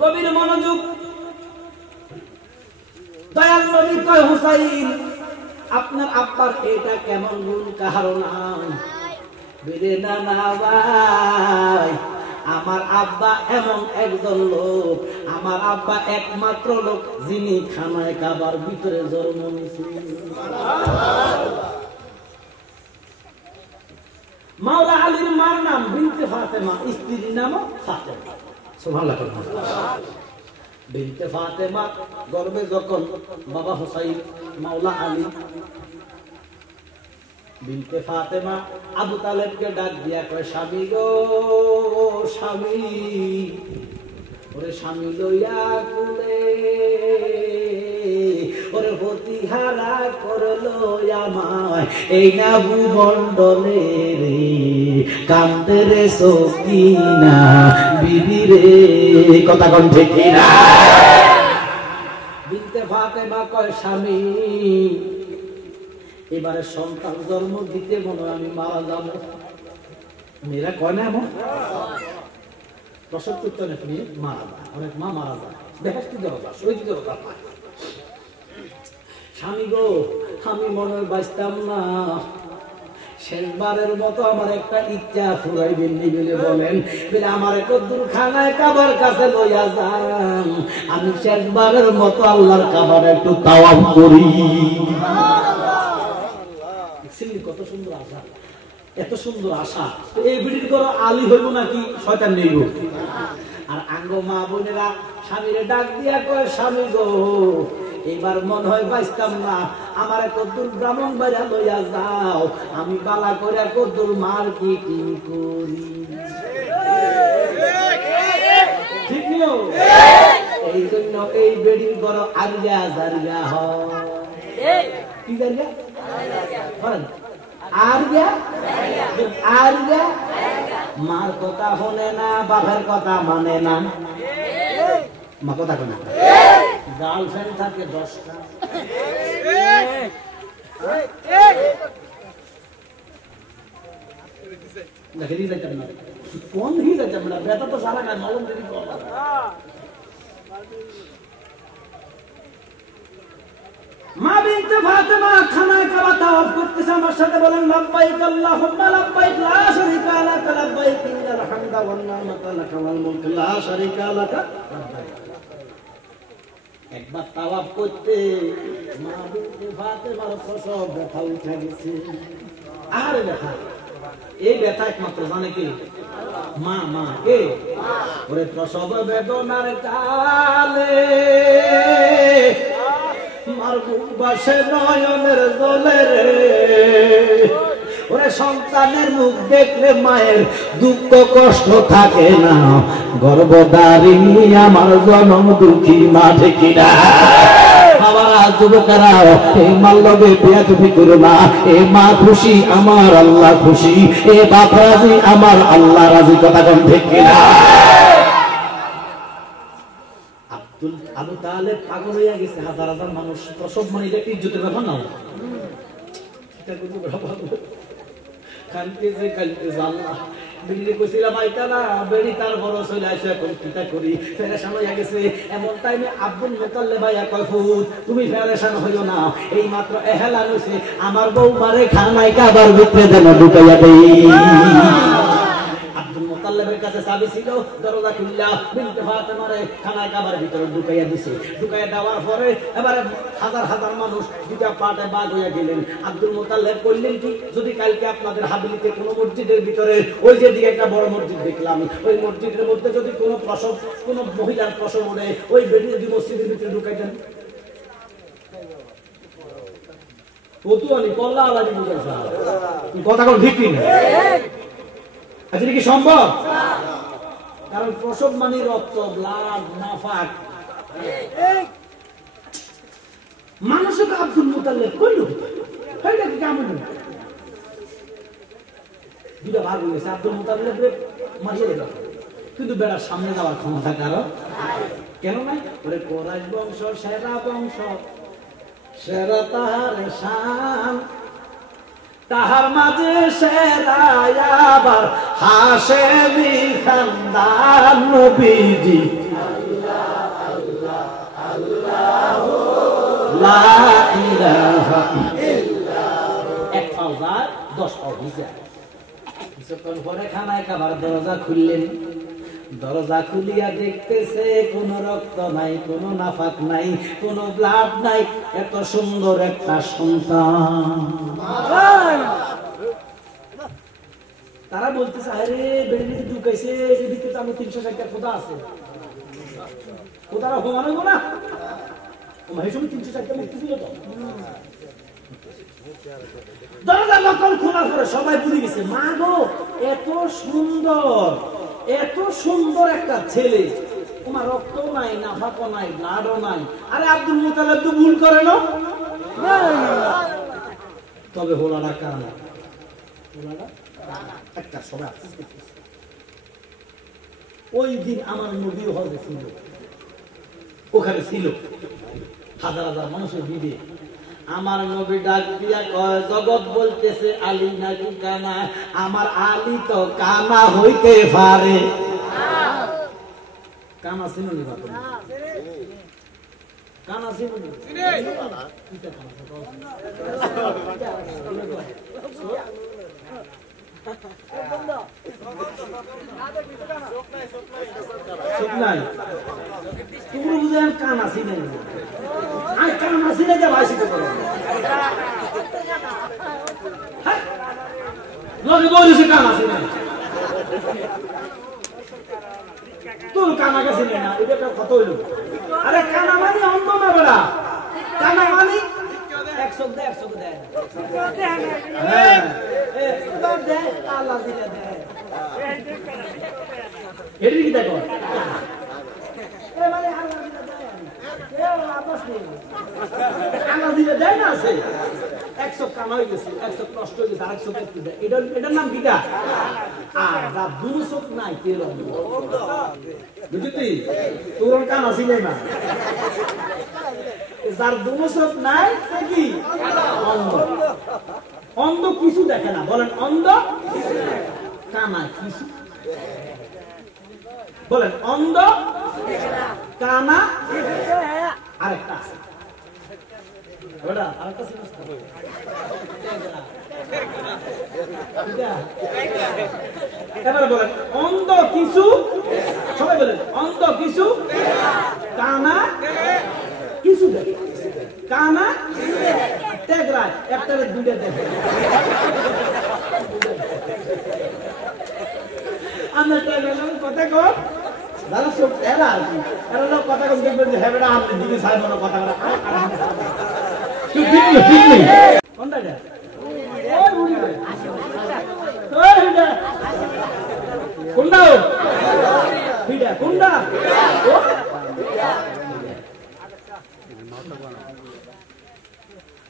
গভীর মনোযোগ। দয়াল নবী কয়, হুসাইন আপনার আব্বার এটা কেমন গুণ কাহারো নাই। বলে নানা ভাই, আমার আব্বা এমন একজন লোক, আমার আব্বা একমাত্র লোক যিনি খানায় কাবার ভিতরে জন্ম নিয়েছে। মাওলা আলীর মার নাম বিনতে ফাতেমা, স্ত্রীর নাম ফাতেমা। সুবহানাল্লাহ। বিনতে ফাতেমা গর্ভে যখন বাবা হুসাইন মাওলা আলী, বিনতে ফাতেমা আবু তালেবকে ডাক দিয়া কয়, স্বামী গো স্বামী, ওরে স্বামী লইয়া কুলে, ওরে হতিহারা করলো আমায় এই না ভূমণ্ডলে রে, কান্দে রে সকিনা বিবি রে। কথা কোন ঠিক না? বিনতে ফাতেমা কয়, স্বামী এবারে সন্তান জন্ম দিতে মনে আমি মারা যাব। মেয়েরা কয় না এমন, প্রসব করতে অনেক মেয়ে মারা যায়, অনেক মা মারা যায়, বেহেশতি দরজা শহীদ দরজা পায়। স্বামী গো, আমি মনে বাঁচতাম না, শেষবারের মতো আমার একটা ইচ্ছা ফুরাইবেন নি বলে বলেন, বলে আমার কদ্দুর খানায় কাবার কাছে লইয়া যান, আমি শেষবারের মতো আল্লাহর কাবার একটু তাওয়াফ করি। কত সুন্দর আশা, এত সুন্দর আশা। এই বিড়ির করো আলী হইব নাকি শয়তান নেইব? আর আঙ্গ মা বোনেরা স্বামীরে ডাক দিয়া কয়, স্বামী গো এবার মনে হয় বাঁচতাম না, আমার কদ্দুর ব্রাহ্মণ বাইরা লইয়া যাও, আমি বালা করে কদ্দুর মার্কেটিং করি। ঠিক নিও, এই জন্য এই বেড়ির বড় আরিয়া জারিয়া হয়। কি জারিয়া? মার কথা শোনে না, বাপের কথা মানে না। মা কথা শোনে, গার্লফ্রেন্ড থাকে 10টা, কোন দিকে যাচ্ছেন না, বেটা তো সারা গায়ে মলম দিদি। মা বিনতে ফাতেমা খানায় কাবা তাওয়াফ করতেছে, আমার সাথে বলেন লাব্বাইক আল্লাহুম্মা লাব্বাইক লা শারীকা লাক লাব্বাইক ইন্নাল হামদা ওয়ান নি'মাতা লাক ওয়াল মুলক লা শারীকা লাক লাব্বাইক। একবার তাওয়াফ করতে মা বিনতে ফাতেমার প্রসব ব্যথা উঠে গেছে। আর ব্যথা, এই ব্যথা একমাত্র জানে কি? মা। মা কে? ওরে প্রসব বেদনার কালে মার বুক বাসে নয়নের জলে রে, ওরে সন্তানের মুখ দেখলে মায়ের দুঃখ কষ্ট থাকে না, গর্ভধারিণী আমার জনম দুঃখী মা ঠিক না? বাবারা যুবকেরা এই মার লগে বেয়াদবি করো না, এ মা খুশি আমার আল্লাহ খুশি, এ বাপ রাজি আমার আল্লাহ রাজি, কথা কোন ঠিক কিনা? আবু তালেব পাগল হইয়া গেছে, হাজার হাজার মানুষ প্রসব মানে এটা কি ইজ্জতের ব্যাপার না? তুমি ফেরেশান হইও না, এই মাত্র এহেলান হইছে, আমার বউ মারে খানায় কাবার ভিতরে যেন ঢুকাইয়া দেই। মুতাল্লিবের কাছে চাবি ছিল, দরজা খুললা বিনতে ফাতেমারে খানায় কাবার ভিতরে ঢুকাইয়া দিছে। ঢুকাইয়া দেওয়ার পরে এবারে হাজার হাজার মানুষ দুটা পাটে বাগ হইয়া গেলেন। আব্দুল মুতাল্লিব বললেন কি, যদি কালকে আপনাদের হাবিলিতে কোনো মসজিদের ভিতরে ওই যে দিকে একটা বড় মসজিদ দেখলাম, ওই মসজিদের মধ্যে যদি কোনো প্রসব, কোনো মহিলার প্রসব হলে ওই বেডি যদি মসজিদের ভিতরে ঢুকাই দেন, কথা কোন ঠিক না? আজকে কি সম্ভব? কারণ প্রসব মানে রক্ত, ব্লাড, নাফাক। মানুষকে আব্দুল মুতাল্লিব কইল, এটা কি কেমন? দুটা ভাগ হয়েছে, আব্দুল মুতাল্লিবরে মারিয়ে দিল, কিন্তু বেড়ার সামনে যাওয়ার ক্ষমতা কারো কেন নাই? ওরে কোরাইশ বংশ সেরা বংশ, সেরা তাহার শান, তাহার মাঝে সেরা আবার হাশেমি খানদান নবীজি। লা ইলাহা ইল্লাল্লাহ। এক পাউজার 10 পাউ দিছে। কিছুক্ষণ পরে খানায় কাবার দরজা খুললেন। দরজা খুলিয়া দেখতেছে কোন রক্ত নাই, কোন নাফাক নাই, কোন ব্লাড নাই, এত সুন্দর একটা সন্তান। তারা বলতেছে, আরে বেড়ে ঢুকাইছে, এদিকে তো আমি 360টা খোদা আছে, খোদারা হোমানো না, এই সময় 360টা মূর্তি ছিল তো। দরজা নকল খোলার পরে সবাই বুঝে গেছে, মা গো এত সুন্দর, এত সুন্দর একটা ছেলে, তোমার রক্ত নাই, নাফাকও নাই, ব্লাডও নাই। আরে আব্দুল মুতাল্লিব তো ভুল করে না? তবে হোলাটা কারণ একটা সবাই আফসোস করতেছে। ওই দিন আমার নবী হজে ছিল, ওখানে ছিল হাজার হাজার মানুষের ভিড়ে। আমার নবী ডাক দিয়া কয়, জগৎ বলতেছে আলী নাকি কানা, আমার আলী তো কানা হইতে পারে। কানা চিনি বাবা, কানা চিনি চোখ নাই তুমি বুঝে কান আসি নাই আর কান আসি না যে ভাইসিতে করে লগে বলিস কান আসি নাই তোর কানা গেছে না এটা কত হইল আরে কানা মানে অন্ধ না বড়া কানা মানে 100 দে 100 দে হ্যাঁ এবার দে আল্লাহ দিলে দে এর কি দেখো এ মানে আল্লাহ দিলে দে এ আপস নেই আল্লাহ দিলে দে না আছে 100 কানা হয়ে গেছে 100 নষ্ট হয়ে গেছে 100 করতে দে এটার নাম কিটা আর যা 200 নাই তেল বুঝলি তোর কান আসি না যার 200 নাই সে কি অন্ধ অন্ধ কিছু দেখে না বলেন অন্ধ কানা কিছু বলেন অন্ধ কানা আরেকটা আছে ওটা আরেকটা আছে এবার বলেন অন্ধ কিছু সবাই বলেন অন্ধ কিছু কানা কিছু দেখে কানা টেগরায় একটারে দুইটা দেখে আমরা টেগরায় কথা কো দাদা সব এরা এরা লোক কথা কো দেখবেন যে হেবেটা আপনি দিকে সাইড মনে কথা বলা ঠিক নেই কোনটা এটা ওই বুড়ি ওই এটা কোনটা এটা কোনটা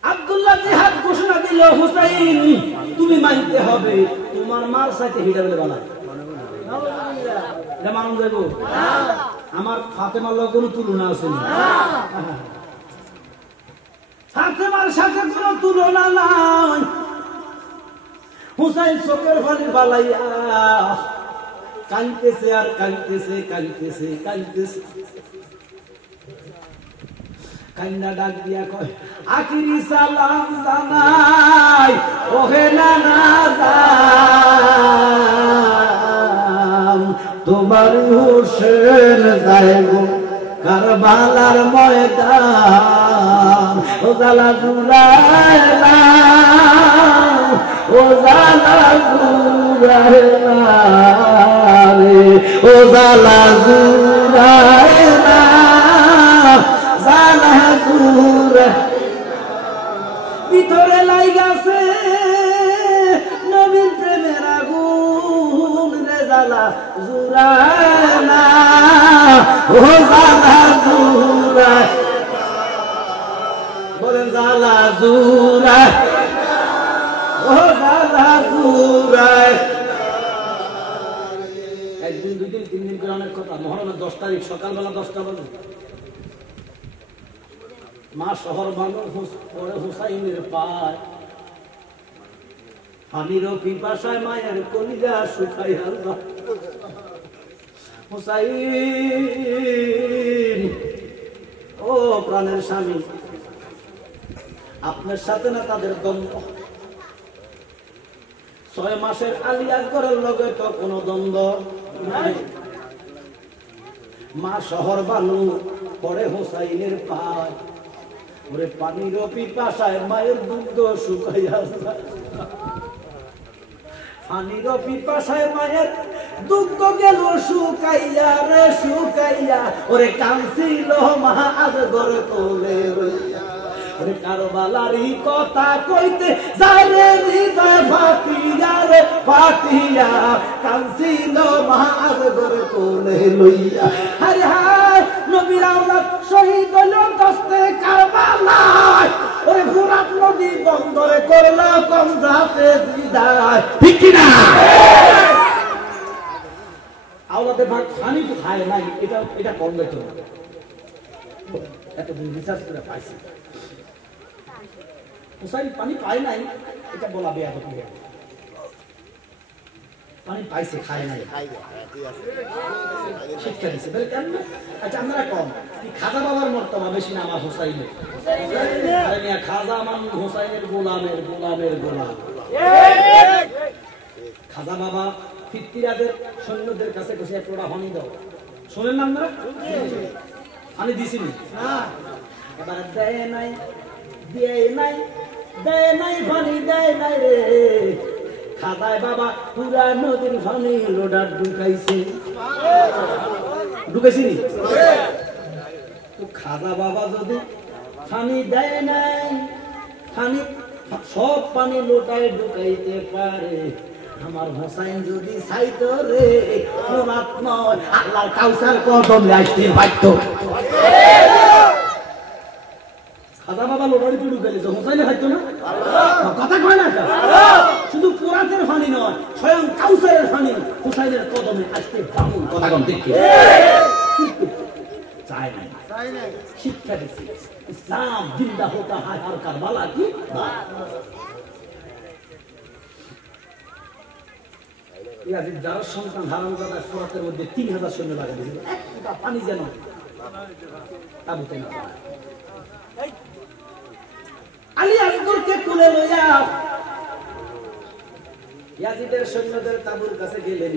আব্দুল্লাহ জিহাদ ঘোষণা দিল হুসাইন তুমি মানতে হবে তোমার মার সাথে হিডা বলে বানা এটা মানুষ যাবো আমার ফাতেমার লোক কোনো তুলনা আছে না ফাতেমার সাথে কোনো তুলনা নাই হুসাইন চোখের পানি বালাইয়া কাঁদতেছে আর কাঁদতেছে কাঁদতেছে কাঁদতেছে কান্না ডাক দিয়া কয় আখিরি সালাম জানাই ওহে নানা জান তোমার হোসেন যাইবো কারবালার ময়দান ও জালা জুরাইলা ও জালা জুরাইলা রে ও জালা জুরাইলা ভিতরে লাইগাছে নবীর প্রেমের আগুন রে জালা জুরানা ও জালা জুরায় বলেন জালা জুরায় ও জালা জুরায় একদিন দুদিন 3 দিন করে অনেক কথা মহরমের 10 তারিখ সকালবেলা 10টা বাজে মা শহর বানর পরে হুসাইনের পায় পানির পিপাসায় মায়ের কলিজা শুকাইয়া যায় হুসাইন ও প্রাণের স্বামী আপনার সাথে না তাদের দ্বন্দ্ব 6 মাসের আলী আকবরের লগে তো কোনো দ্বন্দ্ব নাই মা শহর বানু পরে হুসাইনের পায় ওরে পানির পিপাসায় মায়ের দুধ শুকাইয়া যায় পানির পিপাসায় মায়ের দুধ গেল শুকাইয়া রে শুকাইয়া ওরে কাঁদছিল মা আজ ঘরে কোলে ওরে কারবালারি কথা কইতে যায় রে হৃদয় ফাটিয়া রে ফাটিয়া কাঁদছিল মা আজ ঘরে কোলে লইয়া হায় হায় নবীর আওলাদ শহীদ হইল দস্তে কারবালায় ওরে ফুরাত নদী বন্দরে করলো কমজাতে জিদায় ঠিক কি না আওলাদে ভাগ পানি তো খায় নাই এটা করবে তো এতদিন রিসার্চ করে পাইছি হুসাইন পানি পায় নাই এটা বলা বেয়াদব পানি পাইছে খায় নাই শিক্ষা দিচ্ছে তাহলে কেন আচ্ছা আমরা কম খাজা বাবার মর্তবা বেশি না আমার হুসাইনের খাজা আমার হুসাইনের গোলামের গোলামের গোলাম খাজা বাবা ফিত্তিরাদের সৈন্যদের কাছে বসে একটা পানি দাও, শোনেন না আপনারা? পানি দিছিনি না, এবার দেয় নাই, দেয় নাই, দেয় নাই পানি, দেয় নাই রে। খাজায় বাবা পুরা নদীর পানি লোডার ঢুকাইছে, ঢুকাইছিনি? তো খাজা বাবা যদি পানি দেয় নাই, পানি সব পানি লোটায় ঢুকাইতে পারে, আমার হোসাইন যদি চাইতো রে আল্লাহ কাউসার কদম আসতে পারত। খাজা বাবা লোটারি তো ঢুকাইছে, হোসাইনে খাইতো না? কথা কয় না, শুধু কোরআনের পানি নয়, স্বয়ং কাউসারের পানি হোসাইনের কদমে আসতে পারত। কথা কম দেখি চায় না, শিক্ষা দিচ্ছে ইসলাম জিন্দা হোতা হায় আর কারবালা কি ইয়াজিদ যার সন্তান হারামজাদা ফোরাতের মধ্যে 3000 সৈন্য লাগাই দিয়েছিল, এক ফোঁটা পানি যেন তাবুতে না পায়। আলী আসগরকে কোলে লইয়া ইয়াজিদের সৈন্যদের তাবুর কাছে গেলেন।